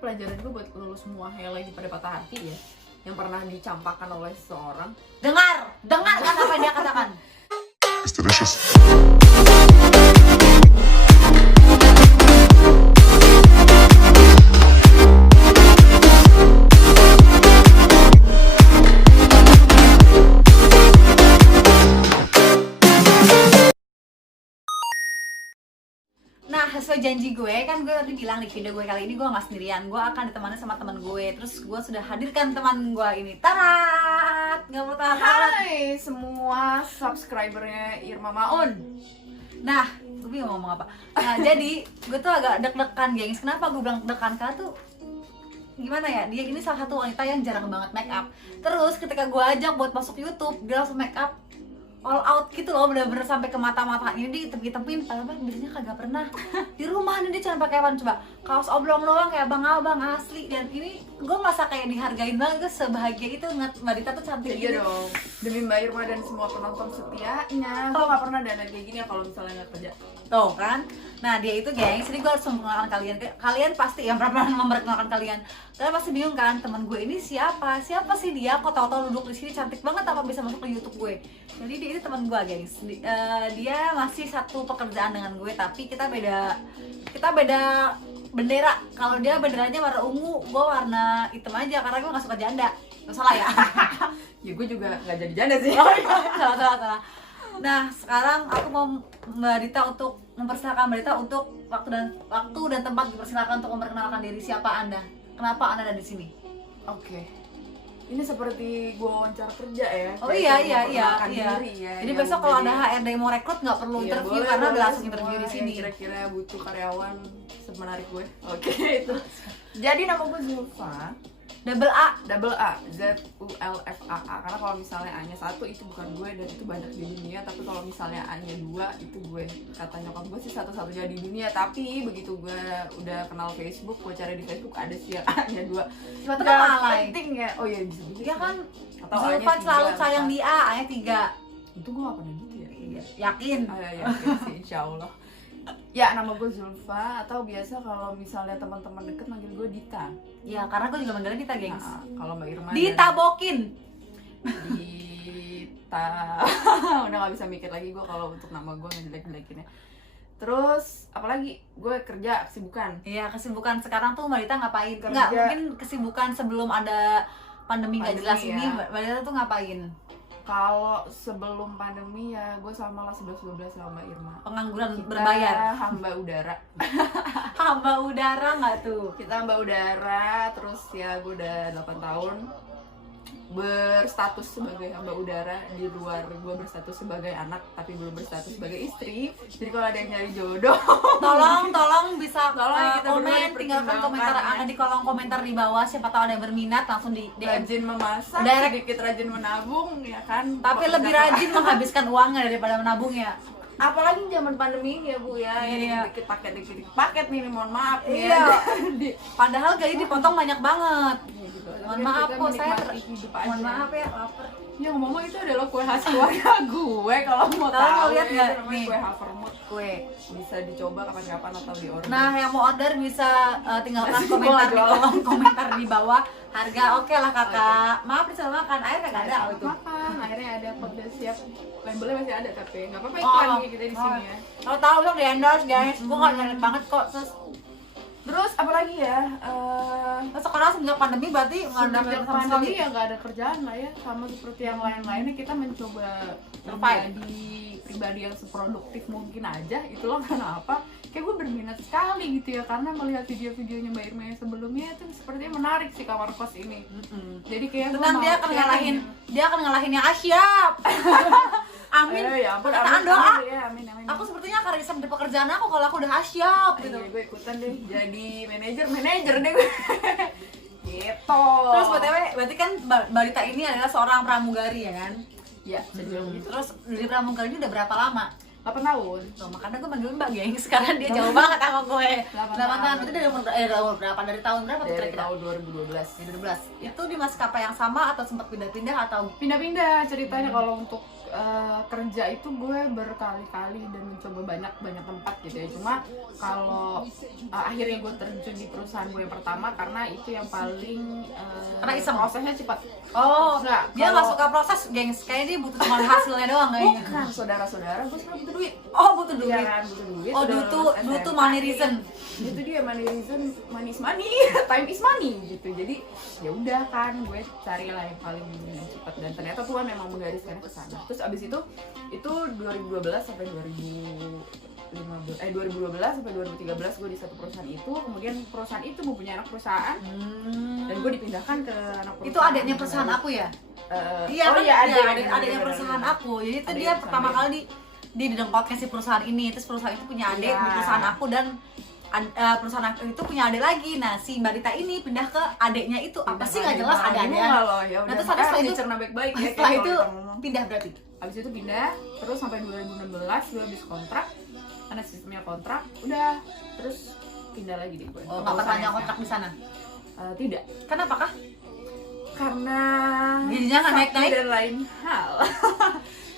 pelajaran gue buat lu semua yang lagi pada patah hati ya, yang pernah dicampakkan oleh seseorang. Dengar kan apa yang dia katakan. It's delicious. Nah, sesuai janji gue, kan gue tadi bilang di video gue kali ini gue gak sendirian. Gue akan ditemani sama teman gue. Terus gue sudah hadirkan teman gue ini. Tarat! Gak perlu tarat. Hai semua subscribernya Irma Maun. Nah, gue bingung ngomong apa. Nah, jadi gue tuh agak deg-degan, gengs. Kenapa gue bilang deg-degan? Karena tuh gimana ya, dia ini salah satu wanita yang jarang banget make up. Terus ketika gue ajak buat masuk YouTube, dia langsung make up all out gitu loh, bener-bener sampai ke mata-matanya di tepi-tepin. Padahal biasanya kagak pernah. Di rumah nih dia cuma pakai apa coba? Kaos oblong doang kayak abang-abang asli. Dan ini gue merasa kayak dihargain banget, gue sebahagia itu ngeliat Mbak Dita tuh cantik Iya gitu. dong, demi Mbak Irma dan semua penonton setianya. Gue gak pernah dandan kayak gini ya kalau misalnya nggak kerja. Tuh kan. Nah dia itu gengs, ini gue harus memperkenalkan kalian. Kalian pasti yang pernah memperkenalkan kalian. Kalian pasti bingung kan, teman gue ini siapa? Siapa sih dia? Kok tahu-tahu duduk di sini cantik banget apa bisa masuk ke YouTube gue? Jadi dia itu teman gue gengs. Dia masih satu pekerjaan dengan gue, tapi kita beda bendera. Kalau dia benderanya warna ungu, gue warna hitam aja karena gue nggak suka janda. Nggak salah ya? Ya gue juga nggak jadi janda sih. salah. Nah, sekarang aku mau Mbak Dita untuk mempersilakan Mbak Dita untuk waktu dan tempat dipersilakan untuk memperkenalkan diri, siapa Anda, kenapa Anda ada di sini. Oke. Ini seperti gue wawancara kerja ya. Oh kayak iya. memperkenalkan diri ya. Jadi yang besok kalau ada menjadi- HRD mau rekrut nggak perlu Iya, interview boleh, karena udah boleh langsung interview semua di sini. yang kira-kira butuh karyawan semenarik gue. Oke, itu. Jadi nama gue Zulfa. Double A. ZULFAA. Karena kalau misalnya A-nya 1 itu bukan gue dan itu banyak di dunia, tapi kalau misalnya A-nya 2 itu gue. Kata nyokap gue sih satu-satunya di dunia, tapi begitu gue udah kenal Facebook, gue cari di Facebook ada sih yang A-nya 2. Siapa tuh kan alay. Penting ya. Oh iya bisa juga. Dia kan Atau Zulfa A-nya 3, selalu sayang 4. di A, A-nya 3. Itu gue gak pernah gitu ya. Yakin? Ya sih, insya Allah. Ya, nama gue Zulfa, atau biasa kalau misalnya teman-teman deket manggil gue Dita. Ya, karena gue juga manggilnya Dita, gengs. Nah, kalau Mbak Irma Ditabokin. Dita udah gak bisa mikir lagi gue kalau untuk nama gue ngejelek-jelekinnya. Terus apalagi gue kerja kesibukan. Iya, kesibukan sekarang tuh Mbak Dita ngapain? Kerja. Enggak, mungkin kesibukan sebelum ada pandemi nggak Pandemi, jelas ya. ini, Mbak Dita tuh ngapain? Kalau sebelum pandemi ya gue sama lah 11-12 sama Mbak Irma. Pengangguran Kita berbayar. hamba udara. Hamba udara nggak tuh? Kita hamba udara, terus ya gue udah 8 tahun berstatus sebagai hamba udara. Di luar gue berstatus sebagai anak tapi belum berstatus sebagai istri. Jadi kalau ada yang nyari jodoh Tolong bisa Tolong kita berdua komen, tinggalkan komentar dipertimbangkan, ya. Anda di kolom komentar di bawah. Siapa tahu ada yang berminat langsung di DM. rajin memasak, Direct. sedikit rajin menabung ya kan. Tapi lebih rajin menghabiskan uangnya daripada menabung ya. Apalagi zaman pandemi ini ya Bu ya, Iya. dikit paket nih, mohon maaf nih Iya. ya. Padahal gaji dipotong banyak banget. Mohon maaf Kita kok saya menikmati hidup aja. mohon maaf ya, lapar. Ya ngomong itu adalah kue khas keluarga gue kalau mau Tahu, tahu lihat ya, nggak? itu namanya Nih. kue havermut. Kue. Bisa dicoba kapan-kapan atau di order. Nah, yang mau order bisa tinggalkan Masih komentar di jualan. kolom komentar di bawah. Harga oke lah kakak. Maaf bisa makan air kagak ada oh, itu. Makan, akhirnya ada pot udah siap. Labelnya masih ada tapi nggak apa-apa Oh, iklan nih kita di sini ya. Kalau tahu dong di endorse guys. Gua nggak nyari banget kok. Terus apalagi ya? Terus sekarang semenjak pandemi berarti nggak ada Sejak sama sekali. pandemi ya nggak ada kerjaan lah ya, sama seperti yang lain-lainnya kita mencoba Survive. pribadi yang seproduktif mungkin aja. Itulah kenapa kayak gue berminat sekali gitu ya, karena melihat video-videonya Mbak Irma yang sebelumnya itu sepertinya menarik sih kamar kos ini. Jadi kayak gua Tenang, mau dia akan sharing. ngalahin yang Asyap. Amin. Ya ampun, Perkataan amin, doa. amin, ya, amin. Aku sepertinya akan resign di pekerjaan aku kalau aku udah Asyap gitu. Iya, gue ikutan deh jadi manajer deh gue. Gitu. Terus BTW, berarti kan Mbak Dita ini adalah seorang pramugari ya kan? ya, bisa dibilang begitu. Terus dari pramugari ini udah berapa lama? 8 tahun. Tuh, makanya gue manggil Mbak, gengs, karena dia jauh banget sama gue. 8 8 tahun. Itu dari umur berapa? Dari tahun berapa tuh Dari kira-kira? tahun 2012. 2012. Itu di maskapai yang sama atau sempat pindah-pindah atau Pindah-pindah ceritanya. Kalau untuk kerja itu gue berkali-kali dan mencoba banyak tempat gitu ya. Cuma kalau akhirnya gue terjun di perusahaan gue yang pertama karena itu yang paling Karena iseng? prosesnya cepat. Oh, Enggak, dia kalau- nggak suka proses, gengs. Kayaknya dia butuh cuma hasilnya doang kayaknya. Bukan, saudara-saudara gue sekarang butuh duit. Oh, butuh Iya duit. kan, butuh duit. Oh, udah due lulus to SMA. money reason. Itu dia, money reason, money is money, time is money gitu. Jadi ya udah kan, gue carilah yang paling cepat dan ternyata Tuhan memang menggariskannya ke sana. Terus abis itu 2012 sampai 2012 sampai 2013 gue di satu perusahaan itu. Kemudian perusahaan itu mempunyai anak perusahaan dan gue dipindahkan ke anak perusahaan. Itu adanya perusahaan aku ya? Iya, Oh kan? iya, Adanya adanya perusahaan aku. Jadi itu Adanya dia perusahaan pertama dia. kali di didengkotnya si perusahaan ini. Terus perusahaan itu punya adik Iya. di perusahaan aku dan perusahaan aku itu punya adik lagi. Nah, si Mbak Rita ini pindah ke adiknya itu. Apa sih nggak jelas ada adiknya. Ya Nah, udah, terus makanya setelah harus itu- dicerna baik-baik ya. Setelah kayak itu kalau kita ngomong. pindah berarti. Abis itu pindah, terus sampai 2016 gue habis kontrak. Karena sistemnya kontrak, udah terus pindah lagi deh gue. Oh, nggak perpanjang kontrak di sana. Tidak, Kenapa kah? karena Gajinya nggak sakit naik-naik? dan lain hal.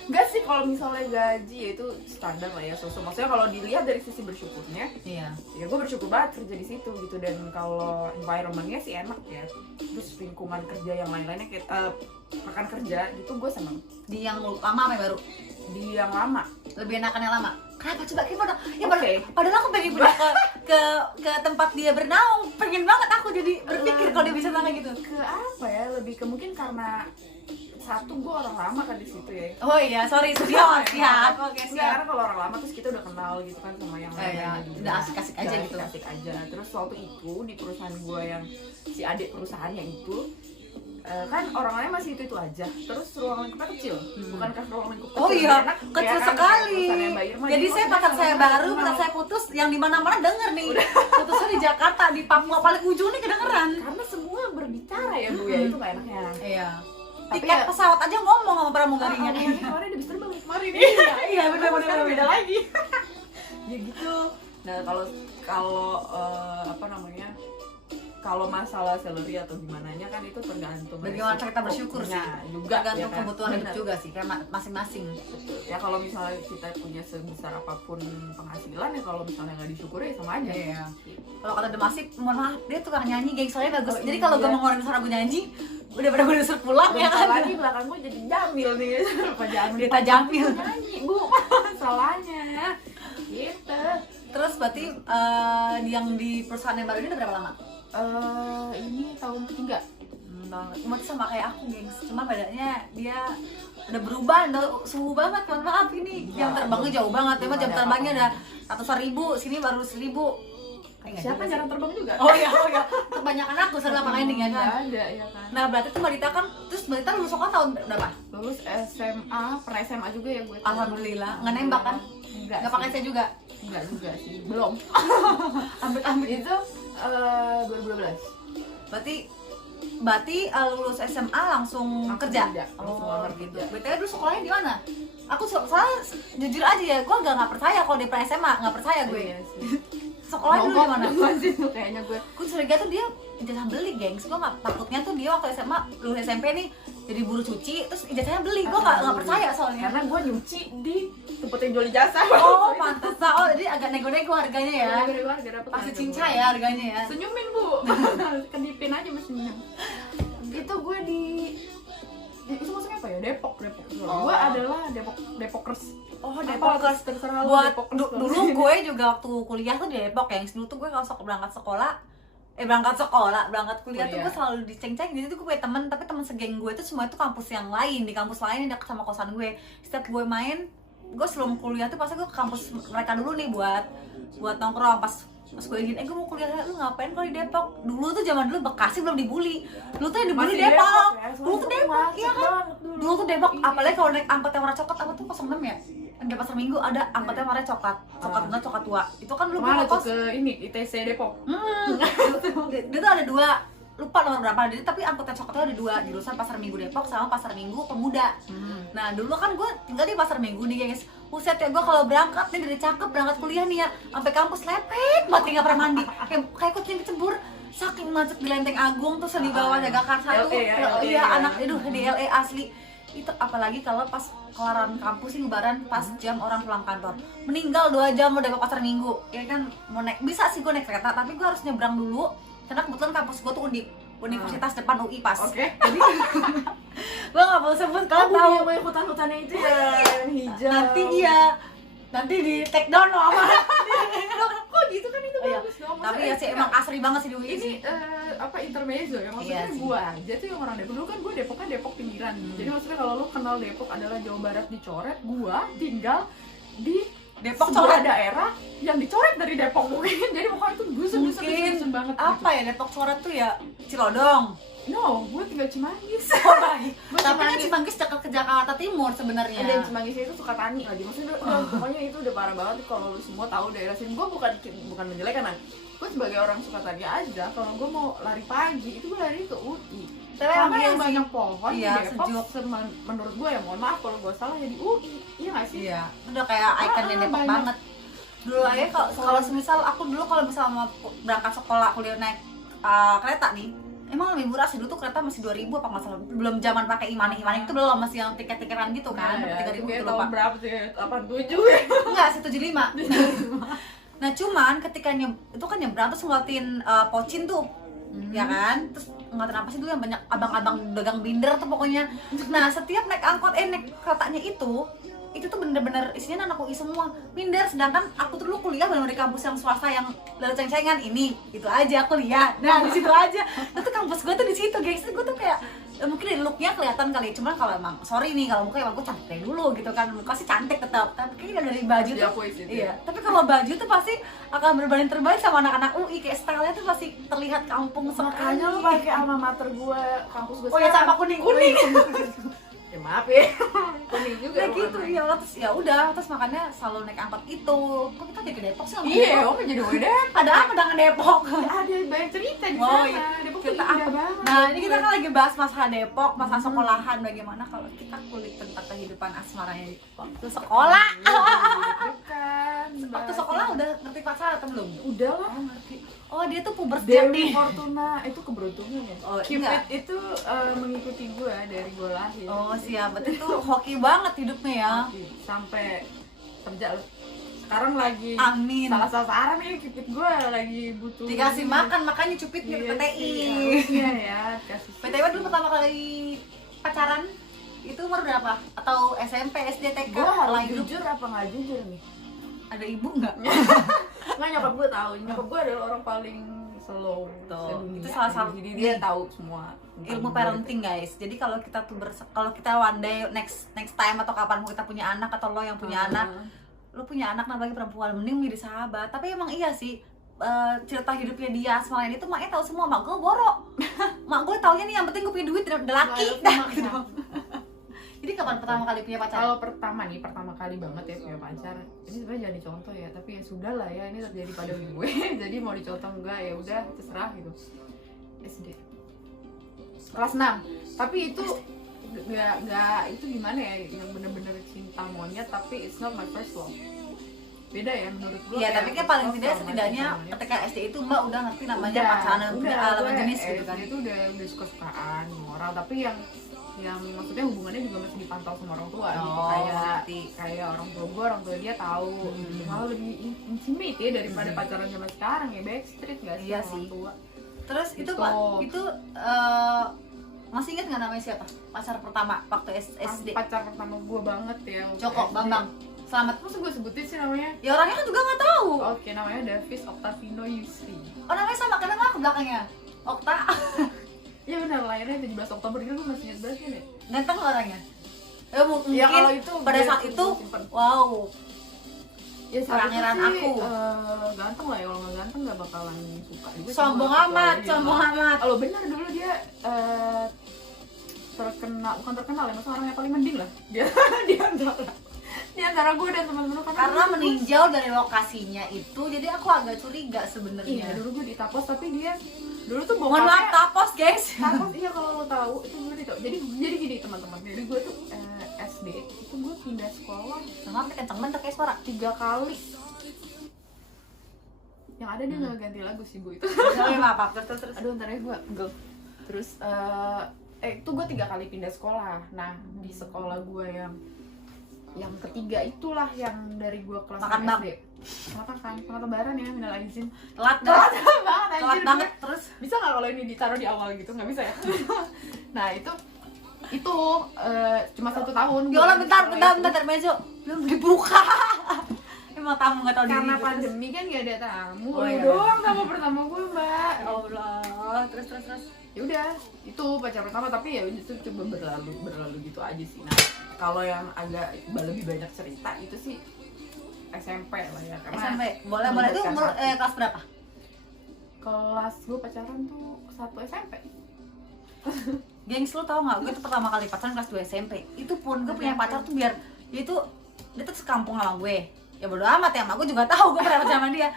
Enggak sih, kalau misalnya gaji ya itu standar lah ya, maksudnya kalau dilihat dari sisi bersyukurnya, Iya. ya gue bersyukur banget kerja di situ gitu. Dan kalau environmentnya sih enak ya, terus lingkungan kerja yang lain-lainnya kayak rekan kerja gitu gue seneng. Di yang lama apa yang baru? Di yang lama, Lebih enakan yang lama. Kenapa coba kita ya Oke. padahal aku pengen pindah ke tempat dia bernaung. Pengen banget aku jadi berpikir kalau dia bisa nanya gitu. ke apa ya, lebih ke mungkin karena satu gue orang lama kan di situ ya. Oh iya, sorry, siap. Oke, Enggak, siap. karena kalau orang lama terus kita udah kenal gitu kan sama yang lain. Iya, udah asik-asik aja gitu. Asik aja. Terus waktu itu di perusahaan gue yang si adik perusahaannya itu kan orang lain masih itu aja. Terus ruang lingkupnya kecil, bukankah ruang lingkup kecil? Oh lebih iya, enak, kecil ya kan? sekali. Kayak perusahaannya Mbak Irma, Jadi saya pacar saya baru, pacar saya putus, yang di mana-mana denger nih. Putusnya di Jakarta, di Papua paling ujung nih kedengeran. Karena semua berbicara ya Bu ya, itu gak enaknya. Iya. Tapi Tiket ya- pesawat aja ngomong sama pramugarinya. Kemarin habis terbang kemarin nih. Iya, benar-benar Sekarang beda lagi. Ya gitu. Nah, kalau apa namanya? Kalau masalah salary atau gimananya kan itu tergantung Bagaimana kita bersyukur sih. Nah, juga Tergantung ya kan? kebutuhan hidup Benar. juga sih, kayak masing-masing. Ya kalau misalnya kita punya sebesar apapun penghasilan, ya kalau misalnya nggak disyukuri ya sama aja. Iya. Kalau kata Demasif, mohon maaf, dia tukang nyanyi, geng, soalnya bagus. Oh, Jadi iya. kalau gue mau ngeluarin suara gue nyanyi, udah pada gue disuruh pulang ya Bentar kan. lagi belakang gue jadi Jamil nih. Apa Jamil? Rita Jamil. Nyanyi, Bu. Salahnya. Gitu. Terus berarti yang di perusahaan yang baru ini udah berapa lama? Ini tahun ketiga. Umur sama kayak aku, gengs. Cuma bedanya dia udah berubah, udah suhu banget. Mohon maaf ini. Jam terbangnya jauh banget. Emang jam terbangnya udah ratusan ribu, sini baru 1.000. Siapa jarang terbang juga? Oh iya. Kebanyakan aku sering lapang ending ya kan. Nggak ada ya kan. Nah berarti tuh Mbak Dita kan, terus Mbak Dita lulus sekolah tahun berapa? Lulus SMA, pernah SMA juga ya gue. Alhamdulillah. Nggak nembak kan? Enggak. Nggak pakai saya juga. Enggak juga sih. Belum. Amit-amit. Itu 2012. Berarti lulus SMA langsung kerja? Langsung Oh lamar gitu. kerja. BTW dulu sekolahnya di mana? Aku soalnya jujur aja ya, gue nggak percaya kalau di SMA, nggak percaya gue. Iya sih. Sekolahnya dulu di mana? Masih tuh kayaknya gue. Gue curiga tuh dia ijazah beli, gengs. Gue nggak, takutnya tuh dia waktu SMA lulus SMP nih jadi buru cuci, terus ijazahnya beli. Gue nggak percaya soalnya. Karena gue nyuci di tempat yang jual jasa. Oh pantesan. Oh jadi agak nego-nego harganya ya. Pasti cinca ya harganya ya. Senyumin Bu. Kedipin aja mesinnya. Itu gue di itu maksudnya apa ya? Depok. Oh. Gue adalah Depokers. Oh Depokers, terserah lu, buat Depokers. dulu gue juga waktu kuliah tuh di Depok ya. Dulu tuh gue kalau berangkat sekolah, berangkat kuliah tuh Kuliah. gue selalu diceng-ceng. Jadi tuh gue punya temen, tapi temen segeng gue tuh semua itu kampus yang lain, di kampus lain yang dekat sama kosan gue. Setiap gue main, gue sebelum kuliah tuh pasti gue ke kampus mereka dulu nih buat nongkrong. Pas gue izin, gue mau kuliah, lu ngapain kalau di Depok? Dulu tuh zaman dulu Bekasi belum dibully. Dulu tuh yang dibully Masih Depok. ya, Dulu tuh Depok, iya kan? Dulu tuh Depok, apalagi kalau naik angkot yang warna coklat, apa tuh 06 ya? Yang di pasar Minggu ada angkot yang warna coklat bener, coklat tua. Itu kan dulu Kemana gue tuh kos. ke ini ITC Depok? Dia tuh ada dua, lupa nomor berapa. Jadi tapi angkotnya coklatnya ada dua, jurusan Pasar Minggu Depok sama Pasar Minggu Pemuda. Nah dulu kan gue tinggal di Pasar Minggu nih guys. Buset ya, gue kalau berangkat nih dari cakep berangkat kuliah nih ya, sampai kampus lepek banget nggak pernah mandi, kayak kucing kecebur, saking macet di Lenteng Agung terus di bawah Jagakarsa tuh, iya anak, aduh di LA asli. Itu apalagi kalau pas kelaran kampus sih lebaran pas jam orang pulang kantor, meninggal 2 jam udah Pasar Minggu, ya kan mau naik, bisa sih gue naik kereta tapi gue harus nyebrang dulu karena kebetulan kampus gue tuh Universitas depan UI pas. Jadi gue nggak mau sebut kalau tahu yang hutan-hutannya itu ya yang hijau. Nanti di take down loh sama. Kok gitu kan itu Iya. bagus dong. Tapi ya sih emang asri banget sih di UI ini sih. apa intermezzo ya, maksudnya Iya sih. gua aja tuh yang orang Depok. Dulu kan gua Depok kan Depok pinggiran. Jadi maksudnya kalau lu kenal Depok adalah Jawa Barat dicoret, gua tinggal di Depok sebuah coret. daerah yang dicoret dari Depok mungkin. Jadi pokoknya itu gusun banget Apa ya Depok coret tuh ya Cilodong. No, gue tinggal Cimanggis. Oh baik. Gua Tapi kan Cimanggis. Cimanggis dekat ke Jakarta Timur sebenarnya. Dan Cimanggis itu Sukatani lagi. Maksudnya pokoknya itu udah parah banget kalau lu semua tahu daerah sini. Gue bukan menjelekkan, gue sebagai orang Sukatani aja, kalau gue mau lari pagi itu gue lari ke UI. Tapi Karena emang yang iya banyak sih. pohon Iya, di Depok, sejuk. menurut gue ya, mohon maaf kalau gue salah ya di UI. Iya nggak sih? Iya, udah kayak ikonnya Depok banyak. banget. Dulu aja kalau semisal aku dulu kalau misalnya mau berangkat sekolah kuliah naik kereta nih, emang lebih murah sih. Dulu tuh kereta masih 2.000 apa nggak salah, belum zaman pakai imani itu belum, masih yang tiket-tiketan gitu kan, Nah, 3.000 kayak gitu tahun lupa. berapa sih? 87 ya? Enggak, 175. Nah cuman ketika itu kan nyebrang terus ngeliatin pocin tuh, ya kan, terus ngeliatin apa sih dulu yang banyak abang-abang dagang binder tuh pokoknya. Nah setiap naik angkot naik keretanya itu tuh bener-bener isinya anak UI semua minder, sedangkan aku tuh dulu kuliah bener di kampus yang swasta yang lalu ceng-cengan ini itu aja aku lihat, nah di situ aja. Itu kampus gue tuh di situ guys, gue tuh kayak mungkin dari looknya kelihatan kali, cuman kalau emang sorry nih kalau muka emang gue cantik dari dulu gitu kan, muka sih cantik tetap, tapi kayaknya dari baju tuh Diakui sih, iya. Tapi kalau baju tuh pasti akan berbanding terbalik sama anak-anak UI, kayak stylenya tuh pasti terlihat kampung sekali. Makanya lu pakai alma mater gue, kampus gue Oh ya sama kuning. Ya maaf ya, kuning juga. Kayak gitu ya Allah, terus ya udah, terus makanya selalu naik angkot itu. Kok kita jadi ke Depok sih? ngomongin Iya, Depok? oke jadi udah. Ada apa dengan Depok? Ada banyak cerita di Oh, sana. iya. Depok tuh Kita indah banget. Nah, ini kita kan lagi bahas masalah Depok, masalah sekolahan, bagaimana kalau kita kulik tentang kehidupan asmaranya di waktu sekolah. Bukan. Waktu sekolah udah ngerti pacaran atau belum? Udah lah. Oh, ngerti. Oh, dia tuh puber sejak nih. Dewi Fortuna itu keberuntungan ya. Oh, Cupid enggak. itu mengikuti gue dari gue lahir. Oh, siap. Berarti tuh hoki banget hidupnya ya. Sampai kerja sekarang lagi Amin. salah sasaran nih, Cupid gue lagi butuh Dikasih makan, makanya Cupid Iya gitu PTI. sih, harusnya ya dikasih PTW dulu pertama kali pacaran itu umur berapa? Atau SMP, SD, TK? gue harus Lain dulu. jujur apa nggak jujur nih? Ada ibu nggak? Nggak, nyokap gue tahu. Nyokap gue adalah orang paling slow Tuh, sedunia. itu salah satu Jadi dia tahu semua tentang Ilmu gue. parenting guys. Jadi kalau kita tuh kalau kita one day next time atau kapan mau kita punya anak atau lo yang punya anak, lo punya anak apalagi perempuan, mending menjadi sahabat. Tapi emang iya sih, cerita hidupnya dia selain itu maknya tahu semua. Mak gue borok. Mak gue taunya nih yang penting gue punya duit udah laki. Nggak, Gitu. Jadi kapan pertama kali punya pacar? Kalau pertama kali banget ya punya pacar, ini sebenarnya jangan dicontoh ya, tapi ya sudah lah ya, ini terjadi pada gue. Jadi mau dicontoh enggak ya udah terserah gitu. SD kelas 6, tapi itu nggak itu gimana ya, yang bener-bener cinta monyet, tapi it's not my first love. Beda ya menurut gue. Iya, tapi kan paling tidak setidaknya ketika SD itu Mbak udah ngerti namanya pacaran yang punya lawan jenis gitu kan. Itu udah suka-sukaan sama orang, tapi yang maksudnya hubungannya juga masih dipantau sama orang tua gitu, kayak orang tua dia tahu, malah lebih intimate ya daripada pacaran zaman sekarang ya, backstreet nggak sih? Iya sama sih. orang tua. Terus itu Gitu. Pak, itu masih ingat nggak namanya siapa? Pacar pertama waktu SD? Pacar pertama gue banget ya. Joko SD. Bambang. Selamat. Masa gue sebutin sih namanya? Ya orangnya kan juga nggak tahu. Oke, namanya Davis Octavino Yusri. Oh namanya sama, kenapa ke belakangnya? Okta. Ya benar, lahirnya 17 Oktober, gitu gue masih ingat banget kan ya? Ganteng nggak orangnya? Mungkin Ya, kalau itu pada biar saat aku itu, simpen. wow. Ya Pangeran aku. Ganteng lah ya, kalau nggak ganteng nggak bakalan suka juga. Sombong amat, sombong amat. Kalau benar dulu dia terkenal, bukan terkenal ya, maksudnya orang yang paling mending lah dia di antara gue dan teman-teman. Karena meninjau dari lokasinya itu, jadi aku agak curiga sebenarnya. Iya, dulu gue di Tapos, tapi dia Dulu tuh Mohon maaf, bokapnya tapos guys. takut. Iya, kalau lo tahu itu gue itu. Jadi gini teman-teman. Jadi gue tuh SD itu gue pindah sekolah Maaf nih kenceng banget kayak suara. 3 kali. Yang ada dia nggak ganti lagu sih bu itu. Sorry maaf, terus. Aduh, ntar ya gue go. Terus itu gue 3 kali pindah sekolah. Nah di sekolah gue yang ketiga itulah yang dari gue kelas Makan 6 bang. SD. Makan kan, selamat lebaran ya, minal aizin. Telat Telat banget. banget, Telat anjir, banget gue. terus. Bisa nggak kalau ini ditaruh di awal gitu? Nggak bisa ya. Nah itu cuma 1 tahun. Ya Allah, gue di bentar, sekolah itu. Mejo. Belum dibuka. Emang tamu nggak tahu diri. Karena gitu. pandemi kan gak ada tamu. Oh, iya. Doang tamu pertama gue, Mbak. Ya Allah, terus. Ya udah, itu pacar pertama, tapi ya itu coba berlalu gitu aja sih. Nah, kalau yang agak lebih banyak cerita itu sih SMP lah ya. Karena SMP, boleh itu umur kelas berapa? kelas gue pacaran tuh 1 SMP. Gengs, lu tau nggak? Gue tuh pertama kali pacaran kelas 2 SMP. Itu pun gue punya pacar tuh biar dia tuh sekampung sama gue. Ya bodo amat ya, sama gue juga tahu gue pernah pacaran sama dia.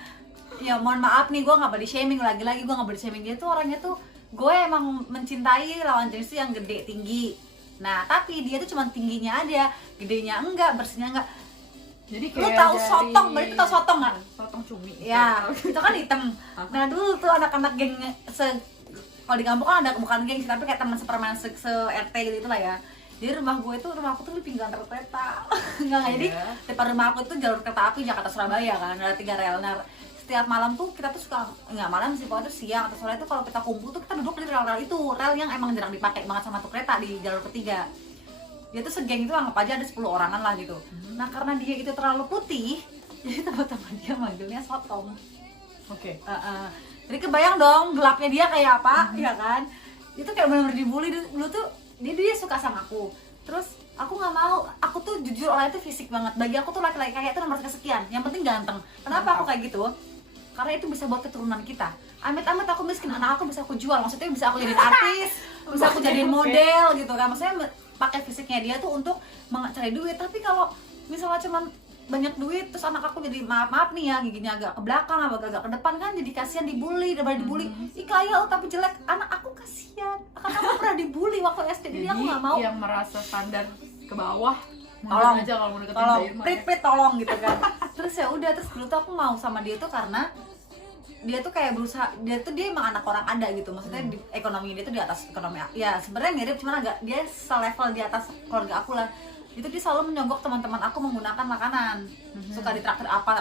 Ya mohon maaf nih, gue nggak body shaming lagi-lagi, gue nggak body shaming. Dia tuh orangnya tuh, gue emang mencintai lawan jenis yang gede tinggi. Nah tapi dia tuh cuma tingginya aja, gedenya enggak, bersihnya enggak. Jadi Lu tahu sotong, berarti tau sotong nggak? Sotong cumi. Ya, itu kan hitam. Nah dulu tuh anak-anak geng kalau di kampung kan ada, bukan geng sih, tapi kayak teman sepermain se-RT gitu lah ya. Jadi rumahku tuh di pinggiran rel kereta. Enggak, jadi depan rumah aku tuh jalur kereta api Jakarta Surabaya kan, ada 3 rel. Nah, setiap malam tuh kita tuh suka, enggak malam sih, pokoknya tuh siang atau sore tuh kalau kita kumpul tuh kita duduk di rel-rel itu, rel yang emang jarang dipakai banget sama tuh kereta di jalur ketiga. Dia tuh segeng itu anggap aja ada 10 orangan lah gitu. Nah, karena dia itu terlalu putih, jadi teman-teman dia manggilnya sotong. Oke. Jadi kebayang dong gelapnya dia kayak apa, ya kan? Itu kayak benar-benar dibully dulu tuh. Dia suka sama aku. Terus aku nggak mau. Aku tuh jujur orang itu fisik banget. Bagi aku tuh laki-laki kayak itu nomor kesekian. Yang penting ganteng. Kenapa aku kayak gitu? Karena itu bisa buat keturunan kita. Amit-amit aku miskin, anak aku bisa aku jual. Maksudnya bisa aku jadiin artis, bisa aku jadiin model gitu kan. Maksudnya pakai fisiknya dia tuh untuk cari duit. Tapi kalau misalnya cuman banyak duit terus anak aku jadi maaf nih ya giginya agak ke belakang agak ke depan kan jadi kasihan dibully daripada dibully. Ih kaya tapi jelek, anak aku kasihan karena aku pernah dibully waktu SD. Jadi aku nggak mau yang merasa standar ke bawah tolong aja kalau mau deketin tolong Zairman. prit tolong gitu kan. Terus ya udah, terus dulu tuh aku mau sama dia tuh karena dia tuh kayak berusaha, dia emang anak orang ada gitu, maksudnya di, ekonominya dia tuh di atas ekonomi ya sebenarnya mirip, cuman agak dia selevel di atas keluarga aku lah. Itu dia selalu menyogok teman-teman aku menggunakan makanan, suka ditraktir apa,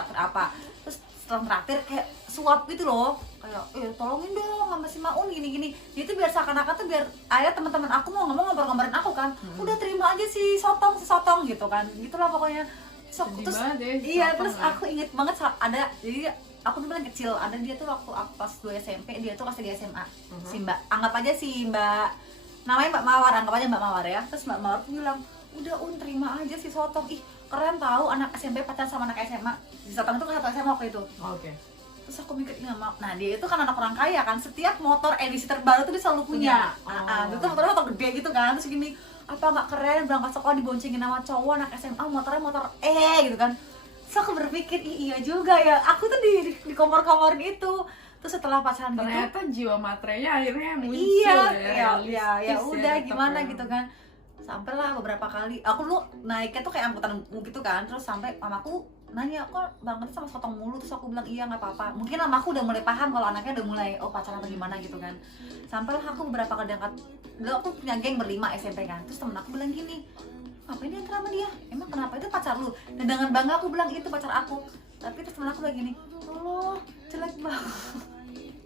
terus setelah traktir kayak suap gitu loh, kayak tolongin dong sama si Maun gini-gini. Dia tuh biar seakan-akan tuh biar ayah teman-teman aku mau ngomong ngobrol-ngobrolin aku kan, udah terima aja si sotong gitu kan, gitulah pokoknya. Terus iya, terus aku inget banget ada, jadi aku tuh paling kecil, ada dia tuh waktu aku kelas 2 SMP, dia tuh kelas 3 SMA. Si Mbak, anggap aja si Mbak, namanya Mbak Mawar, anggap aja Mbak Mawar ya. Terus Mbak Mawar tuh bilang, udah terima aja si sotong, ih keren tahu anak SMP pacaran sama anak SMA. Si sotong itu kan satu SMA waktu itu. Oke. Terus aku mikir nggak mau. Nah dia itu kan anak orang kaya kan, setiap motor edisi terbaru tuh dia selalu punya. Itu motornya motor gede gitu kan, terus gini, apa nggak keren berangkat sekolah diboncengin sama cowok anak SMA, motornya motor gitu kan. Terus aku berpikir, iya juga ya, aku tuh di kompor-komporin itu. Terus setelah pacaran gitu, ternyata jiwa materainya akhirnya muncul. ya udah gimana gitu kan. Sampailah beberapa kali, aku dulu naiknya tuh kayak angkutan gitu kan. Terus sampai mamaku nanya, kok banget sama sotong mulu? Terus aku bilang, iya nggak apa-apa. Mungkin mamaku udah mulai paham kalau anaknya udah mulai pacaran atau gimana gitu kan. Sampailah aku beberapa kali diangkat. Dulu aku punya geng berlima SMP kan. Terus temen aku bilang gini, ngapain dia sama dia? Emang kenapa? Itu pacar lu? Dan dengan bangga aku bilang itu pacar aku. Tapi terus temen aku bilang gini, Allah jelek banget.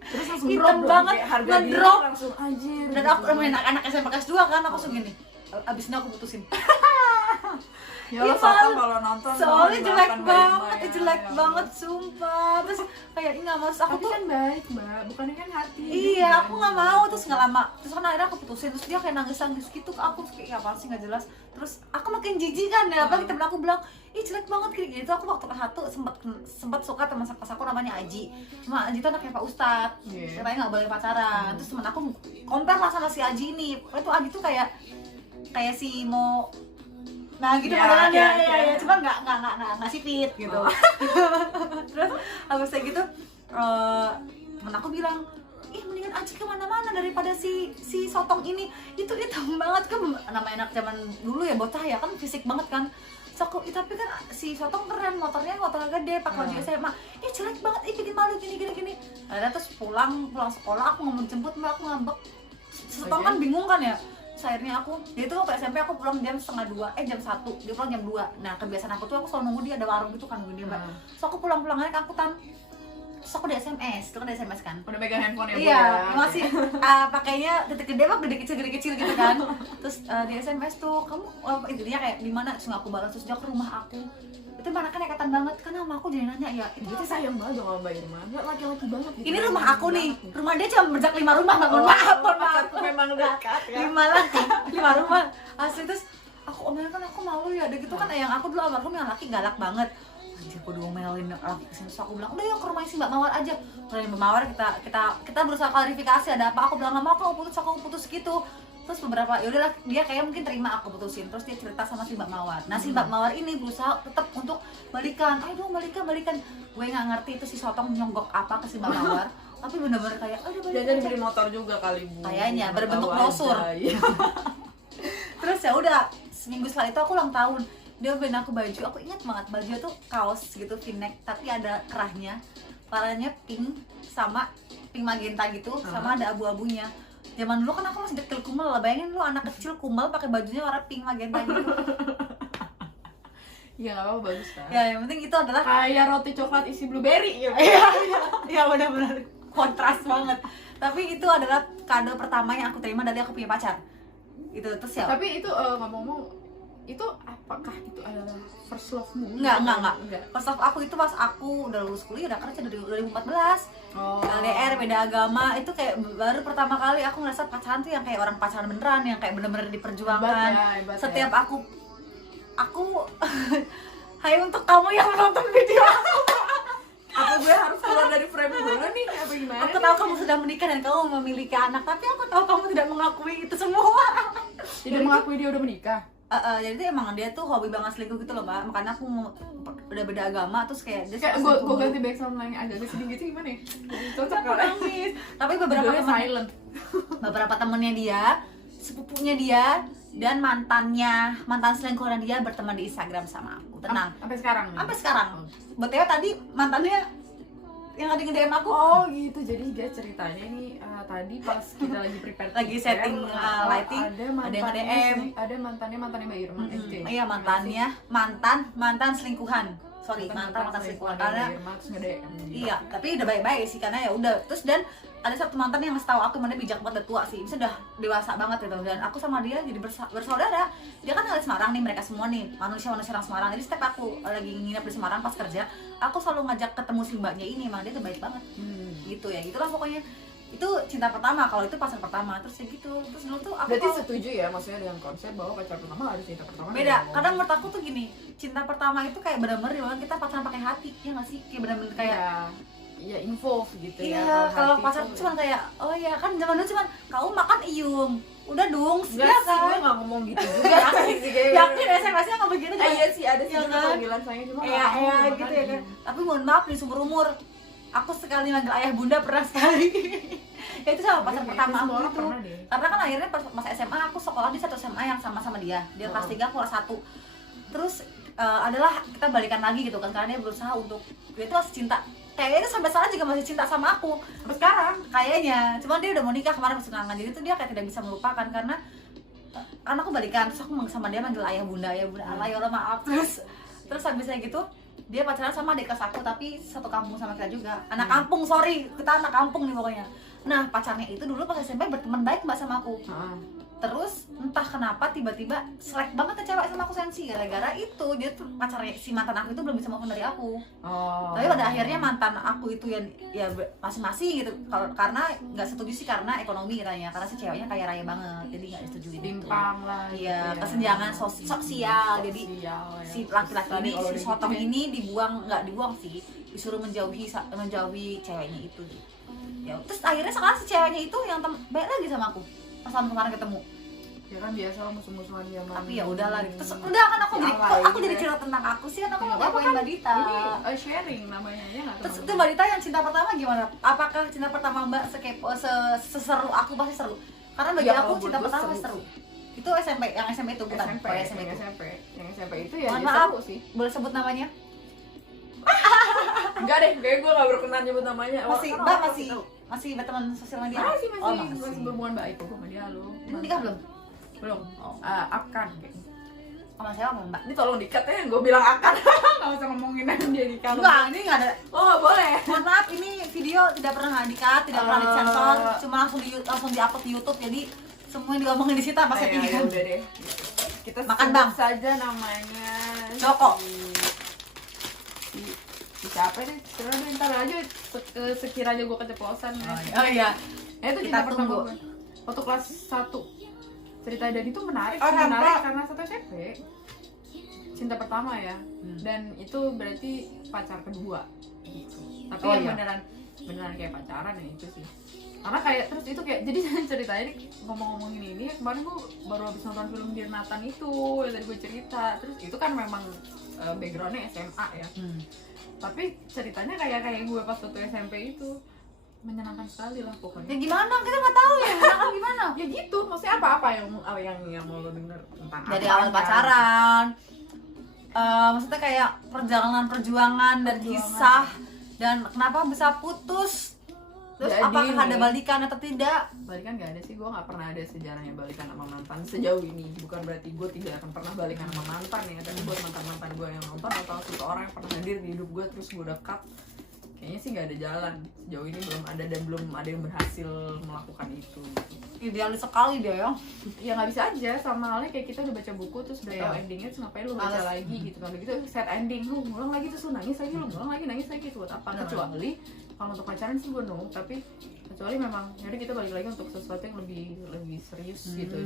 Terus langsung hitam drop banget, harga diri ngedrop. langsung anjir. Dan aku anak SMP kelas 2 kan, aku langsung gini, abis ini aku putusin. Ya lo sotong kalau nonton soalnya jelek banget, ya, jelek ya banget sumpah. Terus kayak nggak mau, aku tapi tuh kan baik mbak, bukannya kan hati. iya aku nggak mau. Terus nggak lama, terus kan akhirnya aku putusin. Terus dia kayak nangis gitu ke aku, kayak apa sih nggak jelas. Terus aku makin jijik kan, dan apalagi temen aku bilang, ih jelek banget kayak gitu. Aku waktu kelas 1 sempat suka teman sekelas aku namanya Aji. Cuma Aji itu anaknya Pak Ustadz, katanya nggak boleh pacaran. Terus temen aku compare lah sama si Aji ini. Pokoknya tuh Aji tuh kayak si mau, nah gitu padahal ya, cuma nggak sipit gitu. Terus habis kayak gitu temen aku bilang, ih mendingan Aji kemana-mana daripada si Sotong ini. Itu banget kan, namanya anak zaman dulu ya, bocah ya kan, fisik banget kan. So aku, tapi kan si Sotong keren, motornya gede, pakai baju SMA. Ih jelek banget, ih bikin malu gini. Akhirnya terus pulang sekolah, aku nggak mau jemput, mbak, aku ngambek. Sotong kan bingung kan ya. Terus akhirnya dia tuh waktu SMP aku pulang jam 1:30, jam 1, dia pulang jam 2. Nah kebiasaan aku tuh aku selalu nunggu dia, ada warung gitu kan, nunggu dia mbak. So aku pulang-pulangnya ke angkutan. Terus aku di SMS, itu kan di SMS kan. Udah megang handphone ya? Iya, masih pakainya detik gede, gede kecil gitu kan. Terus di SMS tuh, kamu intinya kayak di mana? Terus aku balas, terus dia ke rumah aku. Itu mana kan nekatan banget, kan nama aku jadi nanya ya. Itu Berarti sayang banget dong sama Mbak Irma. Nggak laki-laki banget gitu. ini rumah aku nih, rumah dia cuma berjak 5 rumah, mohon maaf. Pacarku memang dekat ya. 5 rumah. Asli, terus aku omelin kan, aku malu ya, ada gitu kan. Yang aku dulu almarhum yang laki galak banget. Anjir, aku diomelin laki kesini, terus aku bilang, udah yuk ke rumah si Mbak Mawar aja. Kalau Mbak Mawar kita berusaha klarifikasi ada apa, aku bilang nggak mau, aku putus gitu. Terus beberapa, yaudahlah, dia kayak mungkin terima aku putusin. Terus dia cerita sama si Mbak Mawar. Nah si Mbak Mawar ini berusaha tetap untuk balikan. Ayo dong balikan. Gue nggak ngerti itu si Sotong nyonggok apa ke si Mbak Mawar. Tapi bener-bener kayak, aduh balikan. Jangan dibeli motor juga kali Bu. Kayaknya, Nggak berbentuk tahu brosur. aja, iya. Terus ya udah, seminggu setelah itu aku ulang tahun. Dia beliin aku baju, aku ingat banget, baju tuh kaos gitu v-neck tapi ada kerahnya, warnanya pink sama pink magenta gitu, sama ada abu-abunya. Zaman dulu kan aku masih dekil kumel lah, bayangin lu anak kecil kumel pakai bajunya warna pink magenta gitu. Iya nggak apa-apa, bagus kan. Ya yang penting itu adalah Kayak roti coklat isi blueberry ya. iya benar-benar kontras banget. Tapi itu adalah kado pertama yang aku terima dari aku punya pacar. Itu terus ya. Tapi itu ngomong-ngomong, itu apakah itu adalah first love-mu? Enggak. Pas aku itu pas aku udah lulus kuliah, udah kerja dari 2014. LDR, beda agama, itu kayak baru pertama kali aku ngerasa pacaran tuh yang kayak orang pacaran beneran, yang kayak bener-bener diperjuangkan. Hebat Setiap aku hai untuk kamu yang menonton video aku. Apa gue harus keluar dari frame dulu nih? Apa gimana? Aku tahu kamu sudah menikah dan kamu memiliki anak, tapi aku tahu kamu tidak mengakui itu semua. Tidak mengakui dia udah menikah. Jadi itu emang dia tuh hobi banget selingkuh gitu loh mbak, makanya aku udah beda agama terus kayak dia Kayak suka gue selingkuh. ganti background lain agak sedih gitu gimana ya? Cocok Aku kali. nangis. Tapi beberapa Judulnya temen, silent. beberapa temennya dia, sepupunya dia, dan mantan selingkuhan dia berteman di Instagram sama aku. Tenang, Sampai sekarang nih? sampai sekarang. BTW tadi mantannya yang tadi nge-DM aku. Oh gitu, jadi guys ceritanya ini tadi pas kita lagi prepare Lagi tiket, setting, lighting, ada ada yang mantannya nge-DM. ada mantannya Mbak Irma SD. Iya mantan selingkuhan. Sorry, mantan selingkuhan karena Mbak Irma terus nge-DM. iya, tapi udah baik-baik sih karena ya udah. Terus dan ada satu mantan yang ngasih tahu aku mana bijak banget, udah tua sih, bisa udah dewasa banget gitu, dan aku sama dia jadi bersaudara. Dia kan dari Semarang nih, mereka semua nih manusia orang Semarang. Jadi setiap aku lagi nginep di Semarang pas kerja, aku selalu ngajak ketemu si mbaknya ini, emang dia tuh baik banget. Gitu ya, gitulah pokoknya. Itu cinta pertama, kalau itu pacar pertama, terus ya gitu. Terus dulu tuh aku Berarti kalau- setuju ya maksudnya dengan konsep bahwa pacar pertama harus cinta pertama. beda. Kadang menurut aku tuh gini, cinta pertama itu kayak bener-bener dimana kita pacaran pakai hati, ya nggak sih? Kayak bener-bener kayak ya involve gitu ya. iya, kalau hati pacar tuh- tuh cuma kayak, oh ya kan zaman dulu cuma kamu makan iung, udah dong, Enggak ya sih, gue kan? nggak ngomong gitu juga sih kayak Yakin SMS-nya nggak begitu kan? iya sih, ada sih Ya juga kan? panggilan sayang cuma Iya, nggak iya mau gitu makan ya kan. iung. Tapi mohon maaf nih, seumur umur aku sekali manggil ayah bunda pernah sekali. Ya itu sama pacar Iya, pertama itu aku semua orang itu. pernah deh. Karena kan akhirnya pas SMA aku sekolah di satu SMA yang sama-sama dia. Dia kelas 3, aku kelas 1. Terus adalah kita balikan lagi gitu kan, karena dia berusaha untuk, dia itu masih cinta. Kayaknya sampai sekarang juga masih cinta sama aku. Sampai sekarang Kayaknya, cuman dia udah mau nikah kemarin pas tunangan, jadi tuh dia kayak tidak bisa melupakan karena aku balikan, terus aku sama dia manggil ayah bunda, Allah ya Allah maaf. Terus habisnya gitu dia pacaran sama adik kelas aku tapi satu kampung sama kita juga, anak kampung, sorry, kita anak kampung nih pokoknya. Nah pacarnya itu dulu pas SMP berteman baik mbak sama aku. Terus entah kenapa tiba-tiba selek banget ya cewek sama aku sensi, gara-gara itu dia tuh pacarnya si mantan aku itu belum bisa move on dari aku. Tapi pada akhirnya mantan aku itu ya masing-masing gitu, karena nggak setuju sih karena ekonomi katanya, karena si ceweknya kaya raya banget jadi nggak disetujui gitu. timpang lah gitu Iya, ya. kesenjangan sosial. Jadi Sosial, ya. si laki-laki ini, Kalau si udah Sotong gitu ya. ini nggak dibuang sih, disuruh menjauhi ceweknya itu. Ya terus akhirnya sekarang si ceweknya itu yang baik lagi sama aku pas tahun kemarin ketemu. Ya kan biasa lo musuh-musuhan zaman. Tapi ya udahlah. Terus udah kan aku jadi, kok aku jadi cerita tentang aku sih, kan aku mau ngapain Mbak Dita. Ini sharing namanya ya nggak? Terus itu Mbak Dita yang cinta pertama gimana? Apakah cinta pertama Mbak sekepo, seseru aku? Pasti seru. Karena bagi Ya, aku kalau cinta buat gue pertama seru. seru. Itu SMP, yang SMP itu bukan? SMP, Oh, SMP itu. yang SMP itu ya Mohon dia maaf, seru sih. boleh sebut namanya? Enggak deh, kayak gue gak berkenan nyebut namanya. Masih, Orang Mbak pasti masih tahu. masih berteman sosial media? Masih Oh, masih berhubungan baik kok sama dia lo. Ini nikah belum? Belum. Oh. Akan kayaknya. Sama siapa Mbak? Ini tolong dikat ya, gue bilang akan. Gak usah ngomongin dia nikah. Enggak, ini nggak ada. Oh gak boleh. Mohon maaf, ini video tidak pernah di-cut, tidak pernah disensor, cuma langsung di-upload di YouTube, jadi semua yang diomongin di situ apa sih? Ya udah deh. Kita Makan, sebut Bang. saja namanya Joko. Si siapa nih? Terus ntar aja sekiranya gue keceplosan ya. Oh iya. Itu Kita cinta tunggu. pertama gue. Waktu kelas 1. Cerita dan itu menarik, Oh, sih, menarik sampai. karena satu SMP. Cinta pertama ya. Dan itu berarti pacar kedua gitu. Tapi Oh, yang iya. beneran kayak pacaran ya itu sih. Karena kayak terus itu kayak jadi ceritanya nih ngomong-ngomongin ini kemarin gue baru habis nonton film Dear Nathan itu yang tadi gue cerita. Terus itu kan memang backgroundnya SMA ya. Tapi ceritanya kayak gue pas waktu SMP itu menyenangkan sekali lah Ya pokoknya. gimana? Kita nggak tahu ya, kan gimana? Ya gitu, maksudnya apa yang mau lo denger tentang Dari apanya? awal pacaran, maksudnya kayak perjuangan dan Perjuangan. kisah, dan kenapa bisa putus, terus Jadi apakah ada nih, balikan atau tidak? balikan gak ada sih, gue gak pernah ada sejarahnya balikan sama mantan sejauh ini. Bukan berarti gue tidak akan pernah balikan sama mantan ya, tapi buat mantan-mantan gue yang nonton atau seseorang yang pernah hadir di hidup gue terus gue dekat, kayaknya sih gak ada jalan. Sejauh ini belum ada dan belum ada yang berhasil melakukan itu gitu. Idealis sekali dia ya. Ya nggak bisa aja, sama halnya kayak kita udah baca buku terus udah tahu Iya. endingnya terus ngapain lu baca Males. lagi gitu kan. Begitu set ending lu ngulang lagi terus lu nangis lagi, lu ngulang lagi nangis lagi, buat apa? Bener. Kecuali kalau untuk pacaran sih gue no, tapi kecuali memang jadi kita balik lagi untuk sesuatu yang lebih serius gitu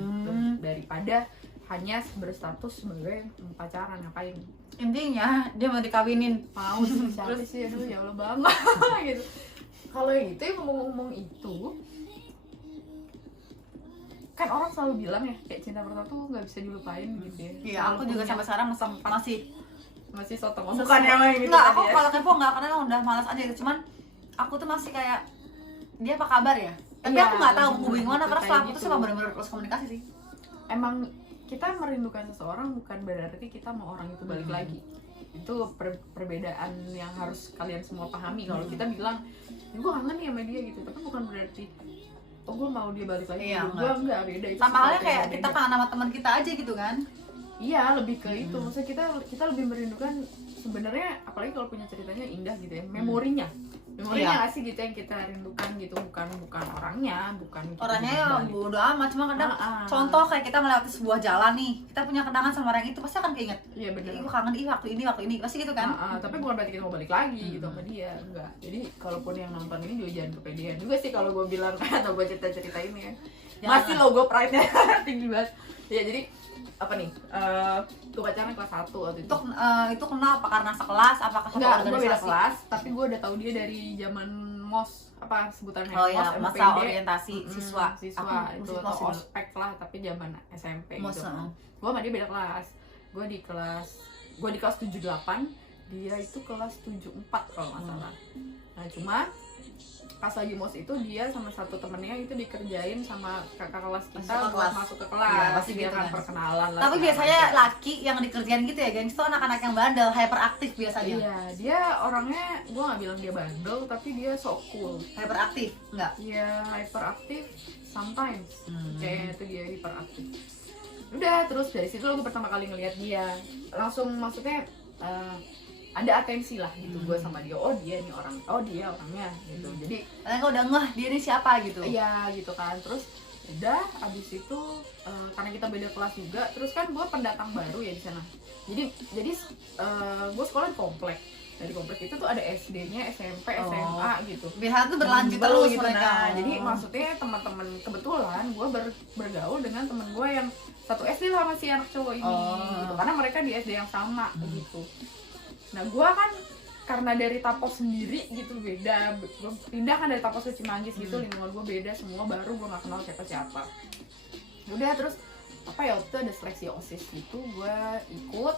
daripada hanya berstatus sebagai pacaran. Ngapain Intinya dia mau dikawinin. mau sih siapa sih, aduh ya Allah bang gitu. Kalau yang itu yang ngomong-ngomong itu kan orang selalu bilang ya kayak cinta pertama tuh nggak bisa dilupain gitu ya. Iya, aku juga sampai sekarang masih sotong bukan yang gitu nggak, tadi aku ya. kalau kepo nggak, karena emang udah malas aja gitu. Cuman aku tuh masih kayak, dia apa kabar ya? Tapi Iya, aku nggak tahu bener, hubungin mana, karena kayak setelah putus gitu. emang bener-bener close komunikasi sih. Emang kita merindukan seseorang bukan berarti kita mau orang itu balik lagi. Itu perbedaan yang harus kalian semua pahami. Kalau kita bilang gue kangen nih sama dia gitu, tapi bukan berarti oh gue mau dia balik lagi. Iya, Gue enggak, beda itu. Sama halnya sesuatu kayak yang kita beda. kangen sama teman kita aja gitu kan. Iya, lebih ke itu. Maksudnya kita lebih merindukan sebenarnya, apalagi kalau punya ceritanya indah gitu ya, memorinya Iya. nggak sih gitu yang kita rindukan gitu, bukan orangnya, bukan kita Orangnya ya balik. bodo amat, cuma kadang contoh kayak kita melewati sebuah jalan nih, kita punya kenangan sama orang itu, pasti akan keinget. Iya benar. Ih, kangen waktu ini, pasti gitu kan. Tapi bukan berarti kita mau balik lagi gitu sama dia, enggak. Jadi kalaupun yang nonton ini juga jangan kepedean juga sih kalau gue bilang atau gue cerita ini ya. Jangan. Masih logo pride-nya tinggi banget. Ya jadi apa nih? Gue pacaran kelas 1 waktu itu. Itu kenal apa karena sekelas, apakah satu Enggak, gue beda organisasi? kelas, tapi gue udah tahu dia dari zaman MOS, apa sebutannya? Oh ya, MOS, masa MPD. orientasi siswa. Siswa Aku itu musik atau MOS dulu. ospek lah, tapi zaman SMP MOS, gitu. Gue sama dia beda kelas. Gue di kelas 78, dia itu kelas 74 kalau nggak salah. Nah cuma pas lagi MOS itu dia sama satu temennya itu dikerjain sama kakak kelas kita Masuk ke buat kelas. masuk ke kelas. Iya, pasti Dia gitu kan kan. perkenalan lah. Tapi segala biasanya macam. laki yang dikerjain gitu ya, gengs, itu anak-anak yang bandel, hyperaktif biasanya. Iya, dia orangnya, gue gak bilang dia bandel, tapi dia so cool. Hyperaktif, enggak? Iya, hyperaktif sometimes. Kayaknya itu dia hyperaktif. Udah, terus dari situ gue pertama kali ngeliat dia. Langsung maksudnya ada atensi lah gitu gue sama dia. Oh dia nih orang, oh dia orangnya gitu. Jadi Kalian kok udah ngeh dia ini siapa gitu. iya gitu kan. Terus udah abis itu karena kita beda kelas juga, terus kan gue pendatang baru ya di sana. Jadi gue sekolah di komplek. Dari komplek itu tuh ada SD-nya, SMP, SMA gitu. Biasa tuh berlanjut Baru terus gitu. mereka. Nah, jadi maksudnya teman-teman kebetulan gue bergaul dengan temen gue yang satu SD sama si anak cowok ini gitu. Karena mereka di SD yang sama gitu. Nah gue kan karena dari Tapos sendiri gitu beda, gue pindah kan dari Tapos ke Cimanggis gitu, lingkungan gue beda semua, baru gue nggak kenal siapa-siapa. Udah terus apa ya, waktu itu ada seleksi OSIS gitu, gue ikut,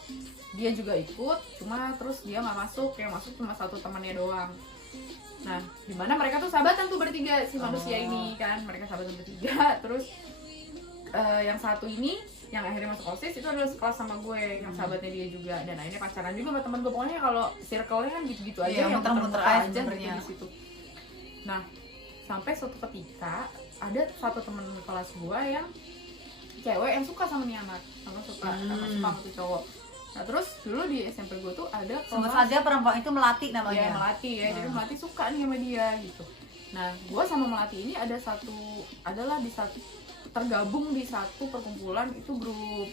dia juga ikut, cuma terus dia nggak masuk, yang masuk cuma satu temannya doang. Nah, dimana mereka tuh sahabatan tuh bertiga si manusia ini kan, mereka sahabatan bertiga. Terus yang satu ini yang akhirnya masuk OSIS itu adalah sekelas sama gue, yang sahabatnya dia juga, dan akhirnya pacaran juga sama teman gue. Pokoknya kalau circle-nya kan gitu-gitu aja, yang muter-muter aja sebenarnya di situ. Nah, sampai suatu ketika ada satu teman kelas gue yang cewek yang suka sama nih anak, sama suka sama tuh cowok. Nah terus dulu di SMP gue tuh ada sebut saja perempuan itu Melati ya, namanya. Melati ya, jadi Melati suka nih sama dia gitu. Nah gue sama Melati ini adalah di satu, tergabung di satu perkumpulan, itu grup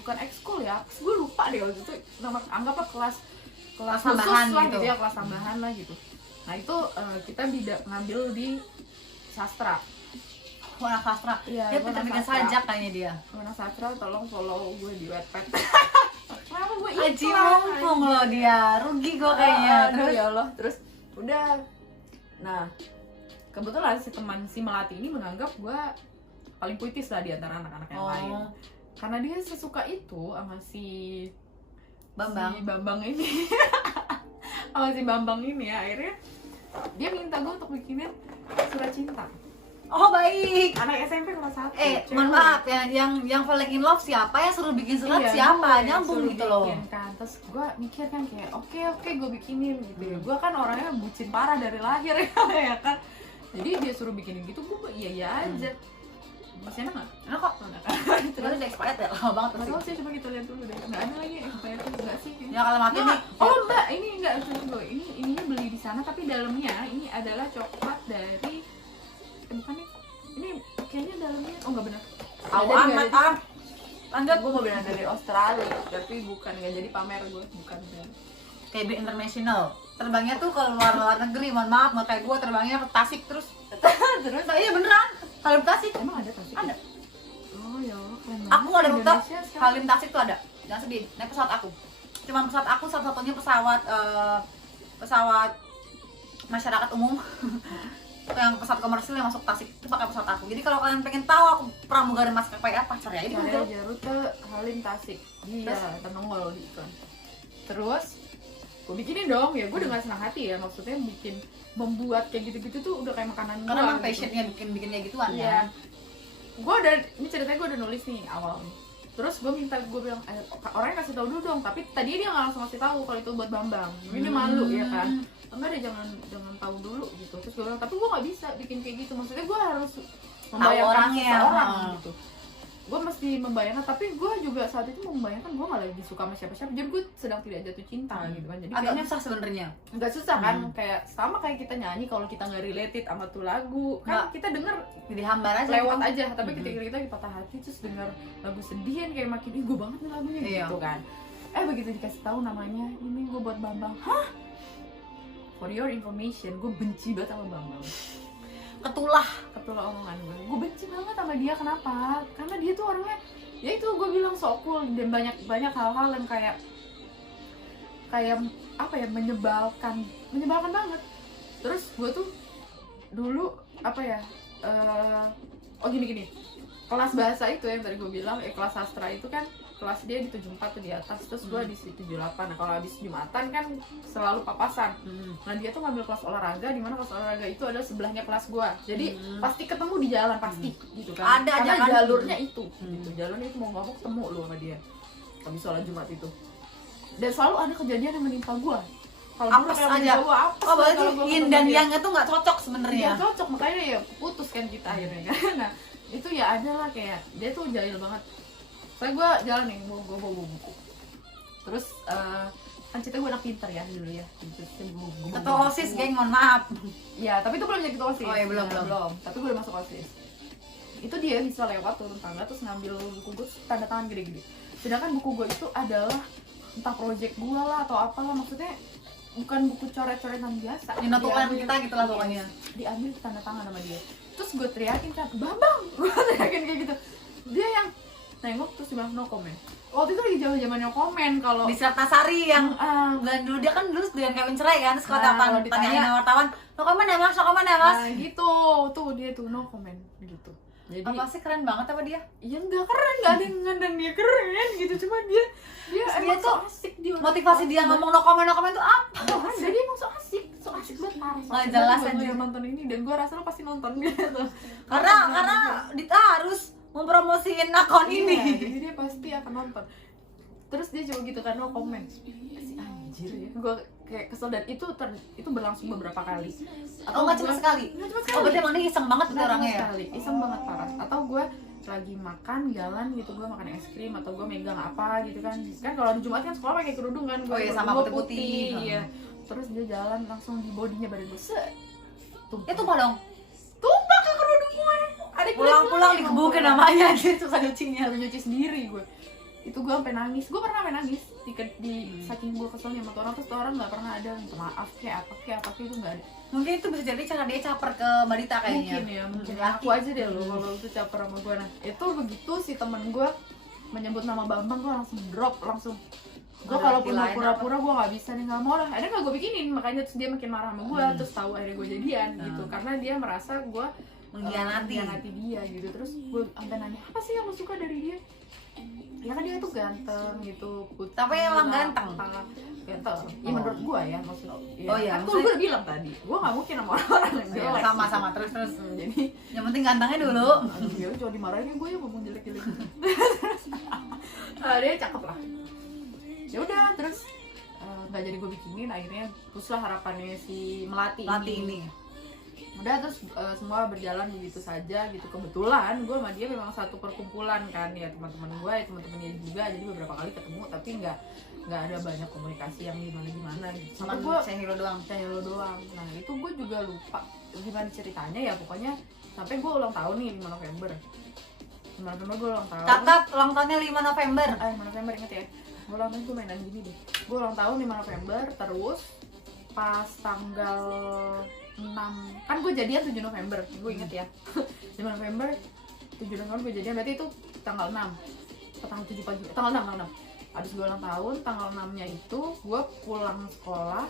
bukan ekskul ya, gue lupa deh waktu itu nama, anggaplah kelas tambahan khusus lah gitu. gitu ya, kelas tambahan lah gitu. Nah itu kita ngambil di sastra. Warna sastra. Iya, Dia warna bikin sastra. sajak kayaknya dia. Warna sastra, tolong follow gue di Wattpad. Kenapa gue Aji mumpung loh dia, rugi gue kayaknya. Terus ya Allah, terus udah. Nah kebetulan si Melati ini menganggap gue paling puitis lah di antara anak-anak yang lain, karena dia sesuka itu sama si Bambang ini. Sama si Bambang ini ya, akhirnya dia minta gue untuk bikinin surat cinta. Oh baik. Anak SMP kelas 1. Mohon maaf ya, yang falling in love siapa, yang suruh bikin surat siapa, nyambung gitu loh. Kan. Terus gue mikir kan kayak oke gue bikinin gitu ya. Gue kan orangnya bucin parah dari lahir ya kan. Jadi dia suruh bikinin gitu, gue iya aja. Masih enak nggak? Enak kok. Terus udah expired ya, lama banget Nggak pasti. tahu sih, coba kita lihat dulu deh. Nggak ada lagi expired, nggak sih? Ya kalau mati nih. Oh enggak, ini enggak, tunggu. Ininya beli di sana, tapi dalamnya ini adalah coklat dari bukan nih. Ini kayaknya dalamnya, oh enggak benar. Amat ah. Lanjut. Gue mau bilang dari Australia, tapi bukan, nggak jadi pamer gue, bukan. TB International. Terbangnya tuh ke luar negeri, mohon maaf, nggak kayak gue terbangnya ke Tasik terus. Terus Nah, iya beneran. Halim Tasik. emang ada Tasik? Ada. Oh ya Allah, keren banget. Aku ada rute Indonesia sekarang. Halim Tasik tuh ada. Jangan sedih, naik pesawat aku. Cuma pesawat aku satu-satunya pesawat masyarakat umum. Yang pesawat komersil yang masuk Tasik itu pakai pesawat aku. Jadi kalau kalian pengen tahu aku pramugari maskapai apa, cari aja di Cari Google. aja rute Halim Tasik. Iya, tenongol di iklan. Terus gue bikinin dong, ya gue dengan senang hati ya, maksudnya membuat kayak gitu-gitu tuh udah kayak makanan gue. Karena emang gitu. passionnya bikin kayak gituan Iya. ya. Gue ini ceritanya gue udah nulis nih awal nih. Terus gue bilang orangnya kasih tahu dulu dong, tapi tadi dia nggak langsung kasih tahu kalau itu buat Bambang. Mungkin dia malu ya kan. Enggak deh, jangan tahu dulu gitu. Terus gue bilang tapi gue nggak bisa bikin kayak gitu, maksudnya gue harus membayangkan orangnya. seseorang gitu. Gue mesti membayangkan, tapi gue juga saat itu membayangkan gue nggak lagi suka sama siapa-siapa, jadi gue sedang tidak jatuh cinta gitu kan. Jadi Agak kayaknya susah sebenarnya. nggak susah kan, kayak sama kayak kita nyanyi, kalau kita nggak related sama tuh lagu kan kita denger Jadi hambar aja. lewat gitu. aja, tapi ketika kita lagi patah hati terus denger lagu sedihan kayak makin ih gue banget nih lagunya gitu kan. Begitu dikasih tahu namanya, ini gue buat Bambang. Hah? For your information, gue benci banget sama Bambang. Ketulah. Omongan gue benci banget sama dia. Kenapa? Karena dia tuh orangnya, ya itu gue bilang so cool, dan banyak hal-hal yang kayak apa ya, menyebalkan banget. Terus gue tuh dulu apa ya, gini kelas bahasa itu yang tadi gue bilang, kelas sastra itu kan kelas dia di 74 tuh di atas, terus gue di 78. Nah kalau habis Jumatan kan selalu papasan. Nah dia tuh ngambil kelas olahraga, di mana kelas olahraga itu adalah sebelahnya kelas gue, jadi pasti ketemu di jalan, pasti gitu kan. Ada Karena aja kan. jalurnya itu gitu, jalurnya itu mau nggak mau ketemu lu sama dia habis sholat Jumat itu. Dan selalu ada kejadian yang menimpa gue. Kalau dulu Apes kayak aja. menimpa gua, apes Oh berarti kalau gua yin ketemu dan dia. yang itu nggak cocok sebenarnya. Iya cocok, makanya ya putus kan kita akhirnya kan. Nah itu ya ada lah, kayak dia tuh jahil banget. Soalnya gue jalan nih, gue bawa buku. Terus kan cerita gue anak pintar ya dulu ya. Ketua OSIS geng, mohon maaf. Iya, tapi itu belum jadi ketua OSIS. Oh iya, belum. Tapi gue udah masuk OSIS. Itu dia bisa lewat turun tangga terus ngambil buku gue, tanda tangan gede-gede. Sedangkan buku gue itu adalah entah project gue lah atau apalah, maksudnya bukan buku coret-coretan biasa. Ini notulen Diambil- kita gitu lah pokoknya. Diambil tanda tangan sama dia. Terus gue teriakin kan, Bambang! Gue teriakin kayak gitu. Dia yang nengok terus bilang no comment. Waktu itu lagi zaman-zamannya komen kalau Di Ratnasari yang bulan dulu dia kan dulu dengan kawin cerai kan, terus Nah, kalau tanyain wartawan, no comment ya mas, no comment ya mas. nah gitu, tuh dia tuh no comment. gitu. Jadi Apa sih keren banget apa dia? ya nggak keren, nggak ada yang ngandang dia keren gitu, cuma dia emang tuh so asik dia. Motivasi dia ngomong no comment tuh apa? Nggak ada, dia emang so asik banget parah. Nggak jelas aja anjir. nonton ini, dan gue rasa lo pasti nonton gitu. Karena Dita harus mempromosiin akun Iya, ini. jadi dia pasti akan nonton. Terus dia coba gitu kan, no komen. Si anjir ya, gue kayak kesel, dan itu berlangsung beberapa kali. Oh nggak cuma sekali? Nggak cuma Oh sekali. berarti emang dia iseng banget tuh Nggak cuma orangnya ya? sekali, iseng banget parah. Atau gue lagi makan jalan gitu, gue makan es krim atau gue megang apa gitu kan kalau di Jumat kan sekolah pakai kerudung kan, gue Oh iya, sama kerudung putih-putih. iya. Terus dia jalan langsung di bodinya badan gue Ya tumpah dong. tumpah ke kerudung gue. Ada Pulang-pulang digebukin namanya gitu susah nyucinya. harus nyuci sendiri gue. Itu gue sampai nangis, gue pernah sampai nangis di saking gue keselnya sama tuh orang. Terus tuh orang nggak pernah ada minta maaf kayak apa itu nggak ada. Mungkin itu bisa jadi cara dia caper ke Mbak Dita kayaknya. Mungkin aku aja deh lo kalau itu caper sama gue. Nah itu begitu si temen gue menyebut nama Bambang, gue langsung drop, langsung gue kalaupun mau pura-pura gue nggak bisa nih, nggak mau lah, akhirnya nggak gue bikinin. Makanya terus dia makin marah sama gue, terus tahu akhirnya gue jadian gitu, karena dia merasa gue mengkhianati dia gitu. Terus gue sampai nanya, apa sih yang lo suka dari dia? Ya kan dia tuh ganteng gitu, putih, Tapi emang ganteng? ganteng ya menurut gue ya, maksudnya ya, Oh iya, kan gue udah bilang tadi gue nggak mungkin sama orang yang Iya, jelek sama terus jadi yang penting gantengnya dulu. dia cuma dimarahin gue ya ngomong jelek-jelek. Dia cakep lah. Ya udah terus nggak jadi gue bikinin, akhirnya puslah harapannya si Melati ini. Udah terus semua berjalan begitu saja gitu. Kebetulan gue sama dia memang satu perkumpulan kan ya, teman-teman gue ya teman-temannya juga, jadi beberapa kali ketemu tapi nggak ada banyak komunikasi yang gimana gitu. Sama gue saya Hilo doang. Nah itu gue juga lupa gimana ceritanya ya, pokoknya sampai gue ulang tahun nih 5 November gue ulang tahun. Catat ulang tahunnya 5 November. 5 November inget ya, gue ulang tahun gue mainan gini deh. Gue ulang tahun 5 November, terus pas tanggal 6 kan gue jadian 7 November, gue inget ya. 5 November 7 November gue jadian, berarti itu tanggal 6 atau tanggal 7 pagi, tanggal 6 habis gue ulang tahun, tanggal 6 nya itu gue pulang sekolah,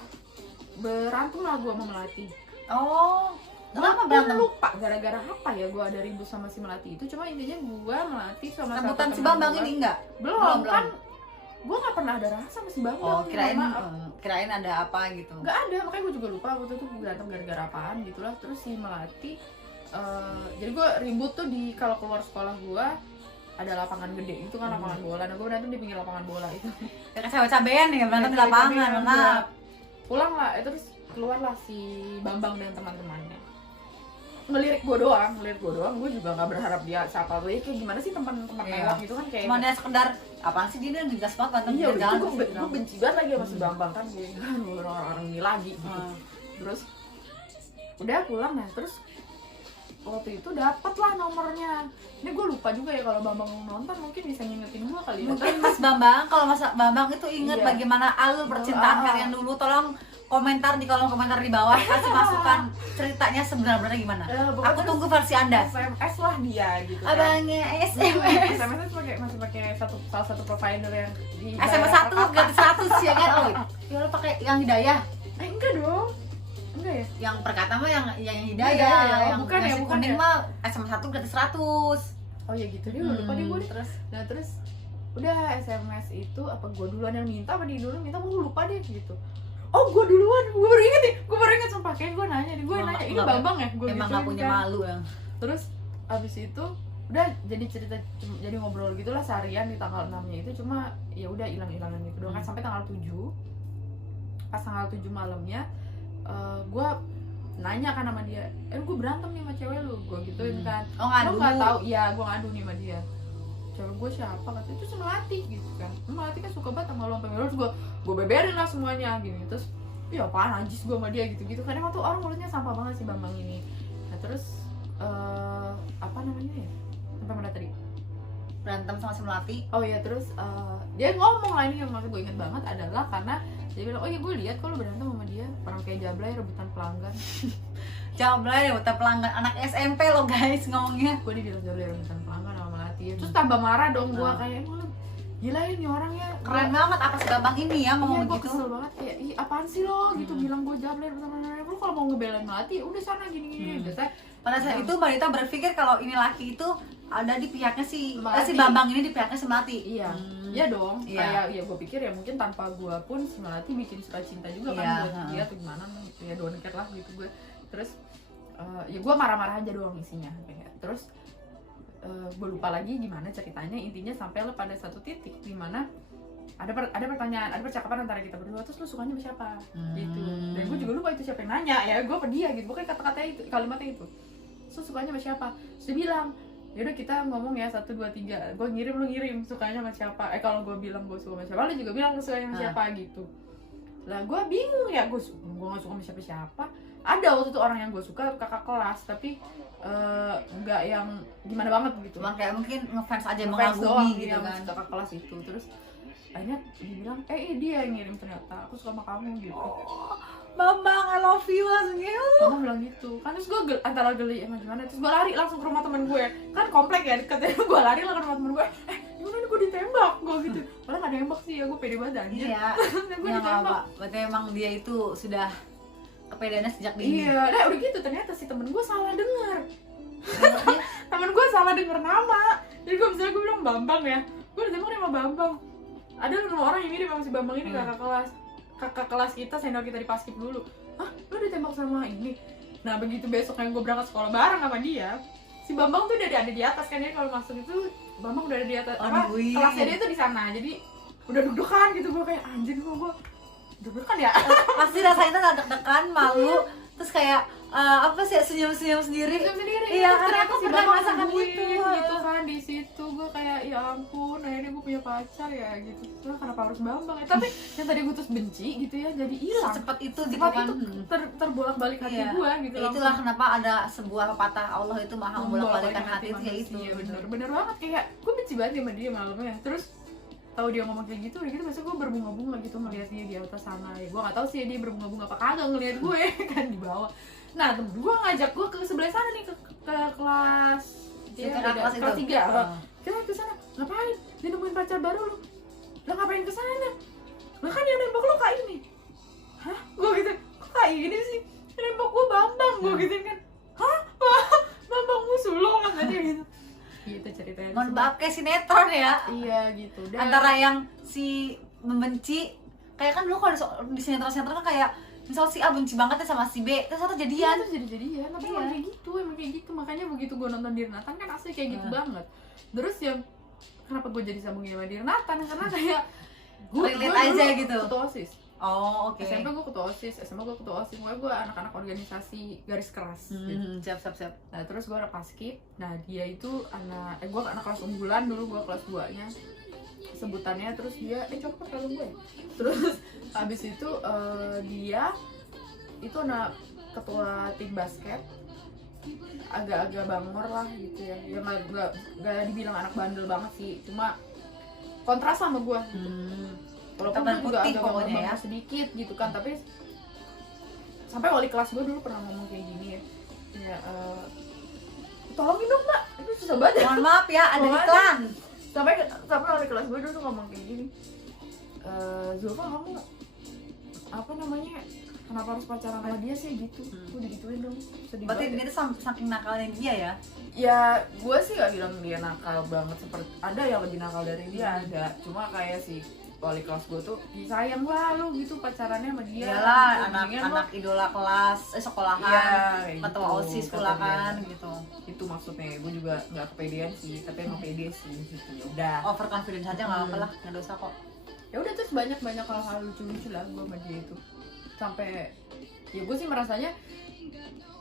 berantem lah gue sama Melati. Oh, kenapa Gue berantem? lupa gara-gara apa ya gue ada ribut sama si Melati itu, cuma intinya gue Melati sama Rebutan satu si teman Bambang gua. ini enggak? Belum kan, gue gak pernah ada rasa sama si Bambang. Oh, kirain Maaf. kirain ada apa gitu. Nggak ada, makanya gue juga lupa waktu itu berantem gara-gara apaan gitu lah. Terus si Melati jadi gue ribut tuh di, kalau keluar sekolah gue ada lapangan gede itu kan, lapangan bola. Nah gue berantem di pinggir lapangan bola itu. Kayak cabe-cabean nih berantem di lapangan. Nah, Pulang lah, terus keluarlah si Bambang dan teman-temannya. Ngelirik gue doang, gue juga nggak berharap dia siapa gue, kayak gimana sih teman-teman lewat gitu kan, kayak cuma dia sekedar apaan sih dia jelas banget berantem iya, di jalan. gue benci banget lagi sama si Bambang kan, gue orang-orang ini lagi gitu. Terus udah pulang, nah terus waktu itu dapet lah nomornya. Ini gue lupa juga ya, kalau Bambang nonton mungkin bisa ngingetin gue kali ya. Mungkin Mas Bambang, kalau Mas Bambang itu ingat Iya. bagaimana alur percintaan kalian dulu, tolong komentar di kolom komentar di bawah, kasih masukan ceritanya sebenarnya gimana. Aku tunggu versi Anda. SMS lah dia gitu kan. Abangnya SMS. SMS masih pakai salah satu provider yang di SMS 1 ganti 100 ya kan? Oh, ya lo pakai yang Hidayah. enggak dong. Enggak ya? Yang perkata mah yang Hidayah, Hidayah, yang bukan ya, nasi bukan kuning ya. mah SMS 1 gratis 100. Oh ya gitu, dia lupa deh gue. Terus Nah terus udah SMS itu apa gue duluan yang minta, apa dia duluan minta, gue lupa deh gitu. Oh gue duluan, gue baru inget sumpah, kayak gue nanya, ini Bambang ya, gue emang gak punya malu ya. Terus abis itu udah jadi cerita, jadi ngobrol gitulah seharian di tanggal 6-nya itu, cuma ya udah hilang-hilangan gitu doang kan sampai tanggal 7. Pas tanggal 7 malamnya gue nanya kan sama dia, gue berantem nih sama cewek lu, gue gituin kan. Oh ngadu. Lo nggak tahu, iya gue ngadu nih sama dia. Cewek gue siapa, kata itu si Melati gitu kan. Melati kan suka banget sama lo, sampai terus gue beberin lah semuanya gini. Terus ya apaan anjis gue sama dia gitu kan, emang tuh orang mulutnya sampah banget si Bambang ini. Nah terus apa namanya ya, sampai mana tadi, Berantem sama si Melati. oh iya terus dia ngomong lah, ini yang maksud gue inget banget adalah karena dia bilang, oh iya gue lihat kalau berantem sama dia, orang kayak Jablay rebutan pelanggan. Jablay rebutan pelanggan, anak SMP lo guys ngomongnya. Gue dibilang Jablay rebutan pelanggan sama Melati. Terus tambah marah dong gue, kayak emang lu gila ini orangnya Keren banget apa si Bambang ini ya ngomong gue begitu. kesel banget, kayak ih apaan sih lo gitu, bilang gue Jablay rebutan pelanggan. Lu kalau mau ngebelain Melati udah sana gini-gini. Biasanya Pada saat itu Mbak Dita berpikir kalau ini laki itu ada di pihaknya si Melati. Bambang ini di pihaknya si Melati. Iya, iya dong. Iya. Kayak ya gue pikir ya mungkin tanpa gue pun si Melati bikin surat cinta juga kan Iya, buat dia atau gimana, ya don't care lah gitu gue. Terus ya gue marah-marah aja doang isinya kayak. Terus gue lupa lagi gimana ceritanya, intinya sampai lo pada satu titik di mana ada pertanyaan, ada percakapan antara kita berdua, terus lo sukanya sama siapa gitu. Dan gue juga lupa itu siapa yang nanya, ya gue apa dia gitu, pokoknya kata-katanya itu, kalimatnya itu. Terus sukanya sama siapa? Terus dia bilang, yaudah kita ngomong ya 1, 2, 3, gue ngirim, lo ngirim sukanya sama siapa. Kalau gue bilang gue suka sama siapa, lo juga bilang lo sukanya sama siapa gitu. Lah gue bingung ya, gue gak suka sama siapa-siapa. Ada waktu itu orang yang gue suka, kakak kelas, tapi nggak yang gimana banget gitu. Cuma kayak mungkin ngefans aja, Ngefans doang, mengagumi gitu iya, kan. kakak kelas itu. Terus akhirnya dibilang, dia yang ngirim ternyata, aku suka sama kamu gitu. Bambang, I love you langsung gitu. Kamu bilang gitu kan, terus gue antara geli emang gimana, terus gue lari langsung ke rumah temen gue, kan komplek ya deketnya. Gue lari lah ke rumah temen gue, gimana nih gue ditembak, gue gitu. Padahal gak nembak sih ya, gue pede banget anjir. Iya. Gue Ya nggak ditembak. apa. Berarti emang dia itu sudah kepedeannya sejak dini. Iya, nah udah gitu ternyata si temen gue salah denger. Temen gue salah denger nama. Jadi gue misalnya gue bilang Bambang ya, gue ditembak sama Bambang. Ada 5 orang yang mirip sama si Bambang ini, kakak kelas kita, senior kita di Paskib dulu. Hah, lu ditembak sama ini? Nah begitu besok yang gue berangkat sekolah bareng sama dia, si Bambang tuh udah ada di atas kan, dia kalau masuk itu Bambang udah ada di atas, kelasnya dia tuh di sana, jadi udah deg-degan gitu. Gue kayak anjir, gue deg-degan ya. Pasti rasanya tuh deg-degan, malu, terus kayak apa sih, senyum-senyum sendiri. Iya, karena aku si pernah Bambang merasakan nungguin itu. gitu kan di situ. Gue kayak ya ampun, akhirnya gue punya pacar ya gitu. Lah kenapa harus Bambang ya? Tapi yang tadi gue terus benci gitu ya, jadi hilang. Secepat itu gitu Cepat kan. itu terbolak-balik hati Iya. gue gitu. Ya, itulah kenapa ada sebuah pepatah, Allah itu maha membolak-balikan hati itu, ya itu. Iya bener banget, kayak gue benci banget sama dia malamnya. Terus tahu dia ngomong kayak gitu, udah gitu besok gue berbunga-bunga gitu ngeliat dia di atas sana. Ya gue nggak tahu sih dia berbunga-bunga apa kagak ngeliat gue kan di bawah. Nah temen gue ngajak gue ke sebelah sana nih, ke kelas Kelas kelas 3. Oh. Kita ke sana ngapain? Dia nemuin pacar baru lu. Lah ngapain ke sana? Lah kan yang nembak lu Kak ini. Hah? Gue gitu. Kok Kak ini sih? Yang nembak gue Bambang, gue gitu kan. Hah? Bambang musuh lo kan tadi gitu. Gitu ceritanya. Mohon maaf, kayak sinetron ya. Iya gitu. Dan Antara yang si membenci, kayak kan dulu kalau di sinetron-sinetron kan kayak misal si A benci banget ya sama si B, terus satu jadian. terus jadi-jadian, tapi Iya. emang kayak gitu. Makanya begitu gue nonton Dirnatan kan asli kayak gitu Iya. banget. Terus yang kenapa gue jadi sambungin sama Dirnatan, karena kayak Relate aja gitu. ketua OSIS. Oh, oke. SMP gue ketua OSIS, SMA gue ketua OSIS, pokoknya gue anak-anak organisasi garis keras. Siap. Nah terus gue anak Paskib, nah dia itu gue anak kelas unggulan dulu, gue kelas 2 nya sebutannya. Terus dia coba kalau gue terus habis itu dia itu anak ketua tim basket, agak-agak bangor lah gitu ya, nggak dibilang anak bandel banget sih, cuma kontras sama gue gitu. Walaupun Teman gue juga putih agak pokoknya bangor ya. sedikit gitu kan, tapi sampai wali kelas gue dulu pernah ngomong kayak gini ya, tolongin dong mbak, itu susah banget. Mohon maaf ya, ada Mohon iklan. sampai wali kelas gue dulu ngomong kayak gini, Zulfa kamu apa namanya, kenapa harus pacaran sama dia sih gitu. Gue digituin dong, sedih Berarti banget dia tuh saking nakalnya dia ya. ya. Gue sih gak bilang dia nakal banget, seperti ada yang lebih nakal dari dia, ada, cuma kayak si wali kelas gue tuh sayang lah lu gitu pacarannya sama dia. Iyalah, Mendingan lu- anak idola kelas, sekolahan, Iya, kayak ketua gitu, OSIS kata pula dia. kan gitu. Itu maksudnya. Gue juga nggak kepedean sih, tapi emang pede sih gitu. Ya udah, Overconfidence aja nggak apa lah, nggak dosa kok. ya udah. Terus banyak hal-hal lucu-lucu lah gue sama dia itu, sampai ya gue sih merasanya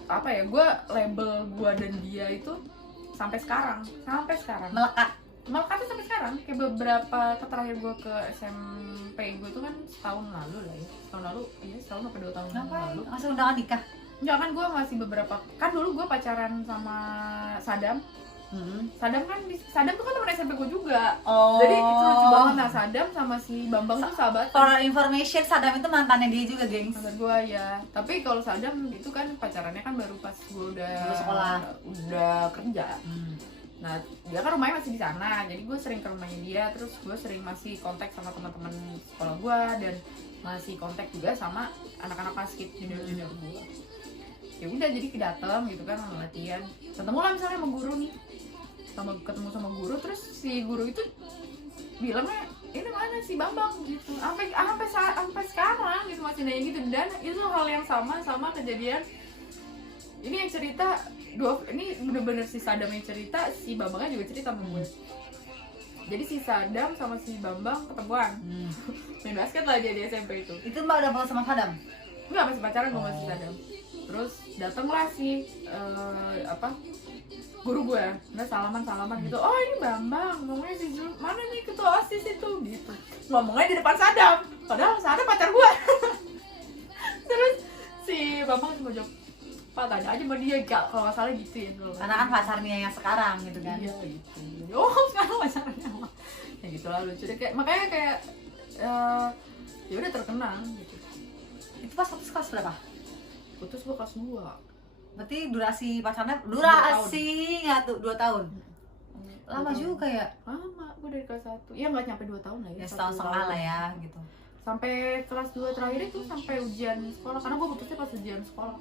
apa ya, gue label gue dan dia itu sampai sekarang melekatnya sampai sekarang. Kayak beberapa terakhir gue ke SMP gue tuh kan setahun lalu lah ya, setahun apa 2 tahun Ngapain? lalu. Masih undangan nikah? Enggak kan, gue masih beberapa, kan dulu gue pacaran sama Sadam. Sadam tuh kan temen SMP gue juga. Oh. Jadi itu lucu banget. Nah Sadam sama si Bambang tuh sahabat. For information, Sadam itu mantannya dia juga, gengs. Sahabat gue ya. Tapi kalau Sadam itu kan pacarannya kan baru pas gue udah sekolah. udah kerja. Nah dia kan rumahnya masih di sana, jadi gue sering ke rumahnya dia. Terus gue sering masih kontak sama teman-teman sekolah gue, dan masih kontak juga sama anak-anak basket junior gue. ya udah jadi datang gitu kan sama latihan, ketemu lah misalnya sama guru nih, ketemu sama guru, terus si guru itu bilangnya ini mana si Bambang gitu, sampai sekarang gitu masih nanya gitu. Dan itu hal yang sama kejadian ini yang cerita ini bener-bener si Sadam yang cerita, si Bambangnya juga cerita sama gue. Jadi si Sadam sama si Bambang ketemuan main basket lah dia di SMP itu. Itu Mbak udah putus sama Sadam? Enggak, masih pacaran gue masih Sadam. Terus datanglah si guru gue, nggak salaman gitu. Oh ini Bambang, ngomongnya si Zul, mana nih ketua OSIS itu gitu. Ngomongnya di depan Sadam, padahal Sadam pacar gue. Terus si Bambang cuma jawab, Pak tanya aja sama dia, kalau nggak salah gitu ya. Karena kan pacarnya yang sekarang gitu kan. Iya gitu. Oh sekarang pacarnya apa? Ya gitulah lucu deh, makanya kayak ya udah terkenang gitu. Itu pas putus kelas berapa? Putus gue kelas 2. Berarti durasi pacarnya nggak tuh 2 tahun? Lama juga ya? Lama, gue dari kelas 1. Ya nggak nyampe 2 tahun lah ya. Ya setahun setengah lah ya gitu. Sampai kelas 2 terakhir itu sampai ujian sekolah, karena gue putusnya pas ujian sekolah.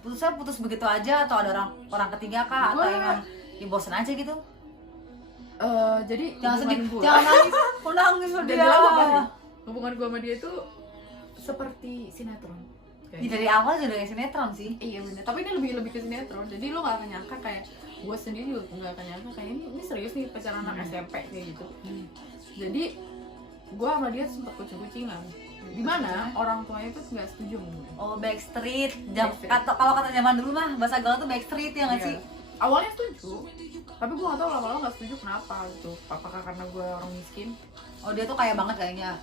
Putusnya putus begitu aja atau ada orang ketiga kah? Atau emang ya bosen aja gitu? Jadi Jangan sedih, gua, jangan nangis, aku nangis sama jadi dia. apa nih? Hubungan gue sama dia itu seperti sinetron. Ya, dari awal juga kayak sinetron sih. Iya bener, tapi ini lebih ke sinetron. Jadi lo gak akan nyangka, kayak gue sendiri juga gak akan nyangka kayak ini serius nih pacaran anak SMP kayak gitu. Jadi gue sama dia sempat kucing-kucingan. Dimana orang tuanya itu nggak setuju. Oh backstreet, Backstreet. kalau kata zaman dulu mah bahasa gaul tuh backstreet ya nggak Iya. sih? Awalnya setuju, tapi gue gak tau lama-lama gak setuju kenapa gitu. Apakah karena gue orang miskin? Oh dia tuh kaya banget kayaknya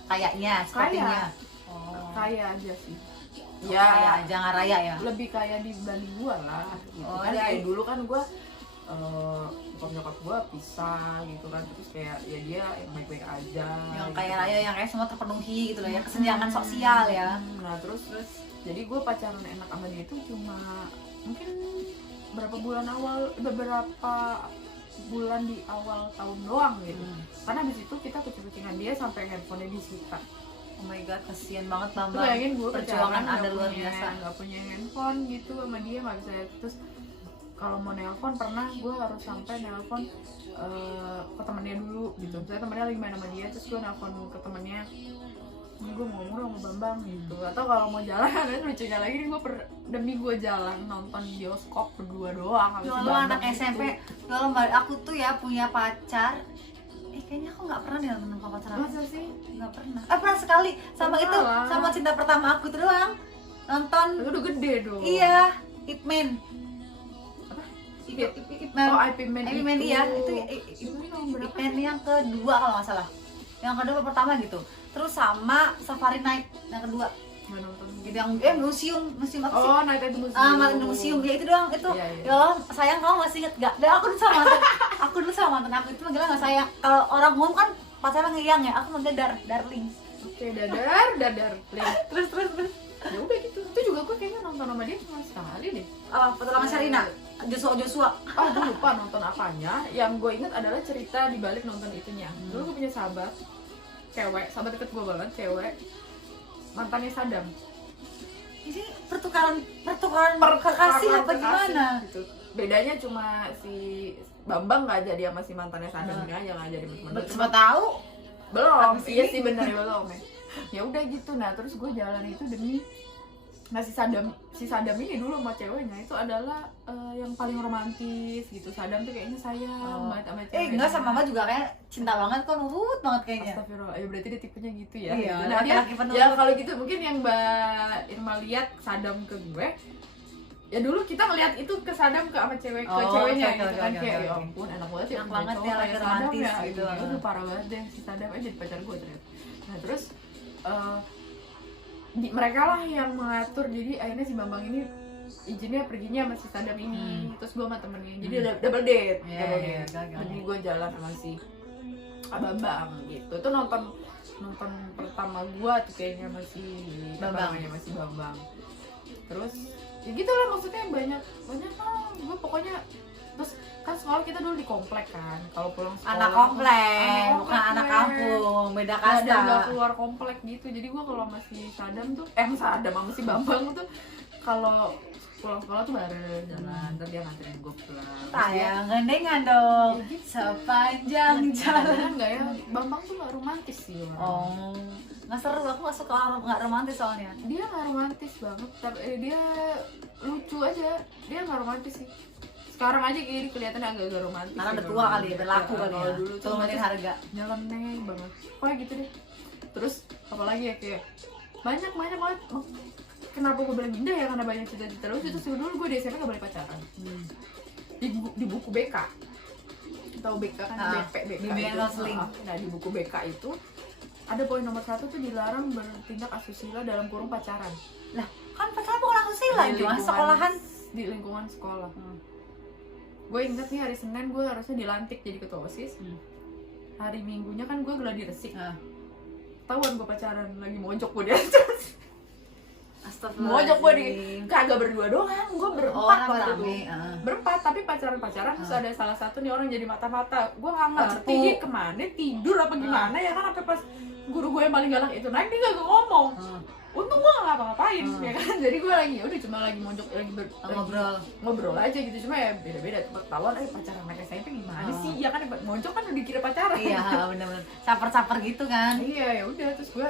sepertinya. Oh. Kaya aja sih. Ya, kaya aja nggak raya ya. Lebih kaya dibanding gue lah gitu. Oh, Kan iya. kayak dulu kan gue bokap nyokap gue pisah gitu kan, terus kayak ya dia yang baik-baik aja Yang gitu. kaya raya yang kayak semua terpenuhi gitu lah ya, kesenjangan sosial ya. Nah terus jadi gue pacaran enak sama dia itu cuma mungkin beberapa bulan di awal tahun doang gitu. Karena abis itu kita kucing-kucingan dia sampai handphonenya disita. Oh my god, kasihan banget Tuh Bambang. bayangin gue Perjuangan pacaran Anda luar biasa. nggak punya handphone gitu sama dia, nggak bisa. Terus kalau mau nelpon pernah gue harus sampai nelpon ke temennya dulu gitu. Misalnya temennya lagi main sama dia, terus gue nelpon ke temennya, ini gue mau ngomong sama Bambang gitu. Atau kalau mau jalan, itu lucunya lagi nih, demi gue jalan nonton bioskop berdua doang sama si Dulu Bambang anak gitu. SMP, dulu aku tuh ya punya pacar. Kayaknya aku nggak pernah deh nonton sama pacar aku. Masa sih? Nggak pernah. Pernah sekali sama Pernah itu, lah. sama cinta pertama aku itu doang. Nonton. Itu udah gede dong. Iya, Ip Man. Iya. Ip Man. Oh, IP Man Ip Man iya, itu Itu yang Ip berapa? Man yang kedua kalau nggak salah. Yang kedua apa pertama gitu. Terus sama Safari Night yang kedua. Nggak nonton. Gitu yang museum apa sih? Oh, Night at the Museum. Museum ya itu doang itu. Iya, iya. Ya Allah, sayang kamu masih inget gak? Dan aku dulu sama mantan, aku itu manggilnya nggak sayang. Kalau orang umum kan pacarnya ngeyang ya, aku manggil darling. Oke, dadar. Terus Ya udah gitu. Itu juga gue kayaknya nonton sama dia cuma sekali deh. petualangan Sherina, Joshua. Oh, gue lupa nonton apanya. Yang gue ingat adalah cerita di balik nonton itunya. Dulu gue punya sahabat sahabat deket gue banget, cewek. Mantannya Sadam. Ini pertukaran kekasih apa Kekasih, gimana? gitu. Bedanya cuma si Bambang nggak jadi sama si mantannya Sadam ini aja, nggak jadi teman. Cuma tahu Belum, Habis iya ini. sih bener belum ya. Ya udah gitu. Nah terus gue jalan itu demi si Sadam ini dulu sama ceweknya itu adalah yang paling romantis gitu. Sadam tuh kayaknya sayang banget sama ceweknya. enggak sama mama juga kayak cinta banget kok, nurut banget kayaknya. Astagfirullah, ya berarti dia tipenya gitu ya. Iya, gitu. Nah dia, laki-laki penurut. ya kalau gitu mungkin yang Mbak Irma lihat Sadam ke gue, ya dulu kita ngeliat itu ke Sadam ke sama ceweknya Oke, gitu kan, oke, kayak oke. ya ampun enak banget ya Enak punya banget cowok ya, kayak lagi Sadam romantis ya gitu. gitu. Itu parah banget deh si Sadam aja jadi pacar gue ternyata. Nah terus mereka lah yang mengatur, jadi akhirnya si Bambang ini izinnya perginya sama si Sadam ini, terus gue sama temennya, jadi double date, Iya, double iya, date. gagal. Jadi gue jalan sama si Bambang gitu. Itu nonton pertama gue tuh kayaknya masih Bambang. Terus ya gitu lah, maksudnya banyak lah gue pokoknya. Terus kan sekolah kita dulu di komplek kan, kalau pulang sekolah Anak komplek, bukan anak kampung, beda kasta. dan nggak keluar komplek gitu. Jadi gue kalau masih Sadam tuh sama si Bambang tuh kalau pulang sekolah tuh bareng jalan, ntar dia nganterin gue pulang. Tayang gandengan dong sepanjang jalan. Jalan nggak ya? Bambang tuh nggak romantis sih orang. Oh, nggak seru, aku nggak suka orang nggak romantis soalnya. Dia nggak romantis banget, tapi dia lucu aja. Dia nggak romantis sih. Sekarang aja kiri kelihatannya agak-agak romantis. Karena udah gitu. tua kali ya, berlaku Iya, kali ya. kalau dulu tuh Turunin harga. nyeleneh banget. Kayak gitu deh. Terus apalagi ya kayak banyak banget. Oh, kenapa gue bilang indah ya, karena banyak cita-cita terus itu sih. Dulu gue di SMP gak boleh pacaran. Di buku BK, tahu BK kan? BP Bimbingan itu. konseling. Nah di buku BK itu ada poin nomor 1 tuh dilarang bertindak asusila dalam kurung pacaran. Lah, kan pacaran bukan asusila, Di gimana lingkungan- sekolahan? di lingkungan sekolah. Gue inget nih hari Senin gue harusnya dilantik jadi ketua OSIS. Hari Minggunya kan gue gladi resik. Tahuan gue pacaran, lagi mojok gue di atas. Mojok gue di kagak berdua doang, gue berempat waktu itu. Berempat tapi pacaran terus ada salah satu nih orang jadi mata-mata. Gue nggak ngerti dia kemana, tidur apa gimana ya kan, sampai pas guru gue yang paling galak itu naik dia gak ngomong. Untung gue gak ngapa-ngapain ya kan, jadi gue lagi udah cuma lagi mojok lagi ngobrol aja gitu, cuma ya beda-beda. Ketahuan pacaran anak SMP gimana sih ya kan, mojok kan udah dikira pacaran. Iya benar-benar caper-caper gitu kan. Iya ya udah, terus gue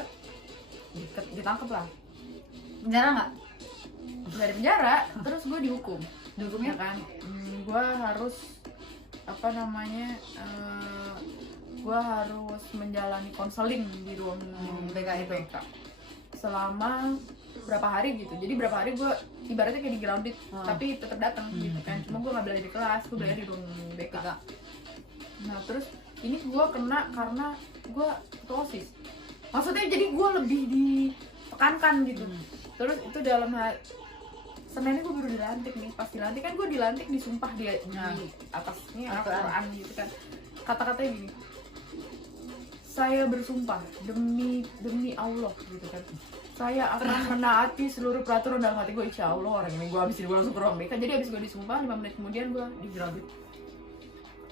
ditangkep lah. Penjara nggak? Nggak di penjara, terus gue dihukum. Dihukumnya Ya kan, gue harus apa namanya, gue harus menjalani konseling di ruang BK itu. selama berapa hari gitu. Jadi berapa hari gue ibaratnya kayak di grounded, tapi tetap datang gitu kan. Cuma gue nggak belajar di kelas, gue belajar di ruang BK. Nah terus ini gue kena karena gue ketua OSIS. Maksudnya jadi gue lebih ditekankan gitu. Terus itu dalam Seninnya gue baru dilantik nih. Pas dilantik kan gue dilantik disumpah di atasnya Al-Quran gitu kan. Kata-katanya gini, saya bersumpah demi Allah gitu kan, saya akan menaati seluruh peraturan dalam hati gue. Insya Allah orang ini gue habisin, gue langsung ke ruang BK. Jadi abis gue disumpah 5 menit kemudian gue digerabit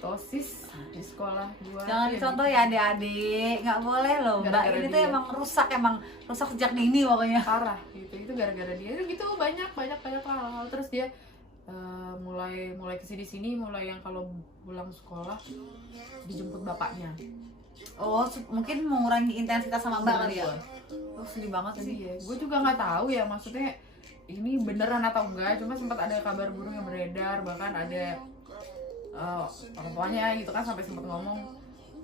OSIS di sekolah gue. Jangan dicontoh ya adik-adik, nggak boleh loh mbak. Gara-gara Ini tuh dia. emang rusak sejak dini pokoknya. Parah gitu, itu gara-gara dia gitu. Banyak hal-hal. Terus dia mulai kesini mulai yang kalau pulang sekolah dijemput bapaknya. Oh, mungkin mengurangi intensitas sama mbak kali ya. Oh, sedih banget sih. Iya, gue juga nggak tahu ya, maksudnya ini beneran atau enggak. Cuma sempat ada kabar burung yang beredar, bahkan ada orang tuanya gitu kan sampai sempat ngomong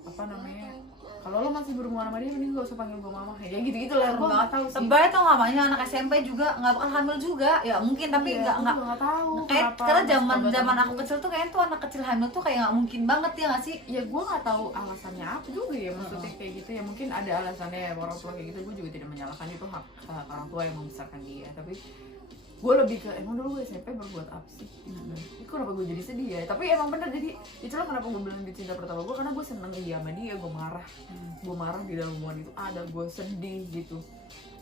apa namanya, kalau lo masih berhubungan sama dia mending gak usah panggil gue mama, ya gitu lah. Gue nggak tahu sih. Tebay tau nggak, makanya anak SMP juga nggak bakal hamil juga ya mungkin, tapi nggak tahu kayak karena zaman aku kecil tuh kayak tuh anak kecil hamil tuh kayak nggak mungkin banget ya nggak sih. Ya gue nggak tahu alasannya apa juga ya, maksudnya kayak gitu ya, mungkin ada alasannya ya orang tua kayak gitu. Gue juga tidak menyalahkan, itu hak orang tua yang membesarkan dia. Tapi gue lebih ke emang dulu gue SMP berbuat apa sih? Itu kenapa gue jadi sedih ya? Tapi emang bener, jadi itulah kenapa gue bilang di cinta pertama gue, karena gue seneng iya sama dia. Gue marah di dalam hubungan itu ada, gue sedih gitu.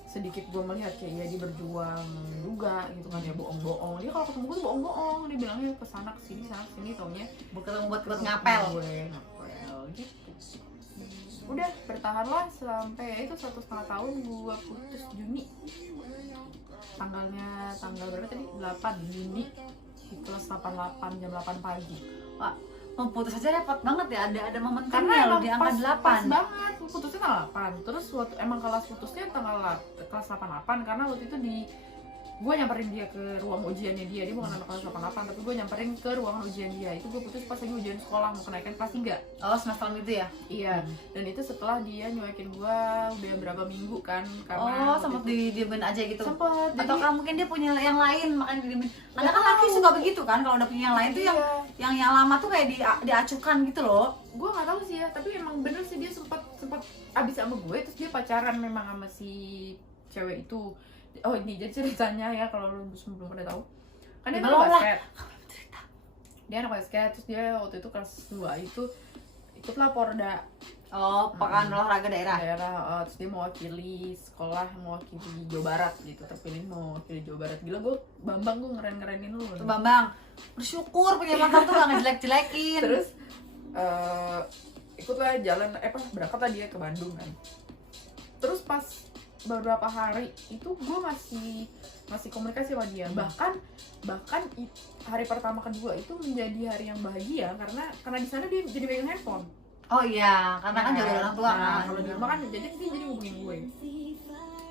Sedikit gue melihat kayak ya dia berjuang juga gitu kan, ya bohong-bohong. Dia kalau ketemu gue tuh bohong-bohong, dia bilangnya kesana kesini taunya Ketemu buat ngapel. Gue ngapel gitu. Udah bertahanlah sampai itu 1,5 tahun. Gue putus Juni, tanggal berapa tadi? 8 Juni di kelas 88 jam 8 pagi. Wah, putus aja repot banget ya, ada momentumnya Karena loh emang di angka 8. pas banget putusnya tanggal 8. Terus waktu emang kelas putusnya kelas 88 karena waktu itu gue nyamperin dia ke ruang ujiannya dia bukan anak kelas 88, tapi gue nyamperin ke ruangan ujian dia. Itu gue putus pas lagi ujian sekolah mau kenaikan kelas 3. Oh, semester itu ya? Iya, dan itu setelah dia nyuekin gue udah berapa minggu kan, karena sempet didiemin aja gitu. Sempet. Atau kan mungkin dia punya yang lain makanya didiemin. Karena kan laki suka begitu kan, kalau udah punya yang lain tuh yang lama tuh kayak diacukan gitu loh. Gue nggak tahu sih ya, tapi emang bener sih dia sempat abis sama gue, terus dia pacaran memang sama si cewek itu. Oh ini jadi ceritanya ya, kalau lu belum pernah tahu kan dia anak basket. Dia anak basket, terus dia waktu itu kelas 2 itu ikutlah Porda. Oh, pekan olahraga daerah. Terus dia mewakili sekolah, mewakili Jawa Barat gitu, terpilih mewakili Jawa Barat. Gila, gue Bambang, gue ngerenin lu. Tuh Bambang, bersyukur punya mantan tuh gak ngejelek-jelekin. Terus ikutlah jalan, berangkatlah dia ke Bandung kan. Terus pas beberapa hari itu gue masih masih komunikasi sama dia. Bahkan hari pertama kedua itu menjadi hari yang bahagia karena di sana dia jadi pegang handphone. Oh iya, karena kan jauh dari orang tua kan. Kalau di rumah kan jadi hubungin gue.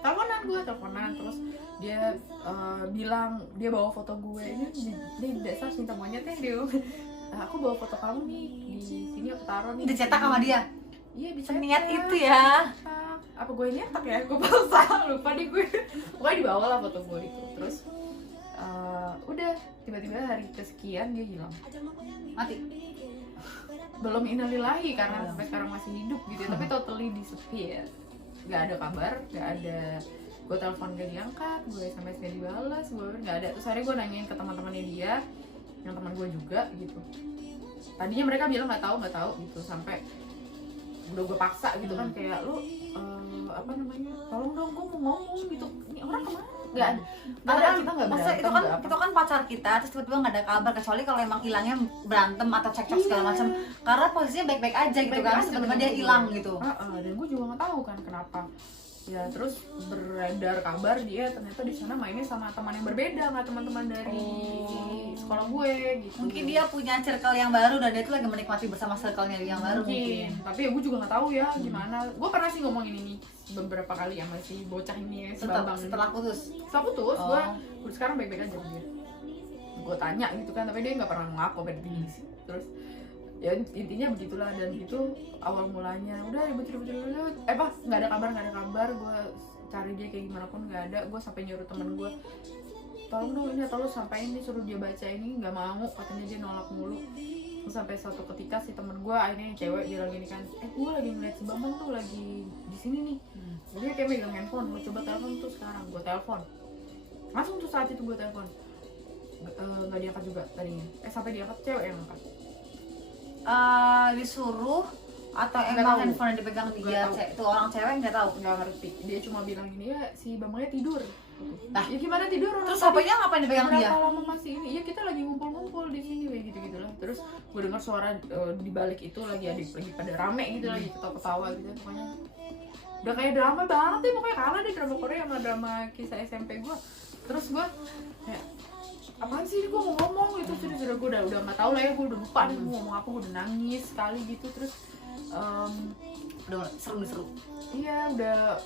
Teleponan terus dia bilang dia bawa foto gue. Ini dasar cinta monyet ya dia. Aku bawa foto kamu nih di sini, aku taruh nih. Dicetak sama dia. Iya, dicetak. Niat itu ya. Apa gue nyetak ya? Gue pasang, lupa deh gue. Pokoknya dibawa lah foto gue itu. Terus udah tiba-tiba hari kesekian dia hilang. Mati. Belum innalillahi karena sampai sekarang masih hidup gitu ya. Tapi totally disappear. Gak ada kabar, gak ada. Gue telepon gak diangkat, gue SMS gak dibalas, gue gak ada. Terus akhirnya gue nanyain ke teman-temannya dia, yang teman gue juga gitu. Tadinya mereka bilang nggak tahu gitu, sampai udah gue paksa gitu kan, kayak lu apa namanya, tolong dong gue mau ngomong gitu, ini orang kemana? Nggak ada, kita nggak berantem. Itu kan pacar kita, terus tiba-tiba nggak ada kabar, kecuali kalau emang hilangnya berantem atau cekcok segala macam. Karena posisinya baik-baik aja gitu kan, tiba-tiba dia hilang gitu. Dan gue juga nggak tahu kan kenapa. Ya terus beredar kabar dia ternyata di sana mainnya sama teman yang berbeda, nggak teman-teman dari sekolah gue gitu. Mungkin dia punya circle yang baru dan dia tuh lagi menikmati bersama circle-nya yang baru mungkin. Tapi ya gue juga nggak tahu ya gimana. Gue pernah sih ngomongin ini beberapa kali sama si bocah ini ya, si Bambang. Setelah putus, gue sekarang baik-baik aja sama dia. Gue tanya gitu kan, tapi dia nggak pernah ngaku apa di sih. Terus ya intinya begitulah, dan itu awal mulanya udah ribut nggak ada kabar, gue cari dia kayak gimana pun nggak ada. Gue sampai nyuruh temen gue, tolong dong ini atau lu sampaikan ini, suruh dia baca ini, nggak mau, katanya dia nolak mulu. Terus sampai suatu ketika si temen gue akhirnya yang cewek dia lagi ini kan, gue lagi ngeliat si Bambang tuh lagi di sini nih. Dia kayak megang handphone, gue coba telepon tuh sekarang, gue telepon langsung tuh saat itu gue telepon, nggak diangkat juga tadinya, sampai diangkat cewek yang angkat. Disuruh atau Nggak emang tahu. handphone yang dipegang dia tuh orang cewek nggak tahu. Nggak ngerti, dia cuma bilang gini, ya si Bambangnya tidur. Nah, ya gimana tidur, orang terus tadi HP-nya ngapain dipegang dia? berapa lama masih ini, ya kita lagi ngumpul-ngumpul di sini kayak gitu lah. Terus gue dengar suara di balik itu lagi pada rame gitu, lagi ketawa-ketawa gitu. Pokoknya udah kayak drama banget deh, pokoknya kalah deh drama Korea sama drama kisah SMP gue. Terus gue kayak apaan sih gue mau ngomong gitu, sudah gue udah nggak tahu lah ya, gue udah lupa nih mau ngomong apa, gue udah nangis sekali gitu. Terus Udah seru. iya udah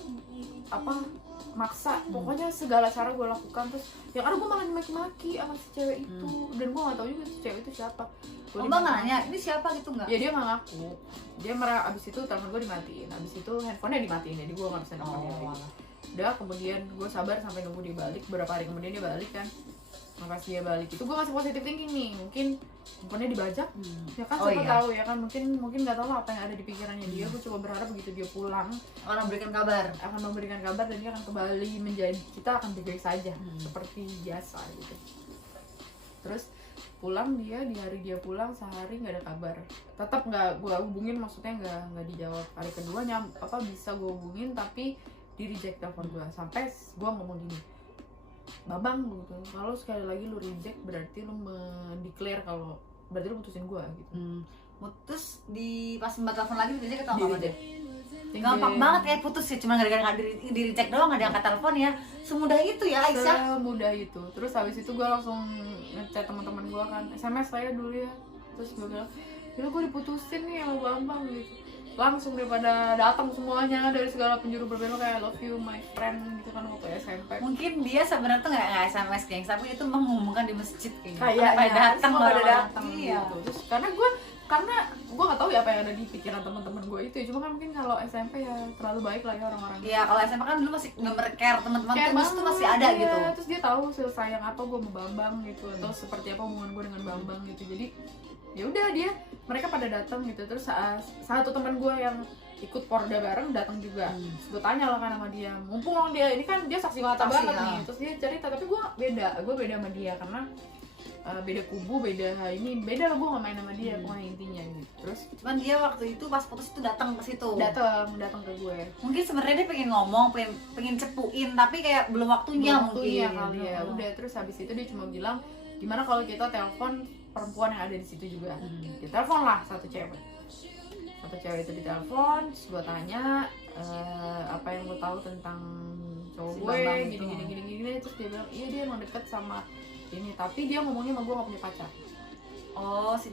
apa maksa, pokoknya segala cara gue lakukan. Terus ya karena gue malah maki-maki sama si cewek itu, dan gue nggak tahu juga si cewek itu siapa. Mbak nanya ini siapa gitu nggak? Ya dia nggak ngaku, dia merah. Abis itu telepon gue dimatiin, abis itu handphonenya dimatiin, jadi gue nggak bisa nelfon dia lagi. Udah kemudian gue sabar sampai nunggu dia balik. Beberapa hari kemudian dia balik kan, makasih dia balik itu gue masih positif thinking nih, mungkin handphonenya dibajak. Ya kan siapa tahu ya kan, mungkin nggak tahu apa yang ada di pikirannya dia. Gue coba berharap begitu dia pulang Orang memberikan kabar dan dia akan kembali menjadi, kita akan baik-baik saja seperti biasa gitu. Terus pulang dia, di hari dia pulang sehari nggak ada kabar, tetap nggak gue hubungin, maksudnya nggak dijawab. Hari kedua bisa gue hubungin tapi di reject telepon gue. Sampai gue ngomong gini, Babang gitu, kalau sekali lagi lu reject berarti lu mendeclare kalau berarti lu putusin gue gitu. Putus di pas mbak telepon lagi dia ketawa apa dia? Di Gampang banget ya putus ya, cuma gara-gara nggak di reject doang, nggak diangkat telepon ya, semudah itu ya Aisyah. Semudah itu. Terus habis itu gue langsung ngechat teman-teman gue kan, SMS saya dulu ya. Terus gue bilang, ya gue diputusin nih sama Bambang gitu. Langsung daripada datang semuanya dari segala penjuru berbelok kayak I love you my friend gitu kan waktu SMP. Mungkin dia sebenarnya tuh nggak SMS gengs, tapi itu mengumumkan di masjid Kayaknya datang semua pada orang-orang. datang Iya. gitu. Terus karena gue nggak tahu ya apa yang ada di pikiran teman-teman gue itu ya. Cuma kan mungkin kalau SMP ya terlalu baik lah ya orang-orang. Iya, kalau SMA kan dulu masih bener care teman-teman Kayak tuh masih ada iya. gitu. Terus dia tahu sayang apa gue sama Bambang gitu, atau seperti apa hubungan gue dengan Bambang gitu. Jadi ya udah mereka pada datang gitu. Terus satu teman gue yang ikut Porda bareng datang juga. Terus gue tanya lah kan sama dia, mumpung dia ini kan dia saksi mata banget nih. Terus dia cerita, tapi gue beda sama dia karena beda kubu, beda lah, gue gak main sama dia pokoknya intinya gitu. Terus Cuman dia waktu itu pas putus itu datang ke situ. datang ke gue. Mungkin sebenarnya dia pengen ngomong, pengen cepuin, tapi kayak belum waktunya mungkin. Kali ya. Udah, terus habis itu dia cuma bilang, gimana kalau kita telepon perempuan yang ada di situ juga. Kita telepon lah satu cewek itu ditelepon. Terus gue tanya apa yang lo tahu tentang cowok Si gue Bambang gini itu. gini terus dia bilang iya dia emang deket sama ini tapi dia ngomongnya sama gue gak punya pacar. Oh, si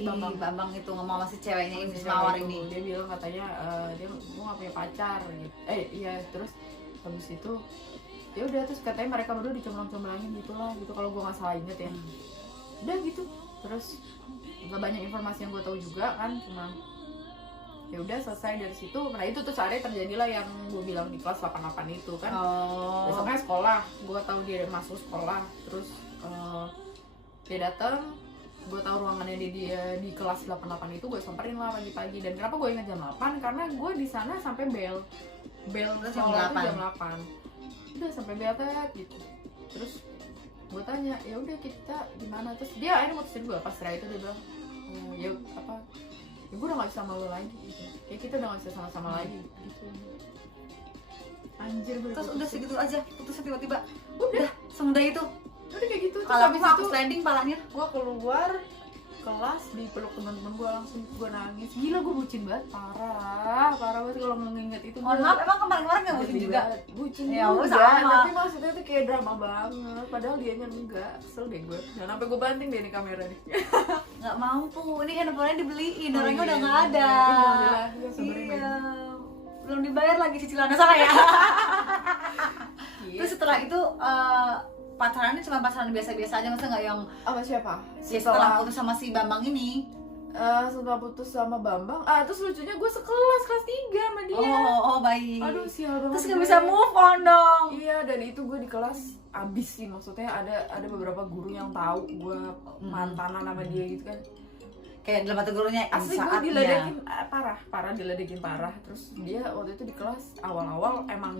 Bambang. itu ngomong sama si ceweknya ini, Si si Mawar cewek itu, ini. dia bilang katanya dia gue gak punya pacar gitu. Iya terus habis itu ya udah terus katanya mereka berdua dicomblang-comblangin gitu lah gitu kalau gue nggak salah inget ya. Udah gitu terus nggak banyak informasi yang gue tahu juga kan cuma ya udah selesai dari situ. Nah itu tuh akhirnya terjadilah yang gue bilang di kelas 88 itu kan. Besoknya sekolah gue tahu dia masuk sekolah terus dia datang gue tahu ruangannya dia di kelas 88 itu gue samperin lah pagi-pagi. Dan kenapa gue ingat jam 8 karena gue di sana sampai bel Terus sekolah jam itu jam 8 udah sampai bel gitu. Terus gue tanya ya udah kita gimana terus dia akhirnya mutusin gue pas setelah itu dia bilang ya apa ya gue udah gak bisa sama lo lagi gitu. Ya kita udah gak bisa sama-sama lagi gitu. Anjir gue Terus udah segitu aja, putusnya tiba-tiba. udah Semudah itu. udah kayak gitu. Terus Kalau aku habis mah itu aku landing palanya. gue keluar kelas dipeluk teman-teman gue langsung gue nangis. Gila gue bucin banget parah banget kalau mengingat itu. Mohon maaf, emang kemarin-kemarin nggak bucin juga? Bucin Ya, juga, sama. tapi maksudnya tuh kayak drama banget. Padahal dianya enggak, kesel deh gue. Dan sampai gue banting deh nih kamera nih. Nggak mampu, ini handphonenya dibeliin, Oh, orangnya iya. udah nggak ada. Alhamdulillah, ya, sabarin Iya, belum dibayar lagi cicilannya sama ya. Iya. Terus setelah itu pacarannya cuma pacaran biasa-biasa aja, maksudnya nggak yang Apa siapa? ya, setelah putus sama si Bambang ini. Setelah putus sama Bambang, terus lucunya gue sekelas kelas 3 sama dia. Oh baik. Aduh sial banget. Terus nggak gue. bisa move on dong. Iya, dan itu gue di kelas abis sih, maksudnya ada beberapa guru yang tahu gue mantanan sama dia gitu kan. Kayak dalam mata gurunya Asli gue saatnya. diledekin parah diledekin parah. Terus dia waktu itu di kelas awal-awal emang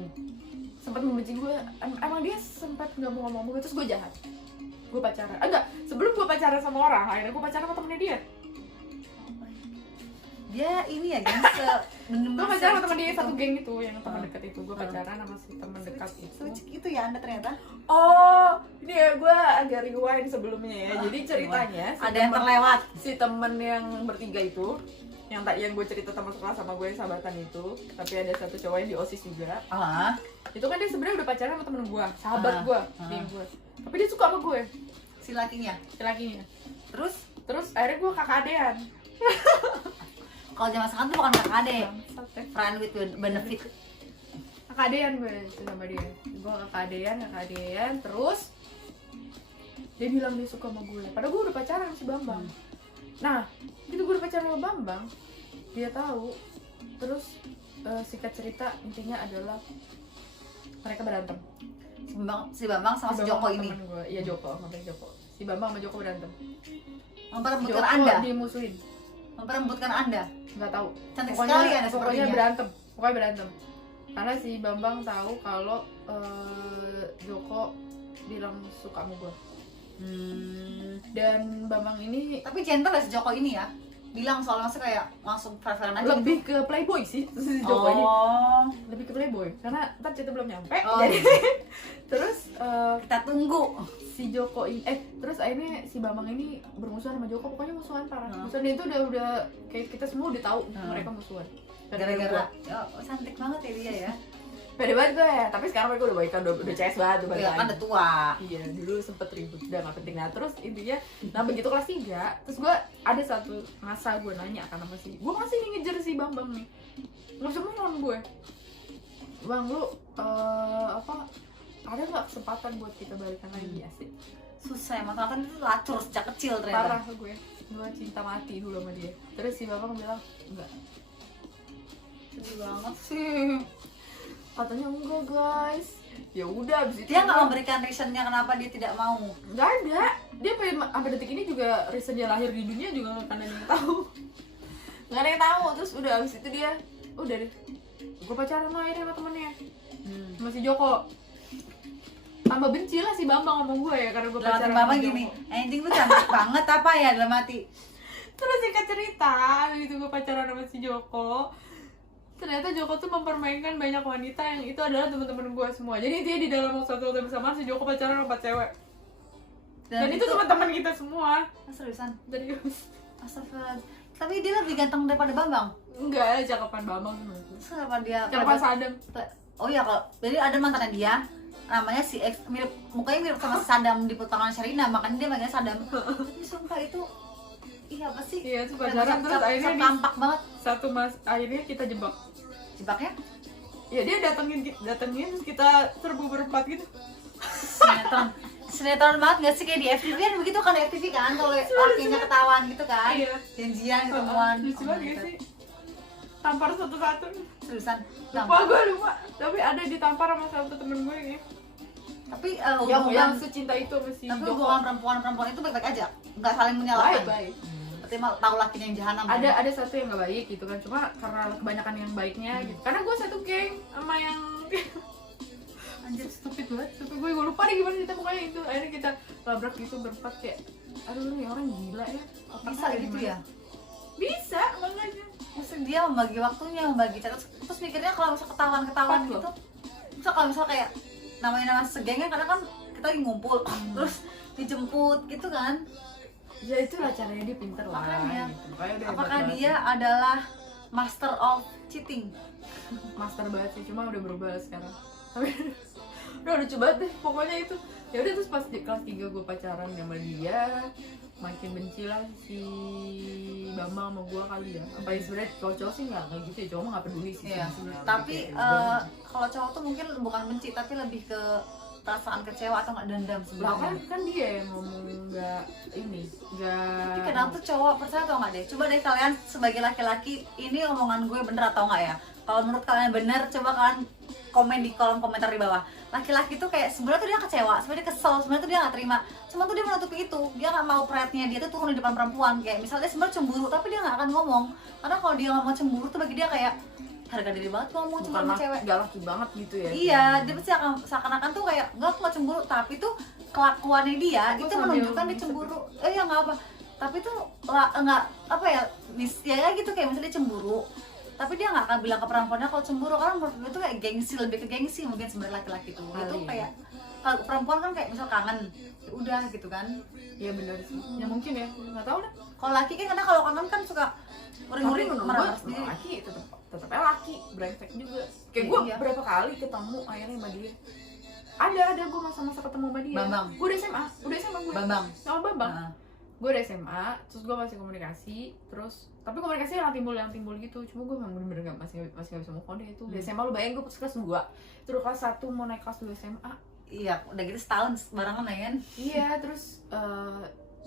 sempat membenci gue, emang dia sempat nggak mau ngomong terus gue jahat. Gue pacaran, enggak, sebelum gue pacaran sama orang, akhirnya gue pacaran sama temennya dia. Dia ini ya geng, Gue pacaran sama temen dia satu geng itu, yang teman dekat itu. Gue pacaran sama si teman dekat itu. Suci itu ya Anda ternyata. Oh, ini ya gue agak rewind sebelumnya ya. Jadi ceritanya Ada yang terlewat. si temen yang bertiga itu, yang gue cerita teman sekelas sama gue yang sahabatan itu, tapi ada satu cowok yang di OSIS juga. Itu kan dia sebenarnya udah pacaran sama temen gue, sahabat gue, geng gue. Tapi dia suka sama gue, Si lakinya. si lakinya. Terus Akhirnya gue kakak adean. kalau zaman sekarang tuh bukan kakak ade, Bangsat ya. friend with benefit. Kakak adean gue itu sama dia. Gue kakak adean, terus dia bilang dia suka sama gue. Padahal gue udah pacaran sama si Bambang. Nah, gitu gue udah pacaran sama Bambang, dia tahu. Terus singkat cerita intinya adalah mereka berantem. Si Bambang sama si Joko ini Temen gue, iya Joko, sampai Joko. Si Bambang sama Joko berantem. memperebutkan Joko Anda, dimusuhin. memperebutkan Anda. Nggak tahu. Cantik Pokoknya- sekali Anda Pokoknya sepertinya. berantem. Karena si Bambang tahu kalau Joko bilang suka sama gue. Dan Bambang ini Tapi gentle ya si Joko ini ya, bilang soalnya masih kayak langsung fair-fairan aja. lebih ke playboy sih si Joko ini. Lebih ke playboy karena ntar cerita belum nyampe. Oh, Jadi iya. terus Kita tunggu. si Joko ini terus akhirnya si Bambang ini bermusuhan sama Joko, pokoknya musuhan parah. Musuhan itu udah kayak kita semua udah tahu mereka musuhan. Gara-gara cantik banget ya dia ya. Pede banget gue ya, tapi sekarang mereka udah baikan, udah CS banget, udah balik Iya kan lagi. udah tua. Iya, dulu sempet ribut, udah gak penting. Nah terus intinya, nah begitu kelas 3, terus gue ada satu masa gue nanya kan sama si, gue masih ngejar si Bambang nih, gak bisa move gue. Bang, lu ada gak kesempatan buat kita balikan lagi asik? Susah emang, kan itu lacur sejak kecil ternyata. Parah gue cinta mati dulu sama dia. Terus si Bambang bilang, enggak. Sedih banget sih. Katanya enggak guys. Ya udah abis itu Dia nggak memberikan reasonnya kenapa dia tidak mau. nggak ada. Dia sampai detik ini juga reason dia lahir di dunia juga nggak ada yang tahu. Nggak ada yang tahu. Terus udah abis itu dia udah deh. Gue pacaran lah akhirnya sama temennya, sama si Joko. Tambah benci lah si Bambang ngomong gue ya karena gue Dalam hati pacaran Mama sama gini, Joko. anjing lu cantik banget apa ya dalam hati. Terus singkat cerita, begitu gue pacaran sama si Joko, ternyata Joko tuh mempermainkan banyak wanita yang itu adalah teman-teman gue semua. Jadi dia di dalam satu hotel bersama si Joko pacaran sama 4 cewek. Dan itu teman-teman kita semua. Seriusan? Serius. Astagfirullah. Tapi dia lebih ganteng daripada Bambang. Enggak, cakapan Bambang. Terus kenapa dia Cakapan Sadam. oh ya kalau jadi ada mantannya dia namanya si X, mirip mukanya mirip sama Saddam di potongan Sherina, makanya dia manggilnya Saddam. Tapi sumpah itu iya apa sih? Iya, itu pacaran terus akhirnya tampak banget satu mas akhirnya kita jebak. jebaknya. Ya dia datengin terus kita serbu berempat gitu. Sinetron banget gak sih kayak di FTV kan begitu kan, di FTV kan kalau lakinya ketahuan gitu kan. Iya. Janjian ketemuan. Lucu banget gak sih? Tampar satu-satu. Seriusan. Lupa gue lupa. Tapi ada ditampar sama satu temen gue gitu. Tapi yang secinta itu sama si tapi Joko. hubungan perempuan itu baik-baik aja, nggak saling menyalahkan. Baik. Berarti mal tahu lakinya yang jahanam. Ada satu yang nggak baik gitu kan, cuma karena kebanyakan yang baiknya gitu. Karena gue satu geng sama yang anjir stupid banget. Tapi gue lupa deh gimana cerita pokoknya itu. Akhirnya kita labrak gitu berempat kayak aduh nih orang gila ya. Bisa gitu ya. Bisa makanya. Maksud dia membagi waktunya, membagi chat, terus mikirnya kalau misal ketahuan Fuck gitu. Misal kalau misal kayak namanya segengnya karena kan kita lagi ngumpul terus dijemput gitu kan. Ya itulah caranya dia pinter lah. Makanya. Gitu. Makanya udah Apakah hebat dia banget. adalah master of cheating? Master banget sih, cuma udah berubah sekarang. Tapi udah lucu banget deh pokoknya itu. Ya udah terus pas di kelas 3 gue pacaran sama dia, makin benci lah si Bambang sama gue kali ya. Apa ya sebenarnya cowok sih nggak kayak gitu ya, cowok mah nggak peduli sih. Iya. sebenarnya. Tapi Kayak, kalau cowok tuh mungkin bukan benci tapi lebih ke perasaan kecewa atau nggak dendam lah sebenarnya. kan dia yang ngomong nggak ini nggak. Tapi kenapa tuh cowok percaya atau nggak deh? Coba deh kalian sebagai laki-laki, ini omongan gue bener atau nggak ya? Kalau menurut kalian bener, coba kalian komen di kolom komentar di bawah. Laki-laki tuh kayak sebenarnya tuh dia kecewa, sebenarnya dia kesel, sebenarnya tuh dia nggak terima. Cuma tuh dia menutupi itu, dia nggak mau pride-nya dia tuh turun di depan perempuan. Kayak misalnya dia sebenarnya cemburu, tapi dia nggak akan ngomong. Karena kalau dia ngomong cemburu tuh bagi dia kayak harga diri banget ngomong cuma sama cewek. Gak laki banget gitu ya. Iya, dia pasti akan seakan-akan tuh kayak enggak aku nggak cemburu, tapi tuh kelakuannya dia Aku itu sambil menunjukkan dia cemburu. Ya nggak apa, tapi tuh nggak apa ya, ya gitu kayak misalnya dia cemburu, tapi dia nggak akan bilang ke perempuannya kalau cemburu, karena menurut gue tuh kayak gengsi, lebih ke gengsi mungkin sebenarnya laki-laki tuh. Itu kayak kalau perempuan kan kayak misal kangen, ya udah gitu kan. Iya benar sih. Ya mungkin ya, nggak tahu deh. Kalau laki kan karena kalau kangen kan suka uring-uring marah sendiri. Laki tetapnya laki, brengsek juga. Kayak gue Iya. berapa kali ketemu akhirnya sama dia. Ada gue masa-masa ketemu sama dia. Bambang. Gue udah SMA gue. Bambang. Sama Bambang. Nah, Gue udah SMA, terus gue masih komunikasi, terus tapi komunikasinya yang timbul gitu. Cuma gue memang bener-bener masih gak bisa move on deh itu. Di SMA lu bayangin gue pas kelas 2, terus kelas 1 mau naik kelas 2 SMA. iya, udah gitu setahun barengan ya kan. Iya, terus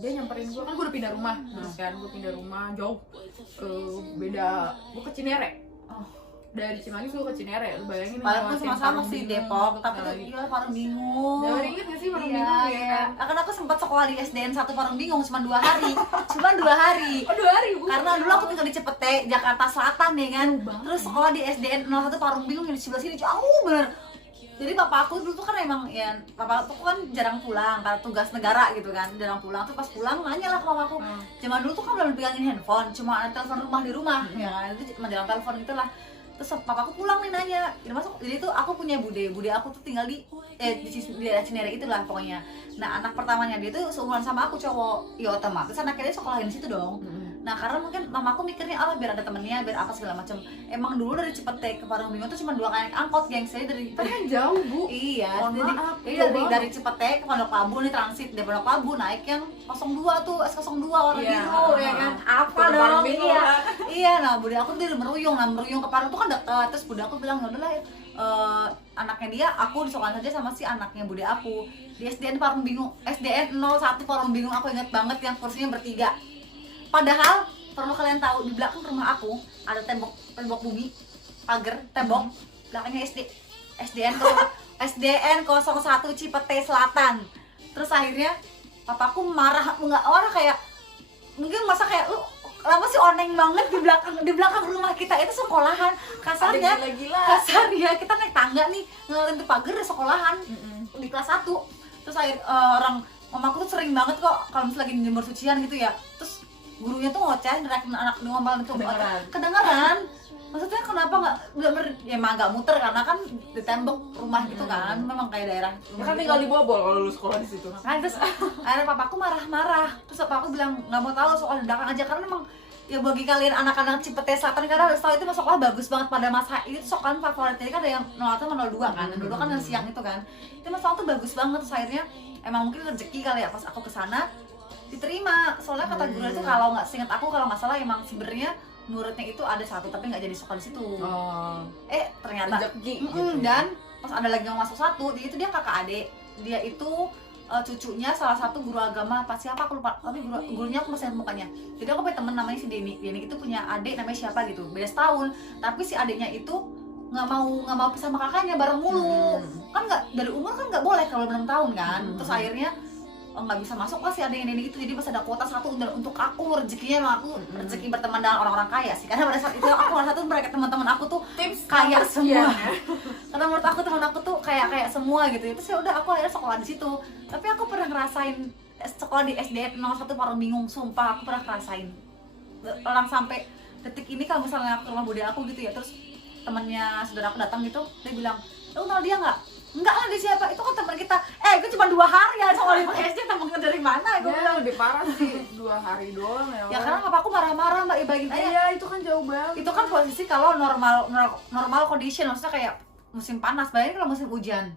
dia nyamperin gue, kan gue udah pindah rumah, terus kan gue pindah rumah jauh, beda, gue ke Cinere. Oh. Dari Cimanggis gue ke Cinere, lu bayangin. Padahal aku ngelewatin sama-sama Parung sih Bingung, Depok, tapi tuh lagi. iya Parung Bingung. Udah inget gak sih Parung Iya, Bingung ya iya. kan? Kan aku sempat sekolah di SDN 1 Parung Bingung cuma 2 hari. Cuma 2 hari. Oh 2 hari bu. Karena dulu aku tinggal di Cepete, Jakarta Selatan ya kan. Jauh banget. Terus sekolah di SDN 01 Parung Bingung yang di sebelah sini jauh bener. Jadi papa aku dulu tuh kan emang ya, papa aku kan jarang pulang karena tugas negara gitu kan, jarang pulang. Tuh pas pulang nanya lah ke mama aku. Zaman dulu tuh kan belum pegangin handphone, cuma ada telepon rumah di rumah, ya kan. Itu cuma jalan telepon itulah. Terus papa aku pulang nih nanya, jadi tuh aku punya bude aku tuh tinggal di daerah Cinere itulah pokoknya. Nah anak pertamanya dia tuh seumuran sama aku cowok, ya otomatis anaknya dia sekolahin di situ dong. Nah karena mungkin mamaku mikirnya biar ada temennya, biar apa segala macam. Emang dulu dari Cipete ke Parung Bingung tuh cuma 2 kali naik angkot geng, saya dari Kan jauh bu. iya, Mohon jadi maaf, iya, jauh dari Cipete ke Pondok Labu nih transit dari Pondok Labu naik yang 02 tuh S02 warna Iya, biru ya kan. Apa Ke Parung dong? Bingung Iya. lah. Iya, nah bude aku tuh meruyung, nah meruyung ke Parung tuh kan dekat. Terus bude aku bilang, "Ya udahlah anaknya dia aku disekolahkan saja sama si anaknya bude aku." Di SDN Parung Bingung, SDN 01 Parung Bingung aku ingat banget yang kursinya bertiga. Padahal perlu kalian tahu di belakang rumah aku ada tembok bumi, pagar, tembok belakangnya SDN 01 Cipete Selatan. Terus akhirnya papaku marah, nggak marah kayak mungkin masa kayak lu kenapa sih oneng banget di belakang rumah kita itu sekolahan. Kasarnya kita naik tangga nih ngeliatin tuh pagar di sekolahan di kelas 1. Terus orang mamaku tuh sering banget kok kalau misalnya lagi nyemur sucian gitu ya, terus gurunya tuh ngoceh nerakin anak ngomong itu kedengeran. Maksudnya kenapa nggak ya emang agak muter karena kan di tembok rumah gitu kan, memang kayak daerah Ya kan tinggal di Bobol kalau lu sekolah di situ. Terus akhirnya papaku marah-marah. Terus papaku bilang nggak mau tahu soal di belakang aja karena memang ya bagi kalian anak-anak Cipete Selatan karena harus tahu itu sekolah bagus banget pada masa itu sekolah favoritnya kan ada yang 01 sama 02 kan, 02 kan yang siang itu kan, itu sekolah tuh bagus banget. Terus akhirnya emang mungkin rezeki kali ya pas aku kesana diterima, soalnya kata guru itu kalau nggak seingat aku kalau nggak salah emang sebenarnya muridnya itu ada satu tapi nggak jadi sekolah di situ. Ternyata rezeki gitu. Dan pas ada lagi yang masuk satu, itu dia kakak adik, dia itu cucunya salah satu guru agama apa siapa aku lupa, tapi gurunya aku masih ingat mukanya. Jadi aku punya temen namanya si Denny itu punya adik namanya siapa gitu, beda setahun, tapi si adiknya itu nggak mau pisah sama kakaknya, bareng mulu. Kan nggak, dari umur kan nggak boleh kalau 6 tahun kan. Terus akhirnya nggak bisa masuk lah si adiknya Denny itu, jadi pas ada kuota satu untuk aku, rezekinya emang aku rezeki berteman dengan orang-orang kaya sih, karena pada saat itu aku salah satu mereka teman-teman aku tuh tips kaya semua. ya. Karena menurut aku teman aku tuh kayak semua gitu. Terus ya udah aku akhirnya sekolah di situ. Tapi aku pernah ngerasain sekolah di SD 01 Parung Bingung, sumpah aku pernah ngerasain. Orang sampai detik ini kalau misalnya aku ke rumah bude aku gitu ya, terus temannya saudara aku datang gitu, dia bilang, "Lu kenal dia nggak?" "Enggak lah, dia siapa?" "Itu kan teman kita." Gue cuma 2 hari ya sekolah di SD, temen dari mana? Gue bilang Lebih parah sih 2 hari doang ya. ya karena papa aku marah-marah mbak, ibahin aja. Iya, itu kan jauh banget. Itu kan posisi kalau normal condition, maksudnya kayak musim panas, bayangin kalau musim hujan.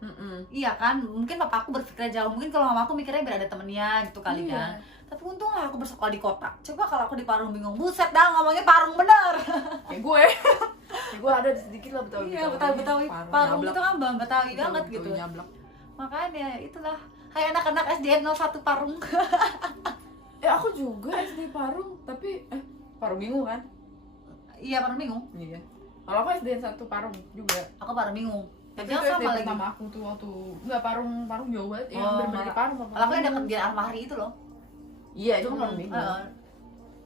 Iya kan, mungkin papa aku berpikir jauh, mungkin kalau mama aku mikirnya biar ada temennya gitu kali kan. Tapi untung lah aku bersekolah di kota. Coba kalau aku di Parung Bingung, buset dah ngomongnya Parung bener. Kayak gue. Kayak gue ada sedikit lah Betawi. Iya, Betawi Parung itu kan Betawi banget gitu. Nyablak. Makanya itulah, hai anak-anak SD 01 Parung. Aku juga SD Parung, tapi Parung Bingung kan? Iya, Parung Bingung. Iya. Kalau aku SD 1 Parung juga. Aku Parung Bingung. Tapi Jangan itu sama SD lagi. pertama aku tuh waktu enggak Parung jauh banget. Yang bener-bener di Parung. Kalau aku yang deket di Almahri itu loh. Iya, itu kan Parung Bingung.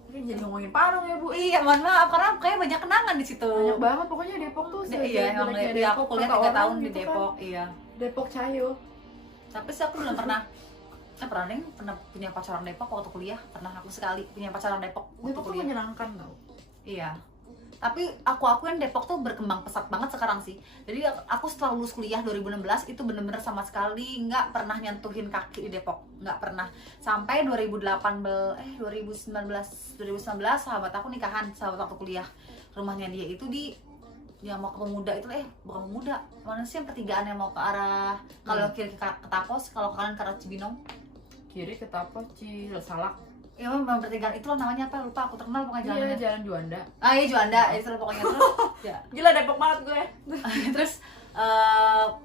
Ini jadi ngomongin Parung ya, Bu. Iya, mohon maaf karena kayak banyak kenangan di situ. Banyak banget pokoknya Depok tuh. Iya, emang dari aku kuliah 3 tahun di Depok, iya. Depok Cayo. Tapi sih aku belum pernah pernah punya pacaran Depok waktu kuliah. Pernah aku sekali punya pacaran Depok waktu Depok tuh kuliah. menyenangkan tau. Iya. Tapi aku akuin Depok tuh berkembang pesat banget sekarang sih. Jadi aku setelah lulus kuliah 2016 itu bener-bener sama sekali nggak pernah nyentuhin kaki di Depok, nggak pernah. Sampai 2019 sahabat aku nikahan, sahabat aku kuliah. Rumahnya dia itu di yang mau ke Pemuda itu bukan Pemuda, mana sih yang pertigaan yang mau ke arah kalau kiri ke Tapos, kalau kanan ke arah Cibinong. Kiri ke Tapos, Salak. Ya memang pertigaan itu loh namanya apa, lupa aku, terkenal pokoknya jalannya. Iya, Jalan Juanda. Iya Juanda, itu loh pokoknya. Terus ya. Gila Depok banget gue. Terus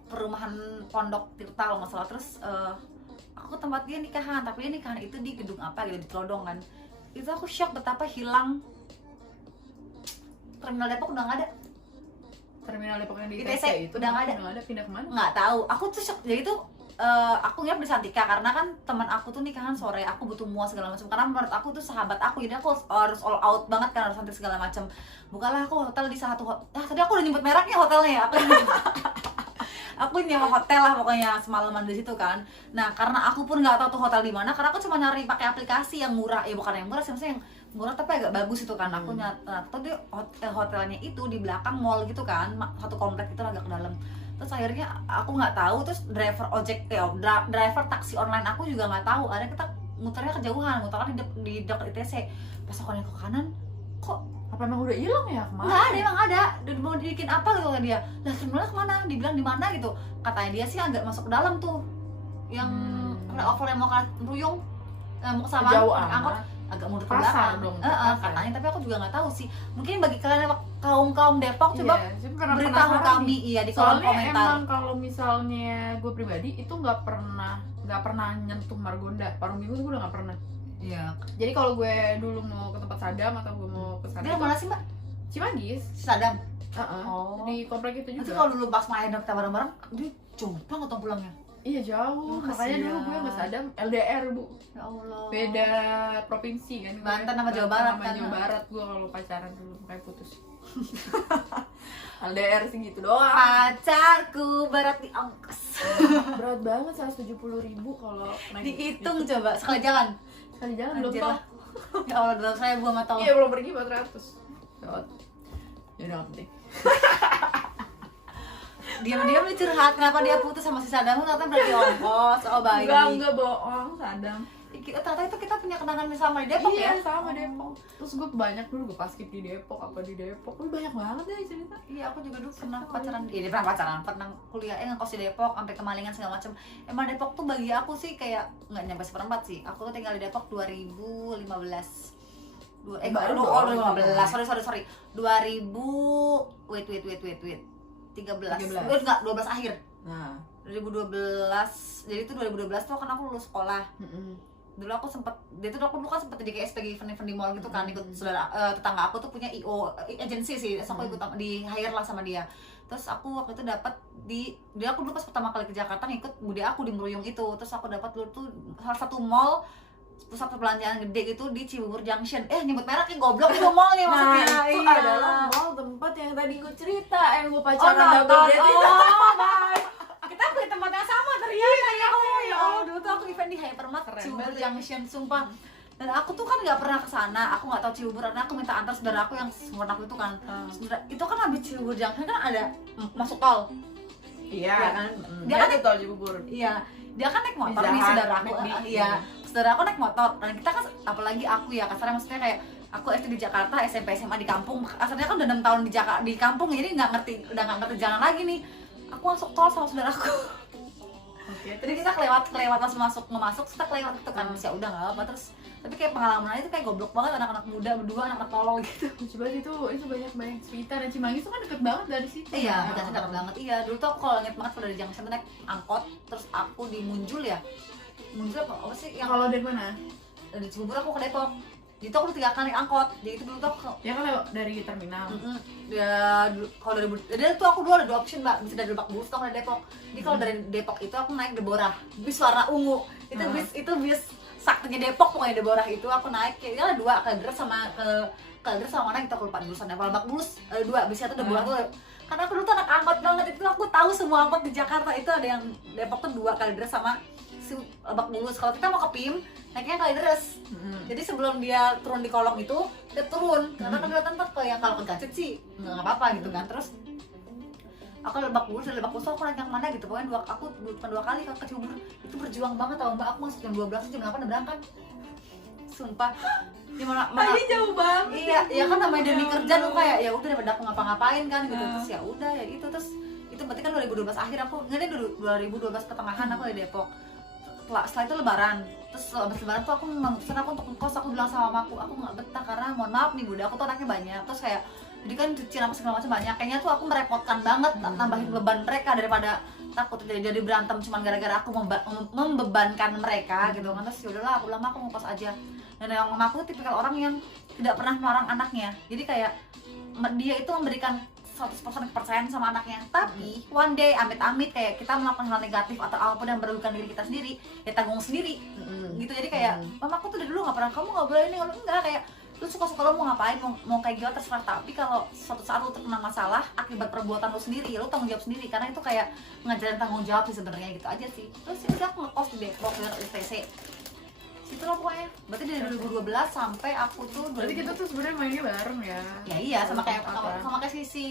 perumahan Pondok Tirta kalau nggak salah. Terus aku tempat dia nikahan, tapi dia nikahan itu di gedung apa gitu, di Telodong kan. Itu aku shock betapa hilang. Terminal Depok udah nggak ada. Terminal Depok yang di ITC itu udah nggak ada. Udah nggak ada, pindah kemana? Nggak tahu, aku tuh shock. Jadi tuh aku nginep di Santika karena kan teman aku tuh nikahan sore, aku butuh muas segala macam karena menurut aku tuh sahabat aku, jadi aku harus all out banget kan, harus cantik segala macam. Bukalah aku hotel di salah satu tadi aku udah nyebut mereknya hotelnya ya, aku nyewa hotel lah pokoknya semalaman di situ kan. Nah karena aku pun nggak tahu tuh hotel di mana, karena aku cuma nyari pakai aplikasi yang murah, ya bukan yang murah sih, maksudnya yang murah tapi agak bagus itu kan. Aku tuh dia hotelnya itu di belakang mall gitu kan, satu komplek itu agak ke dalam. Terus akhirnya aku nggak tahu, terus driver ojek driver taksi online aku juga nggak tahu, akhirnya kita muternya kejauhan, muternya di dekat ITC. Pas aku nengok ke kanan, kok apa emang udah hilang ya kemarin? nggak ada, emang ada, dan mau dibikin apa gitu kata dia. Lah terminalnya kemana? Dibilang di mana gitu, katanya dia sih agak masuk ke dalam tuh, yang flyover yang mau ke Ruyung, mau ke Sawangan, jauh angkot amat. agak mundur ke Pasar belakang dong, pasar. katanya, tapi aku juga nggak tahu sih. Mungkin bagi kalian kaum Depok coba Iya, beritahu kami di kolom soalnya komentar. emang kalau misalnya gue pribadi itu nggak pernah nyentuh Margonda. Parung Bingung tuh gue udah nggak pernah. Iya. Jadi kalau gue dulu mau ke tempat Sadam atau gue mau ke sana Dia mana sih mbak? Cimanggis. Sadam. Oh. Di komplek itu Nanti juga. kalau dulu pas main kita bareng-bareng, dia jauh banget tuh pulangnya. Iya jauh. Oh, Makanya dulu gue kasihan. ke Sadam LDR bu. Ya Allah. Beda provinsi kan. Banten sama Jawa Barat sama kan. Jawa Barat gue kalau pacaran dulu makanya putus. LDR sih gitu doang. Pacarku barat di ongkos. Berat banget 170.000 kalau naik. Dihitung coba sekali jalan. Sekali jalan belum Anjir tau. lah. Ya Allah, 200.000 sama tahu. Iya belum pergi 400. Ya udah nggak penting. Diam-diam dia curhat kenapa dia putus sama si Sadam, ternyata berarti ongkos. Oh baik. Enggak bohong Sadam. ternyata itu kita punya kenangan sama di Depok iya, ya. sama Depok. Terus gue banyak dulu gue basket di Depok, apa di Depok. Gue banyak banget ya cerita. Iya, aku juga dulu pernah pacaran, pernah kuliah ngekos di Depok sampai Kemalingan segala macem. Emang Depok tuh bagi aku sih kayak nggak nyampe seperempat sih. Aku tuh tinggal di Depok 2015. Baru Oh, dong. 2015. Sorry. 2000 wait. 13. Enggak, 12 akhir. Nah, 2012. Jadi itu 2012 tuh kan aku lulus sekolah. Dulu aku dulu kan sempet jadi kayak SPG event di mall gitu kan, ikut saudara tetangga aku tuh punya IO agency sih, terus aku ikut di hire lah sama dia. Terus aku waktu itu dapat dia aku dulu pas pertama kali ke Jakarta ngikut bude aku di Meruyung itu, terus aku dapat dulu tuh salah satu mall pusat perbelanjaan gede gitu di Cibubur Junction. Nyebut merek nih goblok itu mall nih maksudnya. nah itu Iya. adalah mall tempat yang tadi gue cerita, yang gue Oh, pacaran double nonton. date itu. Baik. Kita punya tempat yang sama ternyata ya. Ya Allah, dulu tuh aku event di Hypermart Keren Cibubur banget. Junction, sumpah. Dan aku tuh kan nggak pernah kesana, aku nggak tahu Cibubur, karena aku minta antar saudara aku yang seumuran aku itu kan. Itu kan habis Cibubur Junction kan ada masuk tol. Iya Iya kan. kan? Dia Dia kan di tol Cibubur. Iya, dia kan naik motor nih Pizza Hut, saudara aku. McD. Iya, saudara aku naik motor. Dan kita kan apalagi aku ya kasarnya maksudnya kayak aku SD di Jakarta, SMP SMA di kampung. Kasarnya kan udah 6 tahun di kampung, jadi udah nggak ngerti jalan lagi nih. Aku masuk tol sama saudaraku. Oke. Jadi kita kelewat pas masuk kita kelewat gitu kan. Ya udah enggak apa terus. Tapi kayak pengalaman itu kayak goblok banget, anak-anak muda berdua, anak-anak tolol gitu. Coba itu banyak cerita, dan Cimanggis itu kan deket banget dari situ. Iya, udah deket banget. Iya, dulu tuh aku kalau inget banget kalau dari Junction tuh naik angkot, terus aku di Munjul ya. Munjul apa sih yang Kalau dari mana? dari Cibubur aku ke Depok. Jadi tuh aku udah 3 kali naik angkot. Jadi itu dulu tuh aku Ya kan lewat dari terminal. kalau dari tuh aku dulu ada 2 option mbak, bisa dari Lebak Bulus atau dari Depok. Jadi kalau dari Depok itu aku naik Deborah, bis warna ungu. Itu bis saktinya Depok pokoknya, Deborah itu aku naik kayaknya 2 ke Gres sama mana kita lupa jurusan apa. Lebak Bulus 2 bisnya tuh Deborah tuh. Karena aku dulu tuh anak angkot banget, itu aku tahu semua angkot di Jakarta itu ada yang Depok tuh 2 kali Gres sama si Lebak Bulus. Kalau kita mau ke PIM naiknya kali Deres. Jadi sebelum dia turun di kolong itu dia turun, karena kan kelihatan tuh kayak kalau ke Gacit sih nggak apa-apa gitu kan. Terus aku Lebak Bulus, dari Lebak Bulus aku naik yang mana gitu, pokoknya aku cuma 2 kali ke Cibubur. Itu berjuang banget tau mbak, aku masuk jam 12 jam 8 udah berangkat, sumpah. Gimana Jauh banget. iya ya kan namanya demi kerja tuh kayak ya udah daripada aku ngapa-ngapain kan gitu. Terus ya udah ya itu, terus itu berarti kan 2012 akhir aku nggak 2012 pertengahan aku di Depok. Setelah itu lebaran, terus habis lebaran tuh aku memutuskan aku untuk ngekos. Aku bilang sama mamaku aku nggak betah karena mohon maaf nih bunda, aku tuh anaknya banyak, terus kayak jadi kan cuci apa segala macam banyak, kayaknya tuh aku merepotkan banget nambahin beban mereka daripada takut jadi berantem cuman gara-gara aku membebankan mereka gitu kan. Terus yaudahlah aku bilang aku ngekos aja. Dan yang mamaku tuh tipikal orang yang tidak pernah melarang anaknya, jadi kayak dia itu memberikan 100% kepercayaan sama anaknya. Tapi one day amit-amit kayak kita melakukan hal negatif atau apapun yang merugikan diri kita sendiri, ya tanggung sendiri gitu. Jadi kayak mamaku tuh dari dulu nggak pernah kamu nggak boleh ini, kalau enggak kayak lu suka-suka lo mau ngapain, mau kayak gimana terserah. Tapi kalau suatu saat lu terkena masalah akibat perbuatan lu sendiri, lu tanggung jawab sendiri, karena itu kayak ngajarin tanggung jawab sih sebenarnya gitu aja sih. Terus ya udah aku ngekos di Depok di ITC situ lah pokoknya. Berarti dari 2012 sampai aku tuh Berarti kita tuh sebenarnya mainnya bareng ya. ya iya sama kayak si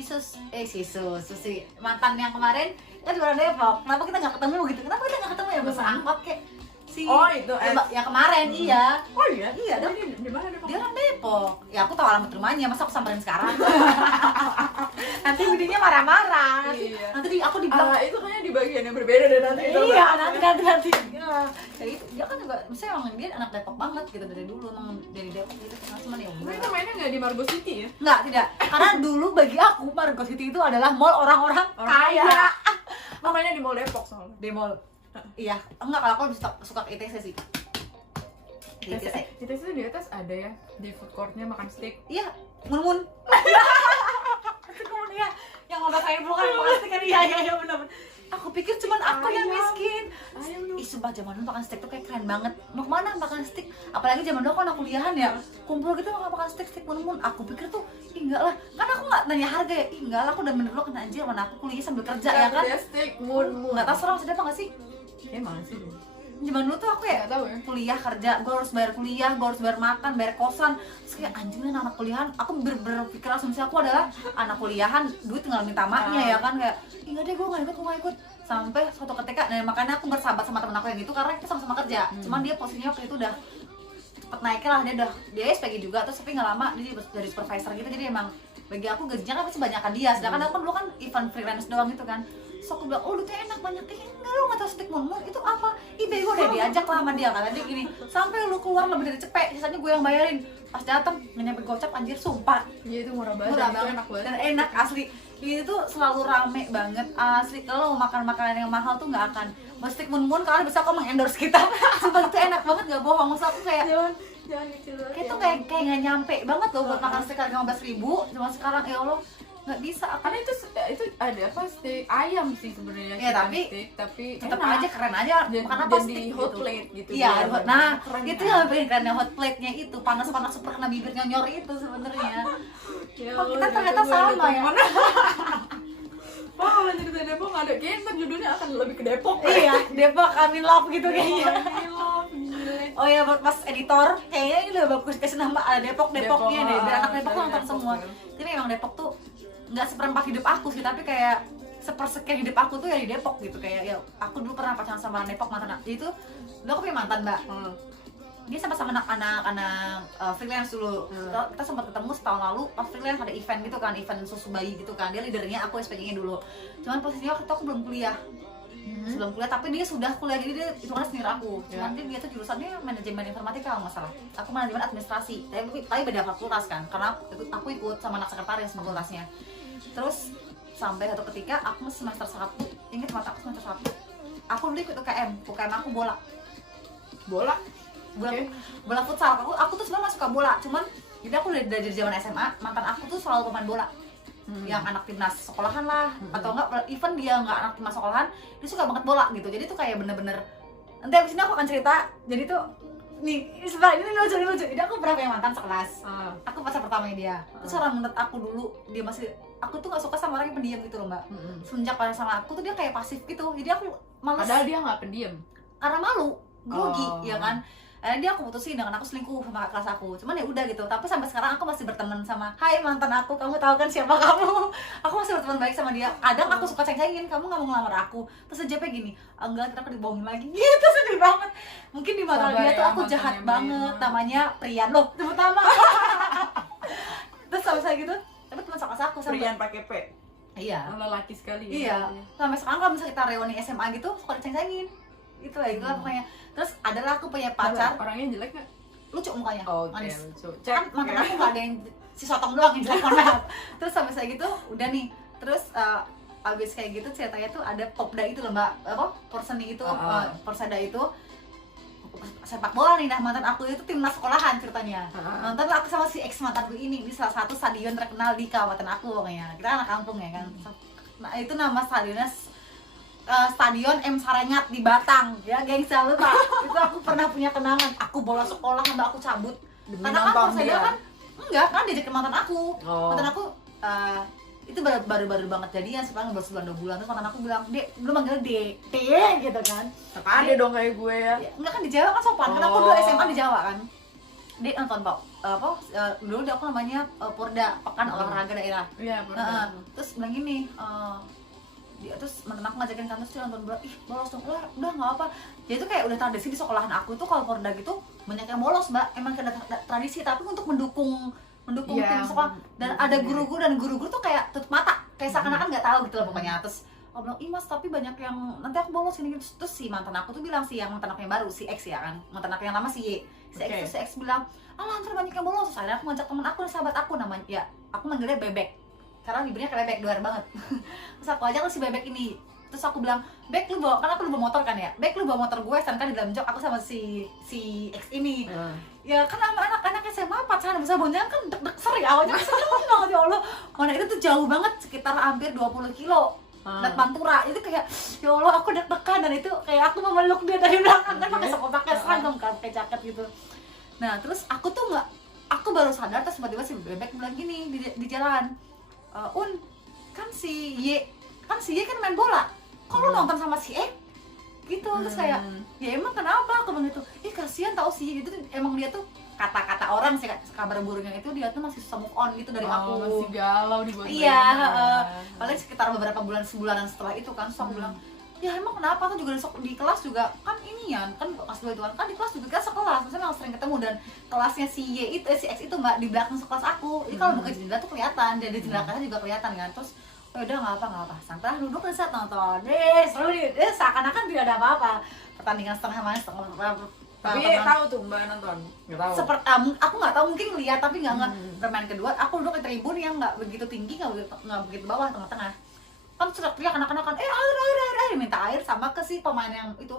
mantan yang kemarin kan di orang Depok. Kenapa kita nggak ketemu gitu? Kenapa kita nggak ketemu ya bahasa angkot kayak si Oh, itu, yang kemarin. Iya Oh iya? Iya dong. Di mana Depok? Dia orang Depok. Ya aku tahu alamat rumahnya, masa aku samperin sekarang. Nanti bidinya marah-marah. Iya. Nanti aku dibilang Itu kayaknya di bagian yang berbeda dan nanti kita iya, bahas. nanti. Ya, kayak gitu. Dia kan juga, misalnya emang dia anak Depok banget gitu dari dulu, emang dari Depok gitu. Cuman ya Tapi udah. kita mainnya nggak di Margo City ya? Enggak, tidak. Karena dulu bagi aku Margo City itu adalah mall orang-orang kaya. Lo mainnya di Mall Depok soalnya. Di mall. Iya, enggak, kalau aku lebih suka ke ITC sih. Di ITC. Kita itu di atas ada ya, di food courtnya makan steak. Iya, mun-mun. Kemudian yang ngobrol kayak bukan pasti kan, iya benar. Aku pikir cuman aku yang Ayam. miskin. Ayam lu. Ih sumpah zaman dulu makan steak tuh kayak keren banget. Mau kemana makan steak? Apalagi zaman dulu kan aku kuliahan ya, kumpul gitu makan steak mun-mun. Aku pikir tuh ih enggak lah, kan aku nggak nanya harga ya. Ih enggak lah, aku udah bener dulu kena anjir, mana aku kuliah sambil kerja ya kan. Ya steak, mun. Nggak tahu serang sedap nggak sih? Emang sih. Zaman dulu tuh aku ya Nggak tahu ya. kuliah kerja, gue harus bayar kuliah, gue harus bayar makan, bayar kosan. Terus kayak anjing anak kuliahan, aku berpikir asumsi aku adalah anak kuliahan, duit tinggal minta maknya ya kan, kayak enggak deh gue nggak ikut. sampai suatu ketika, dan makanya aku bersahabat sama temen aku yang itu karena kita sama-sama kerja. Cuman dia posisinya waktu itu udah cepet naiknya lah, dia SPG juga, terus tapi nggak lama dia dari supervisor gitu, jadi emang bagi aku gajinya kan pasti banyakan dia, sedangkan aku kan dulu kan event freelance doang gitu kan. So aku bilang, oh lu tuh enak banyak, enggak lu nggak tahu stick mun itu apa, bego deh diajak lah sama dia, kata dia gini, sampai lu keluar lebih dari cepet, sisanya gue yang bayarin. Pas dateng nggak nyampe gocap, anjir sumpah. Iya itu murah banget, Murah itu banget enak banget. dan enak asli. Ini tuh selalu rame banget asli. Kalau mau makan makanan yang mahal tuh nggak akan. Stick mun kalian bisa kok mengendorse kita. Sumpah itu enak banget, nggak bohong. Maksud aku kayak Jangan kecil banget. kayak tuh kayak nggak nyampe banget loh buat makan steak harga 15.000. Cuma sekarang ya Allah nggak bisa. Karena itu ada apa, steak ayam sih sebenarnya. Iya, chicken tapi steak, tapi tetap enak. aja keren aja. Dan- Makan apa dan steak di hot gitu. plate gitu. Iya, Iya, hot. Nah, keren itu kan? yang bikin kerennya hot plate-nya itu panas-panas super kena bibir nyonyor itu sebenarnya. Ya Oh, kita Allah, ternyata itu gua ada sama ya. temen. Wah, kalau cerita Depok nggak ada, kayaknya ntar judulnya akan lebih ke Depok. Iya, Depok I'm in love gitu kayaknya. Gila, gile. Oh ya, buat mas editor, kayaknya ini udah bagus kasih nama ada Depoknya Depok, deh, biar anak Depok tuh nonton Depok, semua. ya. Tapi memang Depok tuh nggak seperempat hidup aku sih, tapi kayak sepersekian hidup aku tuh ya di Depok gitu. Kayak ya aku dulu pernah pacaran sama orang Depok, mantan aku. Jadi tuh dulu aku punya mantan, Mbak. Dia sama-sama anak-anak freelance dulu. Kita sempat ketemu setahun lalu pas freelance ada event gitu kan, event susu bayi gitu kan. Dia leadernya, aku SPG-nya dulu. Cuman posisinya waktu itu aku belum kuliah. Sebelum kuliah, tapi dia sudah kuliah, jadi dia hitungannya senior aku. Cuman dia tuh jurusannya manajemen informatika kalau nggak salah. Aku manajemen administrasi, tapi beda fakultas kan, karena aku ikut sama anak sekretaris fakultasnya. Terus sampai satu ketika aku semester 1, ingat banget aku semester 1, aku dulu ikut UKM aku bola. Bola. Bola, Oke. bola futsal. Aku tuh sebenarnya nggak suka bola, cuman jadi aku dari zaman SMA, mantan aku tuh selalu pemain bola. Yang anak timnas sekolahan lah, atau enggak even dia nggak anak timnas sekolahan, dia suka banget bola gitu. Jadi tuh kayak bener-bener, nanti abis ini aku akan cerita. Jadi tuh nih ini lucu. Jadi aku pernah punya mantan sekelas, aku pacar pertamanya dia. Terus orang menurut aku dulu dia masih, aku tuh nggak suka sama orang yang pendiam gitu loh, Mbak. Semenjak pacaran sama aku tuh dia kayak pasif gitu, jadi aku males Padahal dia nggak pendiam. karena malu, grogi, Oh. ya kan. Dia aku putusin dengan aku selingkuh sama kakak kelas aku. Cuman ya udah gitu. Tapi sampai sekarang aku masih berteman sama, hai mantan aku, kamu tahu kan siapa kamu? Aku masih berteman baik sama dia. Kadang aku suka ceng-cengin, kamu nggak mau ngelamar aku. Terus jawabnya gini, enggak, kita aku dibohongin lagi. Gitu, sedih banget. Mungkin di mata Sabar dia ya, tuh aku mantan jahat yang banget. baik. Namanya Prian loh, sebut nama. Terus sampai saya gitu, tapi teman sekelas aku sampai. Prian pakai P. Iya. Lelaki sekali. Iya, sampai sekarang kalau misalnya kita reuni SMA gitu, suka diceng-cengin. Itu lah, itulah pokoknya. Terus adalah aku punya pacar, Orangnya jelek nggak? lucu mukanya, Oke, manis. lucu. Kan mantan aku nggak ada yang si sotong doang yang jelek, mohon maaf. Terus sampai saya gitu, udah nih. Terus abis kayak gitu ceritanya tuh ada popda itu loh, Mbak, apa? Porseni itu, Porsada itu sepak bola nih. Nah mantan aku itu timnas sekolahan ceritanya. Nonton lah aku sama si ex mantanku ini di salah satu stadion terkenal di kabupaten aku pokoknya. Kita anak kampung ya kan. Nah itu nama stadionnya Stadion M Sarengat di Batang ya, geng, selalu Pak. Itu aku pernah punya kenangan. Aku bola sekolah sampai aku cabut. Demi Karena kan nonton Perseda dia. kan enggak kan diajakin mantan aku. Oh. Mantan aku itu baru-baru banget jadian, sekarang baru sebulan 2 bulan. Terus mantan aku bilang, "Dek, lu manggil Dek," gitu kan. Ada dong kayak gue ya. Ya, enggak kan di Jawa kan sopan, kan aku dulu SMA di Jawa kan. Dek nonton Pak, dulu aku namanya Porda, Pekan Olahraga Daerah. Iya, Nah, terus bilang gini, dia terus mantan aku ngajakin kantor sih nonton bola, ih bolos dong, udah nggak apa. Jadi itu kayak udah tradisi di sekolahan aku tuh kalau Porda gitu banyak yang bolos, Mbak. Emang kayak tradisi, tapi untuk mendukung Iya, tim sekolah. Dan ada guru-guru, dan guru-guru tuh kayak tutup mata, kayak seakan-akan nggak tahu gitu loh pokoknya. Terus aku bilang, ih mas, tapi banyak yang nanti aku bolos ini. Terus si mantan aku tuh bilang, si yang mantan aku yang baru, si X ya kan, mantan aku yang lama si Y. Si X Oke. tuh, si X bilang, alah ntar banyak yang bolos. Terus akhirnya aku ngajak temen aku, sahabat aku namanya, ya aku manggilnya Bebek karena bibirnya kayak bebek, luar banget. Terus aku ajak si Bebek ini. Terus aku bilang, Bek lu bawa, karena aku lu bawa motor kan ya, Bek lu bawa motor gue, sedangkan di dalam jok aku sama si X ini. Ya kan sama anak-anak SMA pacaran bisa boncengan kan deg-deg seri, awalnya seneng banget, ya Allah. Mana itu tuh jauh banget, sekitar hampir 20 kilo. Dan Pantura itu kayak, ya Allah aku deg-degan, dan itu kayak aku memeluk dia dari belakang kan, pakai seragam kan, pakai jaket gitu. Nah terus aku tuh aku baru sadar, terus tiba-tiba si Bebek bilang gini di jalan, Un, kan si Y kan main bola, kok lu nonton sama si X? Gitu. Terus kayak, ya emang kenapa? Aku bilang gitu, ih kasihan tau si Y itu, emang dia tuh kata-kata orang sih, kabar burungnya itu dia tuh masih susah move on gitu dari aku. Masih galau di bawah. Iya, paling sekitar beberapa bulan, sebulanan setelah itu kan. Terus aku bilang, ya emang kenapa, kan juga di kelas juga kan ini ya kan kelas 2 itu kan di kelas juga kan sekelas, maksudnya memang sering ketemu, dan kelasnya si Y itu si X itu mbak di belakang sekelas aku, jadi kalau buka jendela tuh kelihatan, dan di jendela kaca juga kelihatan kan. Terus oh udah nggak apa santai duduk dan saat nonton seru nih, seakan-akan tidak ada apa-apa, pertandingan setengah main setengah Tapi tahu tuh Mbak nonton? Nggak tahu. seperti aku nggak tahu, mungkin lihat tapi nggak bermain. Kedua aku duduk di tribun yang nggak begitu tinggi, nggak begitu bawah, tengah-tengah. Kan teriak anak-anak kan air minta air, sama ke si pemain yang itu,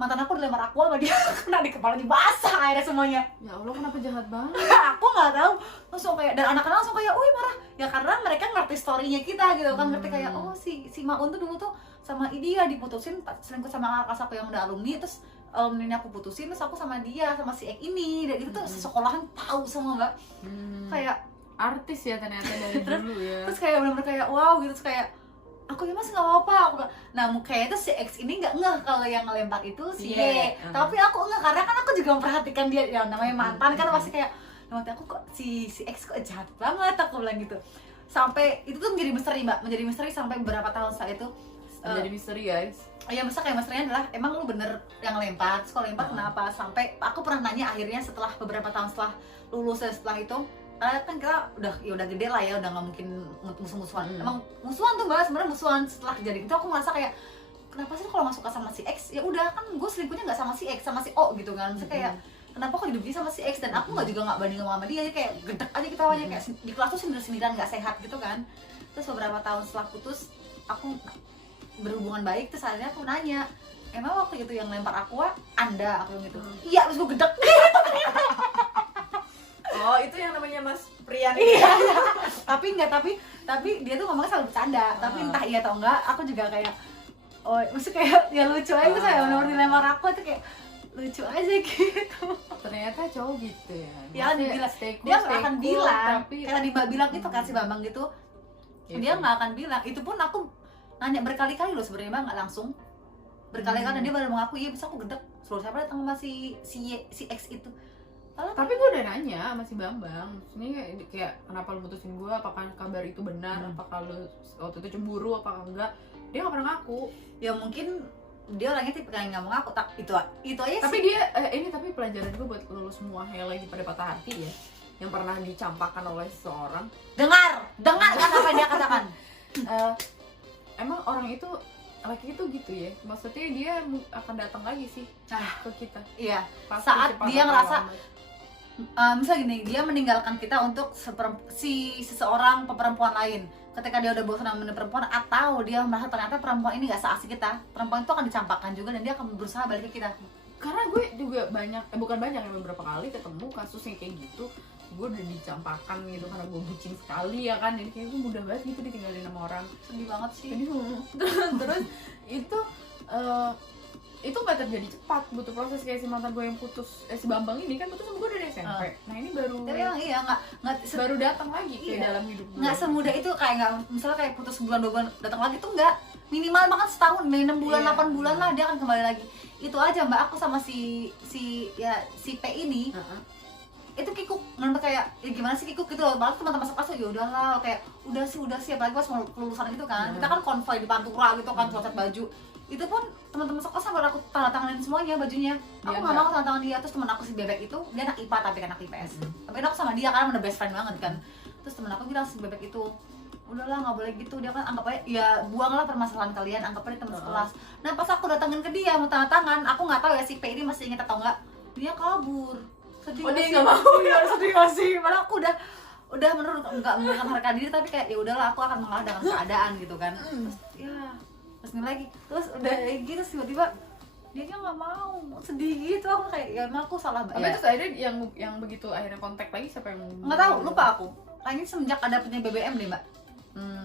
mantan aku dilempar aqua sama dia kena di kepala, dibasah airnya semuanya. Ya Allah, kenapa jahat banget? Aku nggak tahu, langsung kayak, dan anak-anak langsung kayak wih marah ya, karena mereka ngerti storynya kita gitu kan, ngerti kayak oh si Maun tuh dulu tuh sama dia diputusin selingkuh sama kakak aku yang udah alumni, terus ini aku putusin, terus aku sama dia sama si Ek ini, dan itu tuh sekolahan tahu semua mbak. Kayak artis ya ternyata dari dulu ya. terus kayak bener-bener kayak wow gitu, terus kayak aku ya mas nggak apa-apa aku bilang. Nah kayaknya tuh si X ini nggak ngeh kalau yang ngelempar itu si Y, tapi aku ngeh karena kan aku juga memperhatikan dia, yang namanya mantan kan pasti kayak nanti aku kok si X kok jahat banget, aku bilang gitu. Sampai itu tuh menjadi misteri sampai beberapa tahun setelah itu. Menjadi misteri guys. Ya masa kayak misterinya adalah emang lu bener yang lempar, terus kalau lempar kenapa? Sampai aku pernah nanya akhirnya setelah beberapa tahun setelah lulus dan setelah itu, kan kita udah gede lah ya, udah nggak mungkin musuh-musuhan. Emang musuhan tuh mbak, sebenarnya musuhan. Setelah kejadian itu aku merasa kayak kenapa sih kalau nggak suka sama si X, ya udah kan gue selingkuhnya nggak sama si X, sama si O gitu kan. Maksudnya kayak kenapa kok hidupnya sama si X, dan aku nggak juga nggak banding sama dia, kayak gedek aja ketawanya, kayak di kelas tuh sendiri-sendirian nggak sehat gitu kan. Terus beberapa tahun setelah putus aku berhubungan baik, terus akhirnya aku nanya, emang waktu itu yang lempar aqua Anda? Aku bilang gitu. Iya, terus gue gedek. Oh, itu yang namanya Mas Prian. Iya. tapi dia tuh ngomongnya selalu bercanda. Tapi entah iya atau enggak, aku juga kayak oh, maksudnya kayak ya lucu aja gitu, saya benar-benar dilempar aqua tuh kayak lucu aja gitu. Ternyata cowok gitu ya. Ya dibilang, dia nggak akan bilang, kayak tadi Mbak bilang itu kasih Bambang gitu. Dia nggak akan bilang. Itu pun aku nanya berkali-kali loh sebenarnya Mbak, nggak langsung berkali-kali, dan dia baru mengaku iya, bisa aku gedek suruh siapa datang sama si X itu. Tapi gue udah nanya sama si Bambang, ini kayak kenapa lu putusin gue, apakah kabar itu benar, apakah lu waktu itu cemburu apa enggak. Dia nggak pernah ngaku. Ya mungkin dia orangnya tipe yang nggak mau ngaku, itu aja. Tapi dia ini tapi pelajaran juga buat lu semua yang lagi pada patah hati ya, yang pernah dicampakkan oleh seseorang. Dengar kan apa yang dia katakan. Emang orang itu, laki itu gitu ya, maksudnya dia akan datang lagi sih ke kita. Iya. Pasti saat dia ngerasa misalnya gini, dia meninggalkan kita untuk seseorang perempuan lain. Ketika dia udah bosan sama perempuan, atau dia merasa ternyata perempuan ini gak seasik kita, perempuan itu akan dicampakkan juga, dan dia akan berusaha balik ke kita. Karena gue juga bukan banyak ya, beberapa kali ketemu kasus yang kayak gitu, gue udah dicampakkan gitu karena gue bucin sekali ya kan, jadi kayak gue mudah banget gitu ditinggalin sama orang. Sedih banget sih. Terus itu nggak terjadi cepat, butuh proses. Kayak si mantan gue yang putus, si Bambang ini kan putus sama gue dari SMP. Nah ini baru. Tapi emang iya nggak baru datang lagi ke dalam hidup gue. Nggak semudah itu, kayak nggak misalnya kayak putus sebulan 2 bulan datang lagi tuh nggak, minimal banget setahun, 6 bulan 8 bulan lah dia akan kembali lagi. Itu aja mbak, aku sama si P ini itu kikuk, menurut kayak ya gimana sih kikuk gitu loh. Malah teman-teman sekelas ya udahlah, kayak udah sih apalagi pas mau kelulusan gitu kan, kita kan konvoy di Pantura gitu kan, closet baju itu pun teman-teman sekelas sampai aku tanda tanganin semuanya bajunya. Aku nggak mau tanda tangan dia. Terus teman aku si Bebek itu, dia anak IPA tapi kan anak IPS. Tapi aku sama dia karena bener best friend banget kan. Terus teman aku bilang si Bebek itu, udahlah nggak boleh gitu, dia kan anggap aja ya buanglah permasalahan kalian, anggap aja teman sekelas. Nah pas aku datengin ke dia mau tanda tangan, aku nggak tahu ya si P ini masih inget atau enggak, dia kabur. Sedih. Oh dia nggak mau. Iya sedih gak sih, malah aku udah menurut nggak menggunakan harga diri, tapi kayak ya udahlah aku akan mengalah dengan keadaan gitu kan. Terus ya terus ini lagi, terus udah gitu tiba-tiba dia nggak mau, sedih gitu. Aku kayak ya emang aku salah banget. Tapi terus akhirnya yang begitu akhirnya kontak lagi siapa yang nggak tahu, lupa aku. Kayaknya semenjak ada punya BBM deh mbak.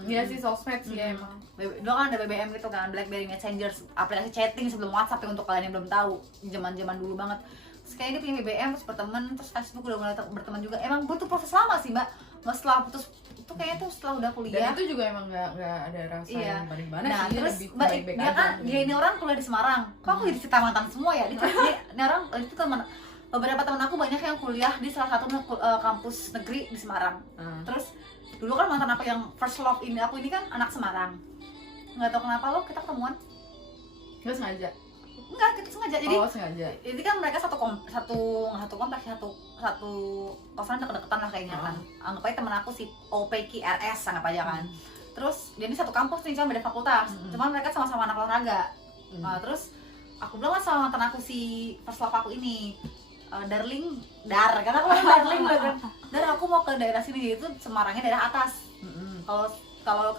Iya sih, sosmed sih emang. Dulu kan ada BBM gitu kan, BlackBerry Messenger, aplikasi chatting sebelum WhatsApp ya, untuk kalian yang belum tahu, zaman dulu banget. Terus kayaknya dia punya BBM, terus berteman, terus Facebook udah mulai berteman juga. Emang butuh proses lama sih mbak, nggak setelah putus itu kayaknya tuh setelah udah kuliah. Dan itu juga emang nggak ada rasa yang gimana nah, sih. Terus mbak, dia kan dia ini orang kuliah di Semarang. Kok aku jadi cerita mantan semua ya? Ini orang itu beberapa teman aku banyak yang kuliah di salah satu kampus negeri di Semarang. Terus dulu kan mantan aku yang first love ini, aku ini kan anak Semarang. Nggak tahu kenapa kita ketemuan. Nggak sengaja. Enggak, kita sengaja. Jadi Oh, sengaja. ini kan mereka satu kompleks, satu kosan deket-deketan lah kayaknya kan. Anggap aja temen aku si OPQRS anggap aja kan. Terus dia ini satu kampus nih, cuma beda fakultas. Cuman mereka sama-sama anak olahraga. Terus aku bilang kan sama mantan aku si first love aku ini, darling, karena aku bilang darling kan. Aku mau ke daerah sini, itu Semarangnya daerah atas. Kalau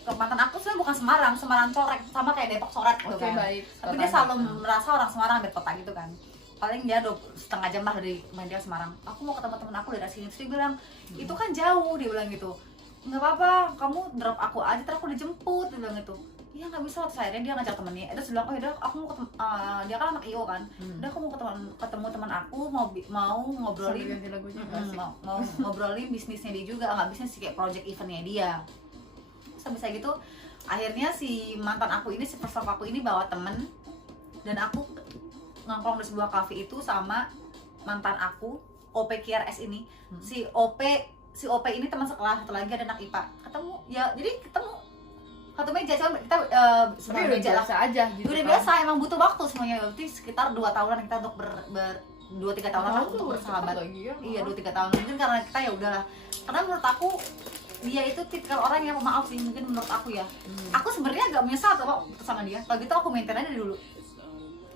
ke mantan aku sebenarnya bukan Semarang coret, sama kayak Depok coret gitu Oke, kan. baik. Tapi dia selalu merasa orang Semarang dari kota gitu kan. Paling dia setengah jam lah dari main dia Semarang. Aku mau ketemu temen aku dari sini. Terus dia bilang, itu kan jauh, dia bilang gitu. Nggak apa-apa, kamu drop aku aja, terus aku dijemput, dia bilang gitu. Iya nggak bisa, terus akhirnya dia ngajak temennya. Terus dia bilang, oh yaudah aku mau ketemu, dia kan anak IO kan. Udah aku mau ketemu teman aku, mau ngobrolin, ganti lagunya mau ngobrolin bisnisnya dia juga, nggak bisnis sih, kayak project eventnya dia. Terus bisa gitu, akhirnya si mantan aku ini, si first love aku ini bawa temen, dan aku nongkrong di sebuah cafe itu sama mantan aku OPQRS ini. Si OP ini teman sekelas, satu lagi ada anak IPA. Ketemu ya, jadi ketemu satu meja, cuma kita sebenarnya udah meja lah. biasa aja gitu. Udah kan. biasa, emang butuh waktu semuanya. Berarti sekitar 2 tahunan kita untuk 2-3 tahunan lah untuk bersahabat. Iya, 2-3 tahun. Mungkin karena kita ya udahlah. Karena menurut aku dia itu tipikal orang yang maaf sih, mungkin menurut aku ya. Aku sebenarnya agak menyesal tuh kok putus sama dia. Kalau gitu aku maintain aja dulu.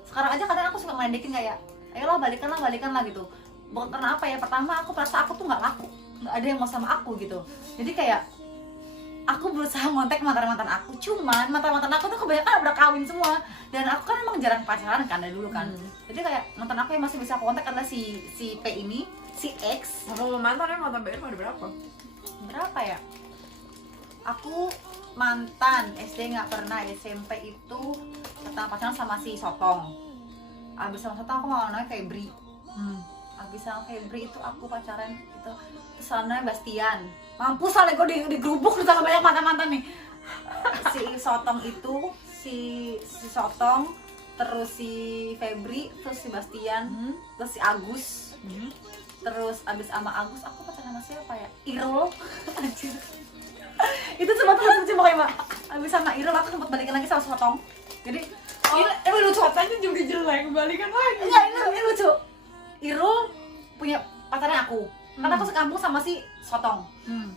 Sekarang aja kadang aku suka ngeledekin kayak, ayolah balikan lah gitu. Bukan karena apa ya, pertama aku merasa aku tuh nggak laku, nggak ada yang mau sama aku gitu. Jadi kayak aku berusaha ngontek mantan aku, cuman mantan aku tuh kebanyakan udah kawin semua, dan aku kan emang jarang pacaran kan dari dulu kan. Jadi kayak mantan aku yang masih bisa aku kontak adalah si P ini, si X. Kalau mantannya mantan BR ada berapa? Berapa ya? Aku mantan SD nggak pernah, SMP itu pertama pacaran sama si Sotong. Abis sama Sotong aku mau namanya Febri. Abis sama Febri itu aku pacaran itu, terus namanya Bastian. Mampus lah gue di gerubuk sama banyak mantan nih. Si Sotong itu, si Sotong, terus si Febri, terus si Bastian, terus si Agus. Terus abis sama Agus aku pacaran sama siapa ya? Irul. Anjir. Itu sempat lucu pokoknya, Mbak. Abis sama Irul aku sempat balikan lagi sama Sotong. Jadi ini lucu. Katanya juga jelek, balikan lagi. Enggak, ini lucu. Irul punya pacarnya aku. Karena aku sekampung sama si Sotong.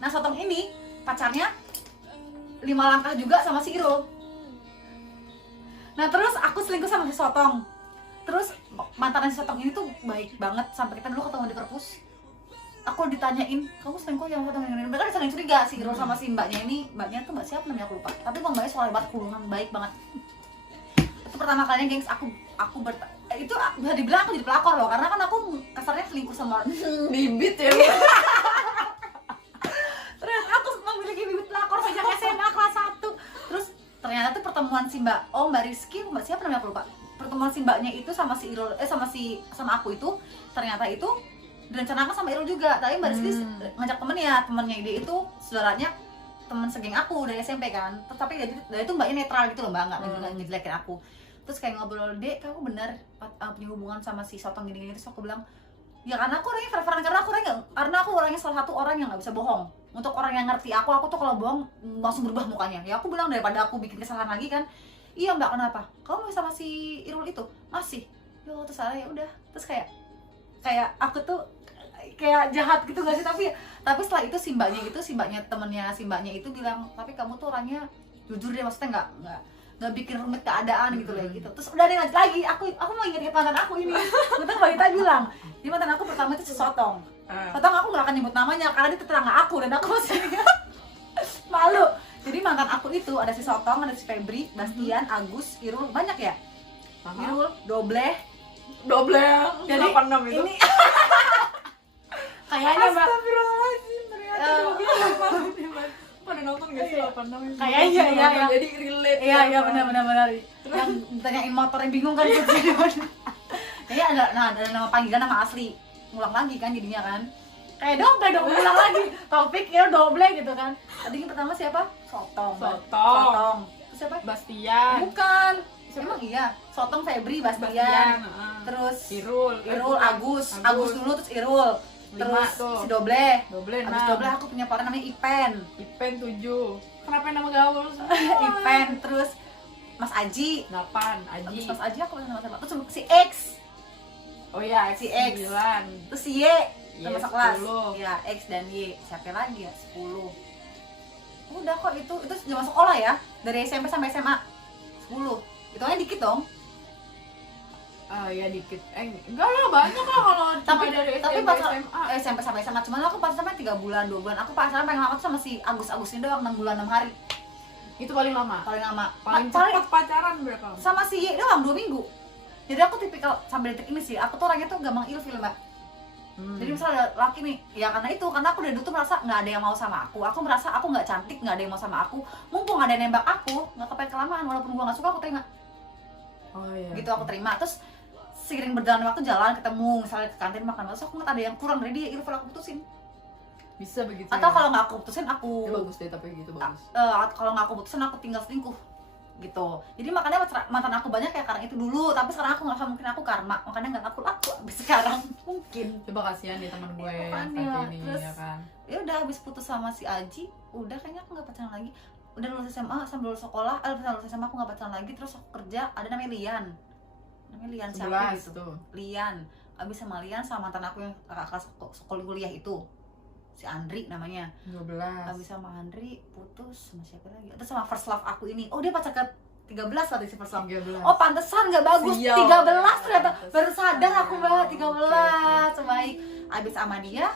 Nah, Sotong ini pacarnya 5 langkah juga sama si Irul. Nah, terus aku selingkuh sama si Sotong. Terus mantan si Sotong ini tuh baik banget, sampai kita dulu ketemu di perpus. Aku ditanyain, kamu selingkuh sama Sotong yang ini? Mereka saling curiga, si Irul sama si mbaknya ini. Mbaknya tuh mbak siapa namanya aku lupa. Tapi mbaknya soleh banget, kulungan, baik banget. Itu pertama kalinya gengs aku itu bisa dibilang aku jadi pelakor loh, karena kan aku kasarnya selingkuh sama bibit ya. Terus aku memiliki bibit pelakor sejak SMA kelas 1. Terus ternyata tuh pertemuan si Mbak Rizky, Mbak siapa namanya aku lupa. Pertemuan si mbaknya itu sama si Irul, sama aku itu ternyata itu direncanakan sama Irul juga. Tapi Mbak Rizky ngajak temennya dia itu saudaranya teman segeng aku dari SMP kan. Terus tapi dari itu mbaknya netral gitu loh, Mbak, nggak ngejelekin aku. Terus kayak ngobrol, Dek, kamu benar punya hubungan sama si Sotong gini-gini. Terus aku bilang, ya karena aku orangnya fair-fairan, karena aku orangnya salah satu orang yang nggak bisa bohong. Untuk orang yang ngerti aku tuh kalau bohong langsung berubah mukanya. Ya aku bilang daripada aku bikin kesalahan lagi kan. Iya Mbak, kenapa? Kamu masih sama si Irul itu? Masih. Yo, terus salah ya udah. Terus kayak aku tuh kayak jahat gitu gak sih, tapi setelah itu si mbaknya temennya si mbaknya itu bilang, tapi kamu tuh orangnya jujur deh, maksudnya nggak bikin rumit keadaan gitu lah gitu. Terus udah deh lagi aku mau ingat mantan aku ini. Betul Mbak Ita bilang, jadi mantan aku pertama itu si Sotong. Sotong aku nggak akan nyebut namanya karena dia tetangga aku dan aku masih malu. Jadi mantan aku itu ada si Sotong, ada si Febri, Bastian, Agus, Irul, banyak ya. Irul, Dobleh. Jadi 86 itu. Ini kayaknya Mbak. Astagfirullahaladzim, ternyata pada nonton gak sih 86 itu? Kayaknya ya. Jadi relate. Iya benar. Yang ditanyain motor yang bingung kan gitu. Jadi ada nama panggilan, nama asli. Ngulang lagi kan jadinya kan. Kayak Doble ulang lagi. Topik ya Doble gitu kan. Tadi yang pertama siapa? Sotong. Terus siapa? Bastian. Bukan. Emang iya. Sotong, Febri, Bastian. Terus Irul, Agus dulu, terus Irul. Terus si Doble. Abis Doble aku punya partner namanya Ipen 7. Kenapa nama gaul? Ipen, terus Mas Aji. 8 Abis Aji. Mas Aji aku sama siapa? Terus si X, Oh iya, si X. 9. terus si Y Y, sama sekelas. 10. Ya, X dan Y. Siapa lagi ya? 10. Udah kok itu zaman sekolah ya. Dari SMP sampai SMA 10. Hitungannya dikit dong. Ya dikit. Enggak lah, banyak lah kalau cuma dari Tapi SMP pacar SMA. SMP sampai SMA cuman aku pacaran 3 bulan, 2 bulan. Aku pacaran paling lama tuh sama si Agus ini doang 6 bulan 6 hari. Itu paling lama. Paling lama. Paling Paling cepat pacaran berapa lama? sama si Y doang 2 minggu. Jadi aku tipikal sampai detik ini sih, aku tuh orangnya tuh gampang ilfil mbak. Jadi misalnya ada laki nih, ya karena aku dari dulu tuh merasa nggak ada yang mau sama aku merasa aku nggak cantik, nggak ada yang mau sama aku, mumpung ada yang nembak aku, nggak kepengen kelamaan, walaupun gua nggak suka aku terima. Oh iya. Gitu aku terima. Terus seiring berjalan waktu jalan ketemu, misalnya ke kantin makan, terus aku ngeliat ada yang kurang dari dia, ilfil aku putusin. Bisa begitu. Atau ya? kalau nggak aku putusin aku, Ya, bagus deh tapi gitu bagus. kalau nggak aku putusin aku tinggal selingkuh gitu. Jadi makanya mantan aku banyak kayak karena itu dulu, tapi sekarang aku nggak, mungkin aku karma, makanya nggak aku laku abis sekarang mungkin. Coba kasihan nih teman gue yang Makanya, satu ini terus ya kan. Ya udah habis putus sama si Aji, udah kayaknya aku nggak pacaran lagi. Udah lulus SMA sambil lulus sekolah, lulus SMA aku nggak pacaran lagi. Terus aku kerja, ada namanya Lian siapa 11 gitu. tuh. Lian, abis sama Lian sama mantan aku yang kakak sekolah kuliah itu, si Andri namanya. 12. Abis sama Andri putus sama siapa lagi? Terus sama first love aku ini. Oh dia pacar ke 13 lah si first love. 13. Oh pantesan nggak bagus. Sial. 13 ternyata baru sadar aku mbak. 13 Oke. sebaik. Abis sama dia,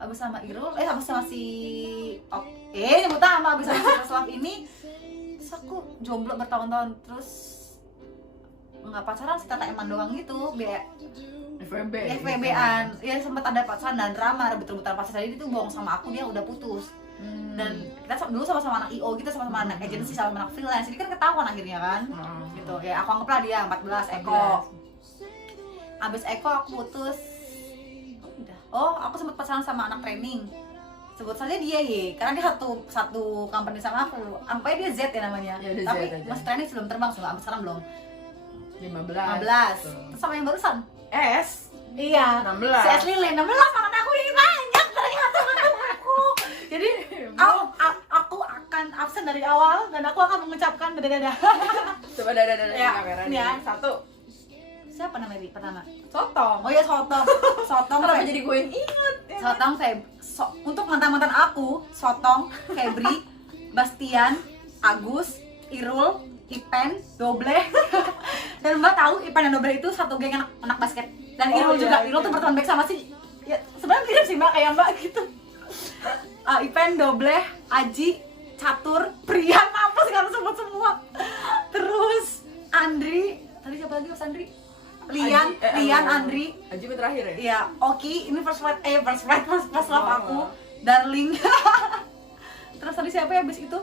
abis sama Irul, abis sama si nyebut nama, abis sama si first love ini. Terus aku jomblo bertahun-tahun, terus nggak pacaran sih, tata eman doang gitu, FWB. FWB-an. Ya sempat ada pacaran dan drama, rebut-rebutan pacar. Jadi itu bohong sama aku, dia udah putus. Dan kita dulu sama-sama anak IO gitu, sama-sama anak agency, sama anak freelance. Jadi kan ketahuan akhirnya kan. Gitu. Ya aku anggaplah dia 14 Eko. Abis Eko aku putus. Udah. Oh, aku sempat pacaran sama anak training. Sebut saja dia Y, karena dia satu company sama aku. Sampai dia Z ya namanya. Ya, dia Tapi Z aja. mas training sebelum terbang, sampai sekarang belum. 15. 15. Terus sama yang barusan. S. Iya. 16. Si Ashley Lin 16 mantan aku ini banyak ternyata mantan aku. Jadi aku akan absen dari awal dan aku akan mengucapkan dadah. Coba dadah Ya, kamera ini ya. nih. 1. Siapa namanya Bi pertama? Sotong. Oh ya Sotong. Kenapa jadi gue yang inget? Ya? Sotong untuk mantan-mantan aku, Sotong, Febri, Bastian, Agus, Irul, Ipen, Doble. Dan Mbak tahu Ipen dan Doble itu satu geng anak basket. Dan Irul juga. Irul tuh berteman baik sama si, ya sebenarnya mirip sih Mbak kayak Mbak gitu. Ipen, Doble, Aji, Catur, Prian, apa sih harus sebut semua. Terus Andri, tadi siapa lagi Mas Andri? Lian, Andri, Aji itu terakhir ya? iya, Oki, ini first love aku, Darling. Terus tadi siapa ya abis itu?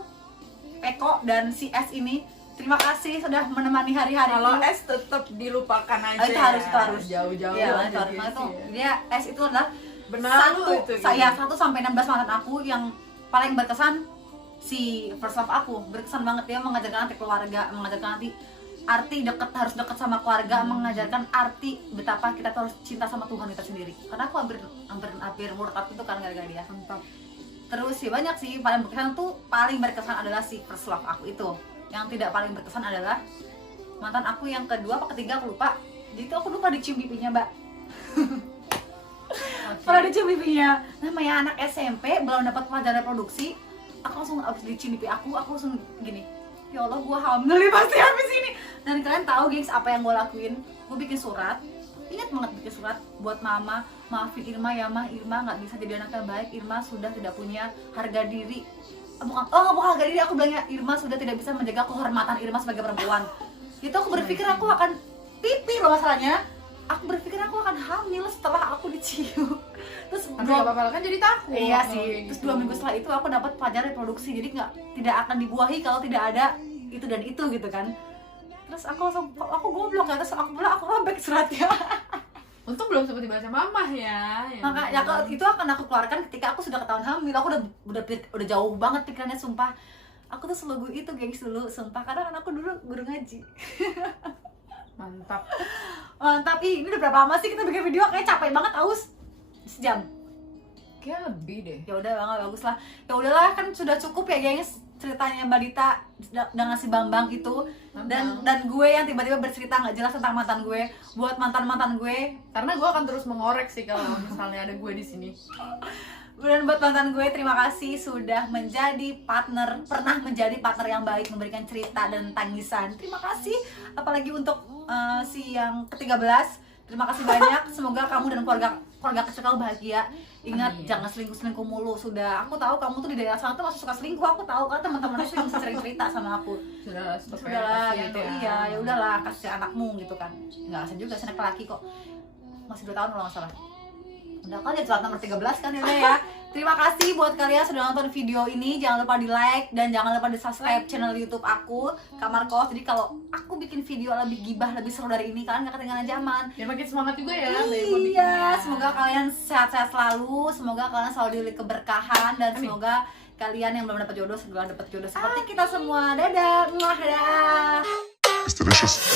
Eko dan si S ini. Terima kasih sudah menemani hari-hari. Kalau S tetap dilupakan aja. Itu harus jauh-jauh ya, aja itu gitu dia S itu adalah Benar lu itu. saya 1 sampai 16 mantan aku yang paling berkesan. Si first love aku berkesan banget, dia mengajarkan arti keluarga, mengajarkan arti harus dekat sama keluarga, mengajarkan arti betapa kita tuh harus cinta sama Tuhan kita sendiri. Karena aku hampir murtad itu kan gara-gara dia. Mantap. Terus sih banyak sih, paling berkesan adalah si first love aku itu. Yang tidak paling berkesan adalah mantan aku yang kedua apa ketiga aku lupa. Jadi itu aku lupa dicium pipinya mbak. Pernah dicium pipinya. Namanya anak SMP belum dapat pelajaran reproduksi, aku langsung abis dicium pipi aku langsung gini, ya Allah gue hamil nih pasti habis ini. Dan kalian tahu gengs apa yang gue lakuin? Gue bikin surat, ingat banget bikin surat buat mama, maafin Irma ya mah, Irma nggak bisa jadi anak yang baik, Irma sudah tidak punya harga diri. Bukan harga diri, aku bilangnya Irma sudah tidak bisa menjaga kehormatan Irma sebagai perempuan. Itu aku berpikir aku akan pipi loh masalahnya. Aku berpikir aku akan hamil setelah aku dicium. Terus Tapi gak apa-apa kan jadi takut. iya sih. Terus Gitu. 2 minggu setelah itu aku dapat pelajaran reproduksi, jadi tidak akan dibuahi kalau tidak ada itu dan itu gitu kan. Terus aku goblok ya, terus aku robek suratnya. Untung belum sempat dibaca mamah ya. Makanya itu akan aku keluarkan ketika aku sudah ketahuan hamil. Aku udah jauh banget pikirannya sumpah. Aku tuh selalu itu gengs dulu sumpah, karena kan aku dulu guru ngaji. Mantap. Tapi ini udah berapa lama sih kita bikin video? Kayak capek banget aus. Sejam. Kayak lebih deh. Ya udah banget bagus lah. Ya udahlah kan sudah cukup ya gengs. ceritanya Mbak Dita dengan si Bambang itu, dan gue yang tiba-tiba bercerita nggak jelas tentang mantan gue buat mantan gue. Karena gue akan terus mengorek sih kalau misalnya ada gue di sini. Dan buat mantan gue, terima kasih sudah pernah menjadi partner yang baik, memberikan cerita dan tangisan. Terima kasih, apalagi untuk si yang ke-13. Terima kasih banyak. Semoga kamu dan keluarga kecil kamu bahagia. Ingat, Amin. jangan selingkuh mulu. Sudah, aku tahu kamu tuh di daerah sana tuh masih suka selingkuh. Aku tahu kan teman-teman aku yang sering cerita sama aku. Sudah stop ya, Sudahlah kasihan gitu. ya. Iya, ya udahlah, kasih anakmu gitu kan. Enggak kasihan juga, anak laki kok. Masih 2 tahun kalau nggak salah. Udah kan ya telat nomor 13 kan ya udah ya. Terima kasih buat kalian sudah nonton video ini. Jangan lupa di like dan jangan lupa di subscribe channel YouTube aku, Kamar Kos. Jadi kalau aku bikin video lebih gibah, lebih seru dari ini, kalian gak ketinggalan zaman. Biar makin semangat juga ya. Iya, semoga kalian sehat-sehat selalu. Semoga kalian selalu diberi keberkahan dan Amin. semoga kalian yang belum dapat jodoh segera dapat jodoh seperti kita semua. Dadah, muah, dadah. It's delicious.